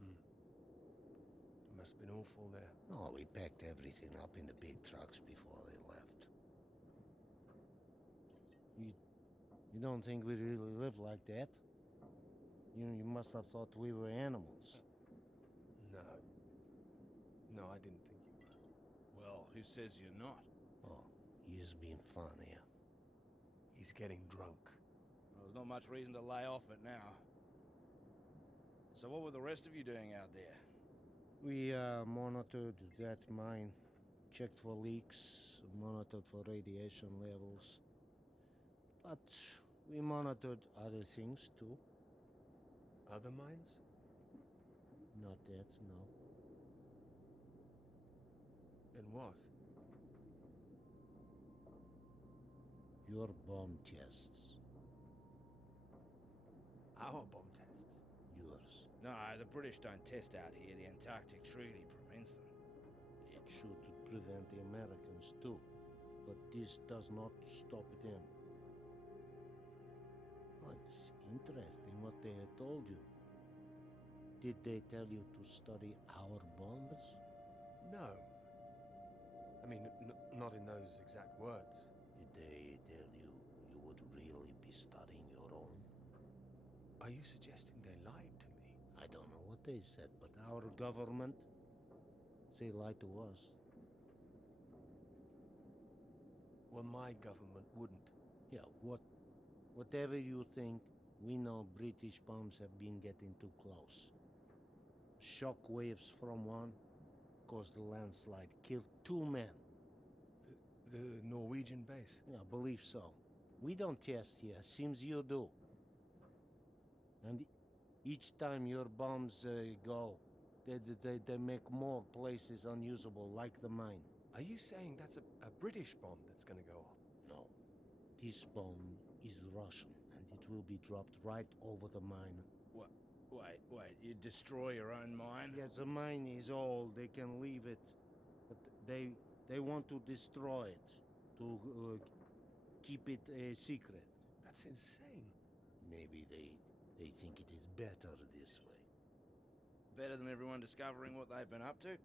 It must have been awful there. Oh, we packed everything up in the big trucks before they left. You don't think we really live like that? You must have thought we were animals. No. No, I didn't think you were. Well, who says you're not? Oh, he's being fun here. He's getting drunk. Well, there's not much reason to lay off it now. So what were the rest of you doing out there? We monitored that mine, checked for leaks, monitored for radiation levels. But we monitored other things too. Other mines? Not that, no. Then what? Your bomb tests. Our bomb tests? Yours. No, the British don't test out here. The Antarctic Treaty prevents them. It should prevent the Americans too. But this does not stop them. Oh, it's interesting what they have told you. Did they tell you to study our bombs? No. I mean, not in those exact words. Did they tell you you would really be studying your own? Are you suggesting they lied to me? I don't know what they said, but our government, they lied to us. Well, my government wouldn't. Yeah, whatever you think, we know British bombs have been getting too close. Shock waves from one caused a landslide, killed 2 men. The Norwegian base? Yeah, I believe so. We don't test here, seems you do. And each time your bombs go, they make more places unusable, like the mine. Are you saying that's a British bomb that's gonna go off? No. This bomb is Russian, and it will be dropped right over the mine. What? Wait, you destroy your own mine? Yes, the mine is old, they can leave it. But they want to destroy it, to keep it a secret. That's insane. Maybe they think it is better this way. Better than everyone discovering what they've been up to?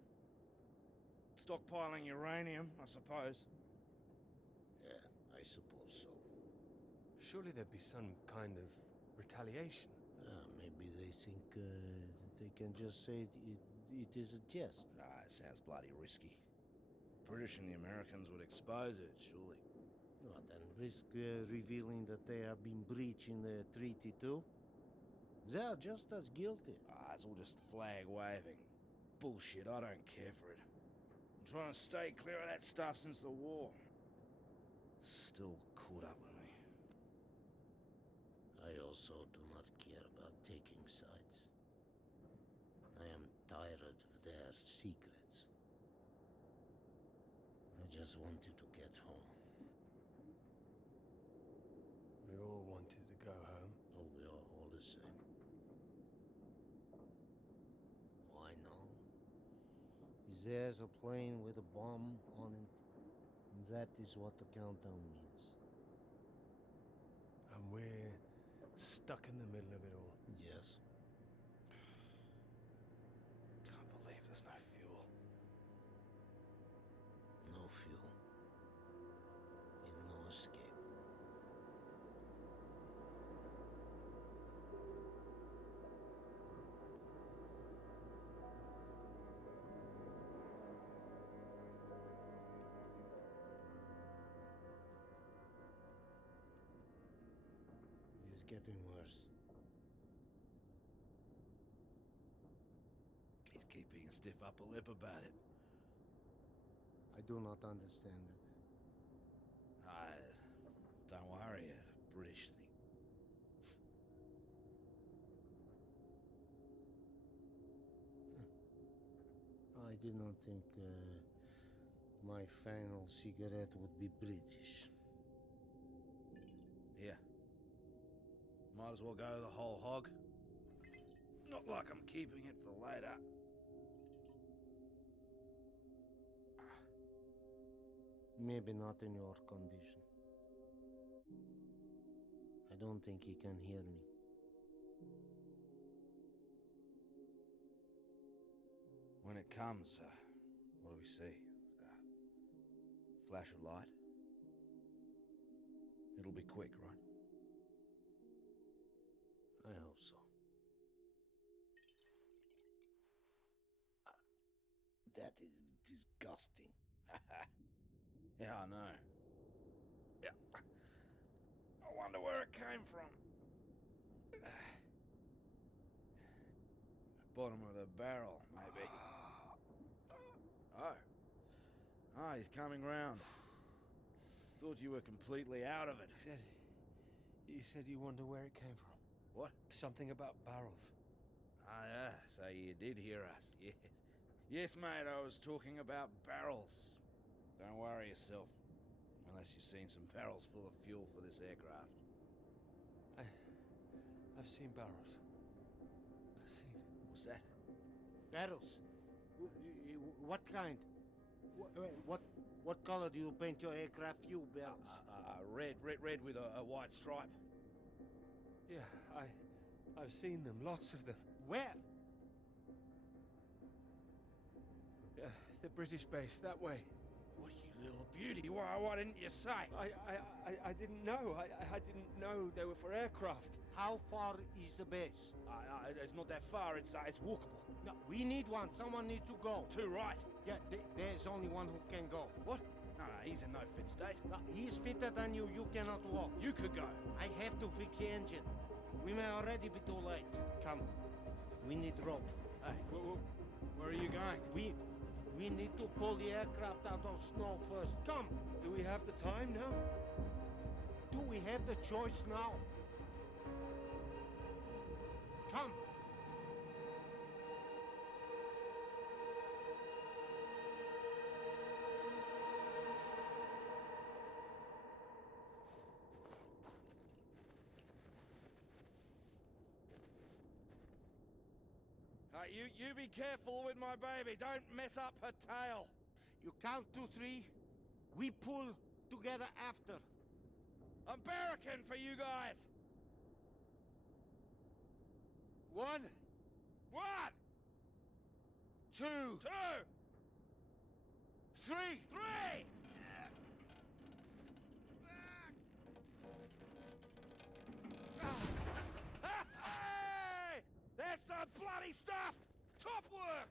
Stockpiling uranium, I suppose. Yeah, I suppose so. Surely there'd be some kind of retaliation. Maybe they think they can just say it is a jest. It sounds bloody risky. British and the Americans would expose it, surely. Well, then risk revealing that they have been breaching the treaty too? They are just as guilty. It's all just flag waving. Bullshit, I don't care for it. I'm trying to stay clear of that stuff since the war. Still caught up with me. I also do not care about taking sides. I am tired of their secrets. I just wanted to get home. We all wanted to go home. Oh, we are all the same. Why now? There's a plane with a bomb on it. And that is what the countdown means. And we're stuck in the middle of it all. Yes. Can't believe there's no fuel. No fuel. And no escape. It's getting worse. He's keeping a stiff upper lip about it. I do not understand it. Don't worry, a British thing. I did not think my final cigarette would be British. Here. Might as well go the whole hog. Not like I'm keeping it for later. Maybe not in your condition. I don't think he can hear me. When it comes, what do we see? Flash of light? It'll be quick, right? I hope so. That is disgusting. Yeah, I know. Yeah. I wonder where it came from. Bottom of the barrel, maybe. Oh. Ah, he's coming round. Thought you were completely out of it. You said you wonder where it came from. What? Something about barrels. Ah, yeah, so you did hear us, yes. Yes, mate, I was talking about barrels. Don't worry yourself. Unless you've seen some barrels full of fuel for this aircraft. I've seen barrels. I've seen it. What's that? Barrels? What kind? What color do you paint your aircraft fuel barrels? Red with a white stripe. Yeah, I've seen them, lots of them. Where? The British base, that way. What, you little beauty? Why didn't you say? I didn't know. I didn't know they were for aircraft. How far is the base? It's not that far. It's walkable. No, we need one. Someone needs to go. Too right. Yeah, there's only one who can go. What? No, he's in no fit state. No, he's fitter than you. You cannot walk. You could go. I have to fix the engine. We may already be too late. Come. We need rope. Hey, where are you going? We need to pull the aircraft out of snow first. Come. Do we have the time now? Do we have the choice now? Come. You be careful with my baby. Don't mess up her tail. You count to 3. We pull together after. American for you guys. 1. 1. 2. 2. 3. 3. Hey! That's the bloody stuff! Top work!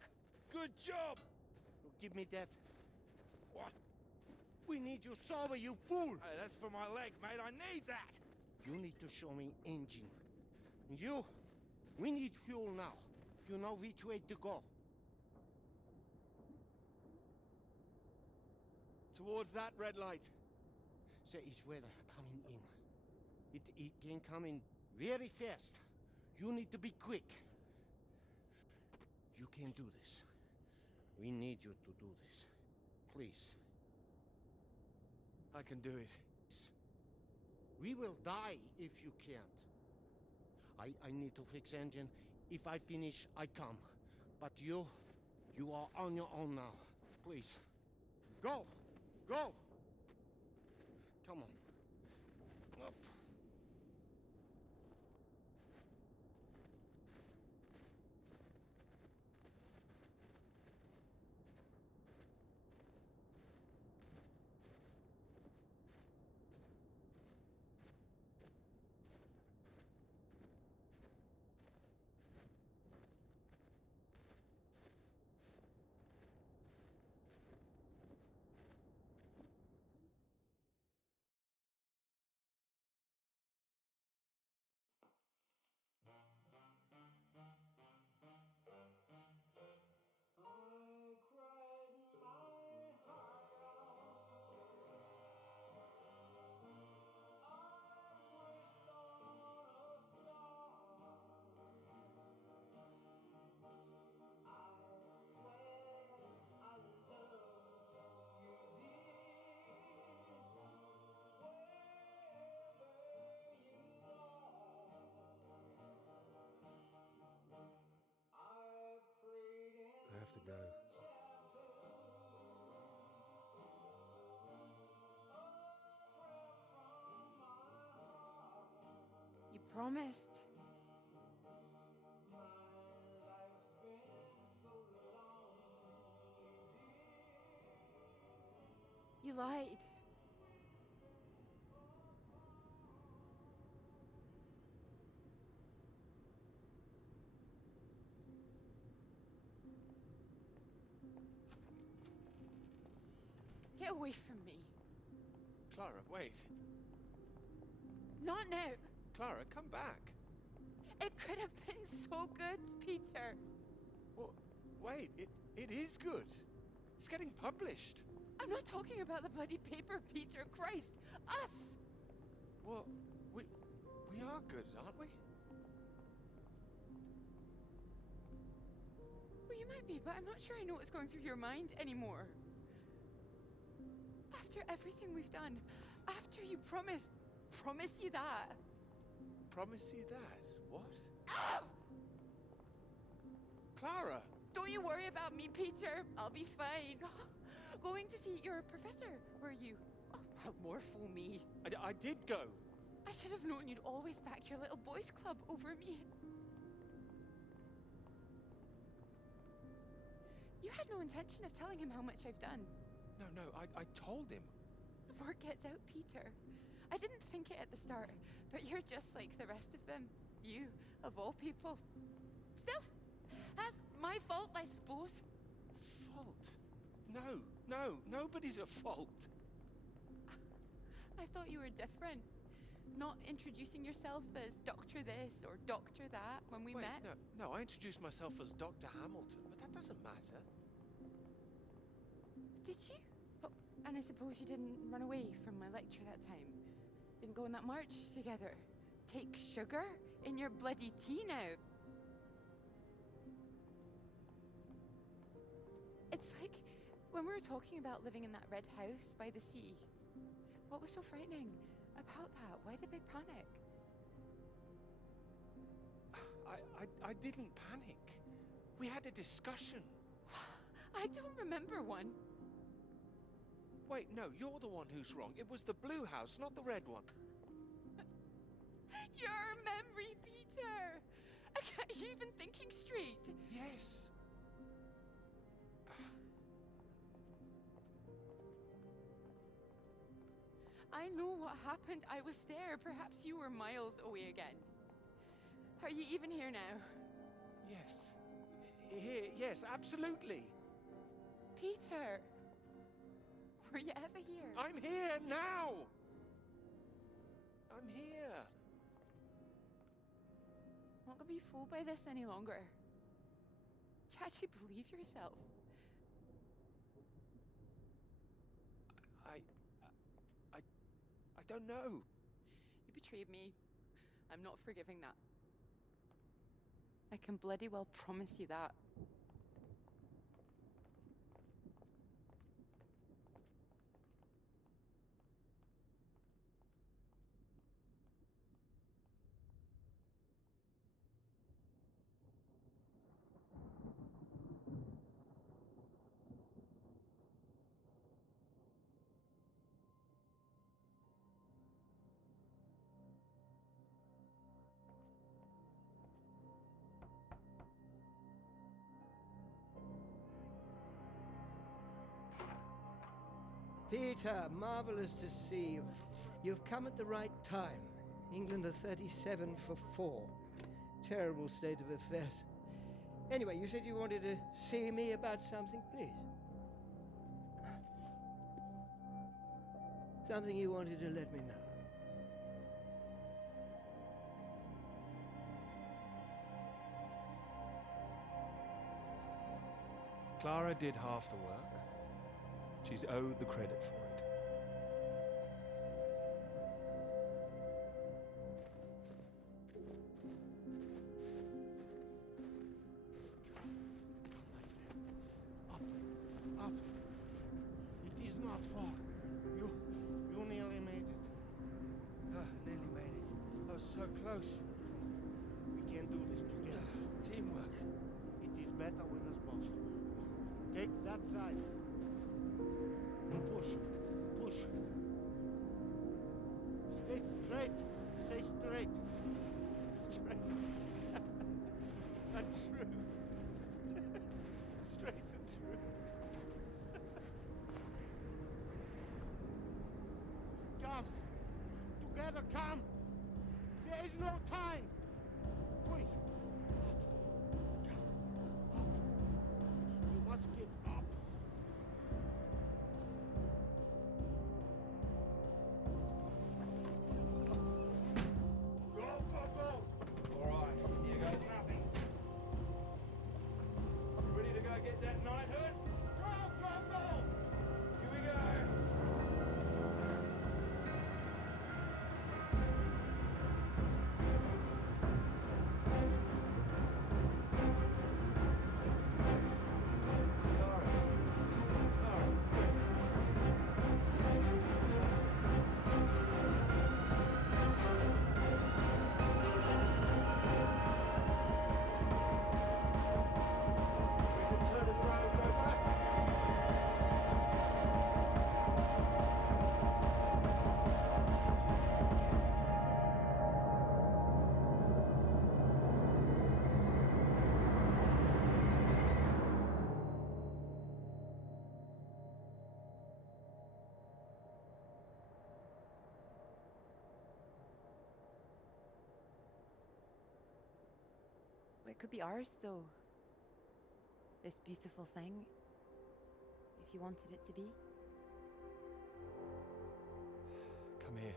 Good job! Give me that. What? We need you sober, you fool! Hey, that's for my leg, mate. I need that! You need to show me engine. You, we need fuel now. You know which way to go. Towards that red light. Say, it's weather coming in. It can come in very fast. You need to be quick. You can do this. We need you to do this. Please. I can do it. We will die if you can't. I need to fix engine. If I finish, I come. But you are on your own now. Please. Go! Go! Come on. Up. promised. You lied. Get away from me. Clara, wait. Not now. Clara, come back. It could have been so good, Peter. Well, wait, it is good. It's getting published. I'm not talking about the bloody paper, Peter. Christ. Us. Well, we are good, aren't we? Well, you might be, but I'm not sure I know what's going through your mind anymore. After everything we've done, after you promise you that. Promise you that? What? Oh! Clara! Don't you worry about me, Peter. I'll be fine. Going to see your professor, were you? Oh, how more fool me. I did go. I should have known you'd always back your little boys club over me. You had no intention of telling him how much I've done. No, I told him. Word gets out, Peter. I didn't think it at the start, but you're just like the rest of them. You, of all people. Still, that's my fault, I suppose. Fault? No, nobody's at fault. I thought you were different. Not introducing yourself as Doctor this or Doctor that when we met. No, I introduced myself as Dr. Hamilton, but that doesn't matter. Did you? Oh, and I suppose you didn't run away from my lecture that time. Didn't go on that march together. Take sugar in your bloody tea now. It's like when we were talking about living in that red house by the sea. What was so frightening about that? Why the big panic? I didn't panic. We had a discussion. I don't remember one. Wait, no, you're the one who's wrong. It was the blue house, not the red one. Your memory, Peter! Are you even thinking straight? Yes. I know what happened. I was there. Perhaps you were miles away again. Are you even here now? Yes. Here, yes, absolutely. Peter! Were you ever here? I'm here now! I'm here. I'm not gonna be fooled by this any longer. Do you actually believe yourself? I don't know. You betrayed me. I'm not forgiving that. I can bloody well promise you that. Peter, marvelous to see you. You've come at the right time. England are 37 for 4. Terrible state of affairs. Anyway, you said you wanted to see me about something, please. Something you wanted to let me know. Clara did half the work. She's owed the credit for it. Up. It is not far. You nearly made it. Nearly made it. I was so close. We can do this together. Teamwork. It is better with us both. Take that side. And push. Stay straight. Stay straight. and true. Straight and true. Come! Together, come! There is no time! Please! Up! Up! You must get up! Go, go, go! Alright, here goes nothing. You ready to go get that knighthood? Go, go, go! Here we go! It could be ours, though. This beautiful thing. If you wanted it to be. Come here.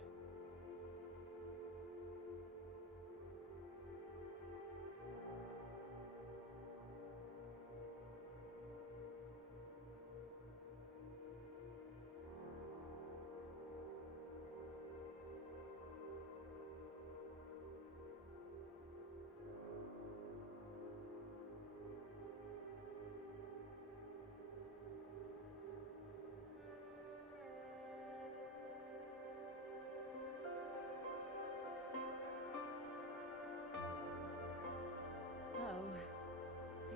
Oh,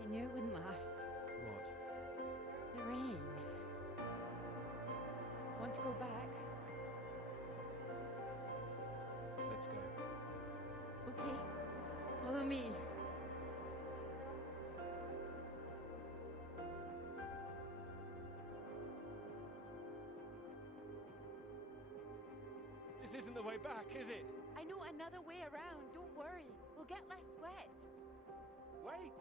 I knew it wouldn't last. What? The rain. Want to go back? Let's go. Okay, follow me. This isn't the way back, is it? I know another way around. Don't worry. We'll get less wet. Wait!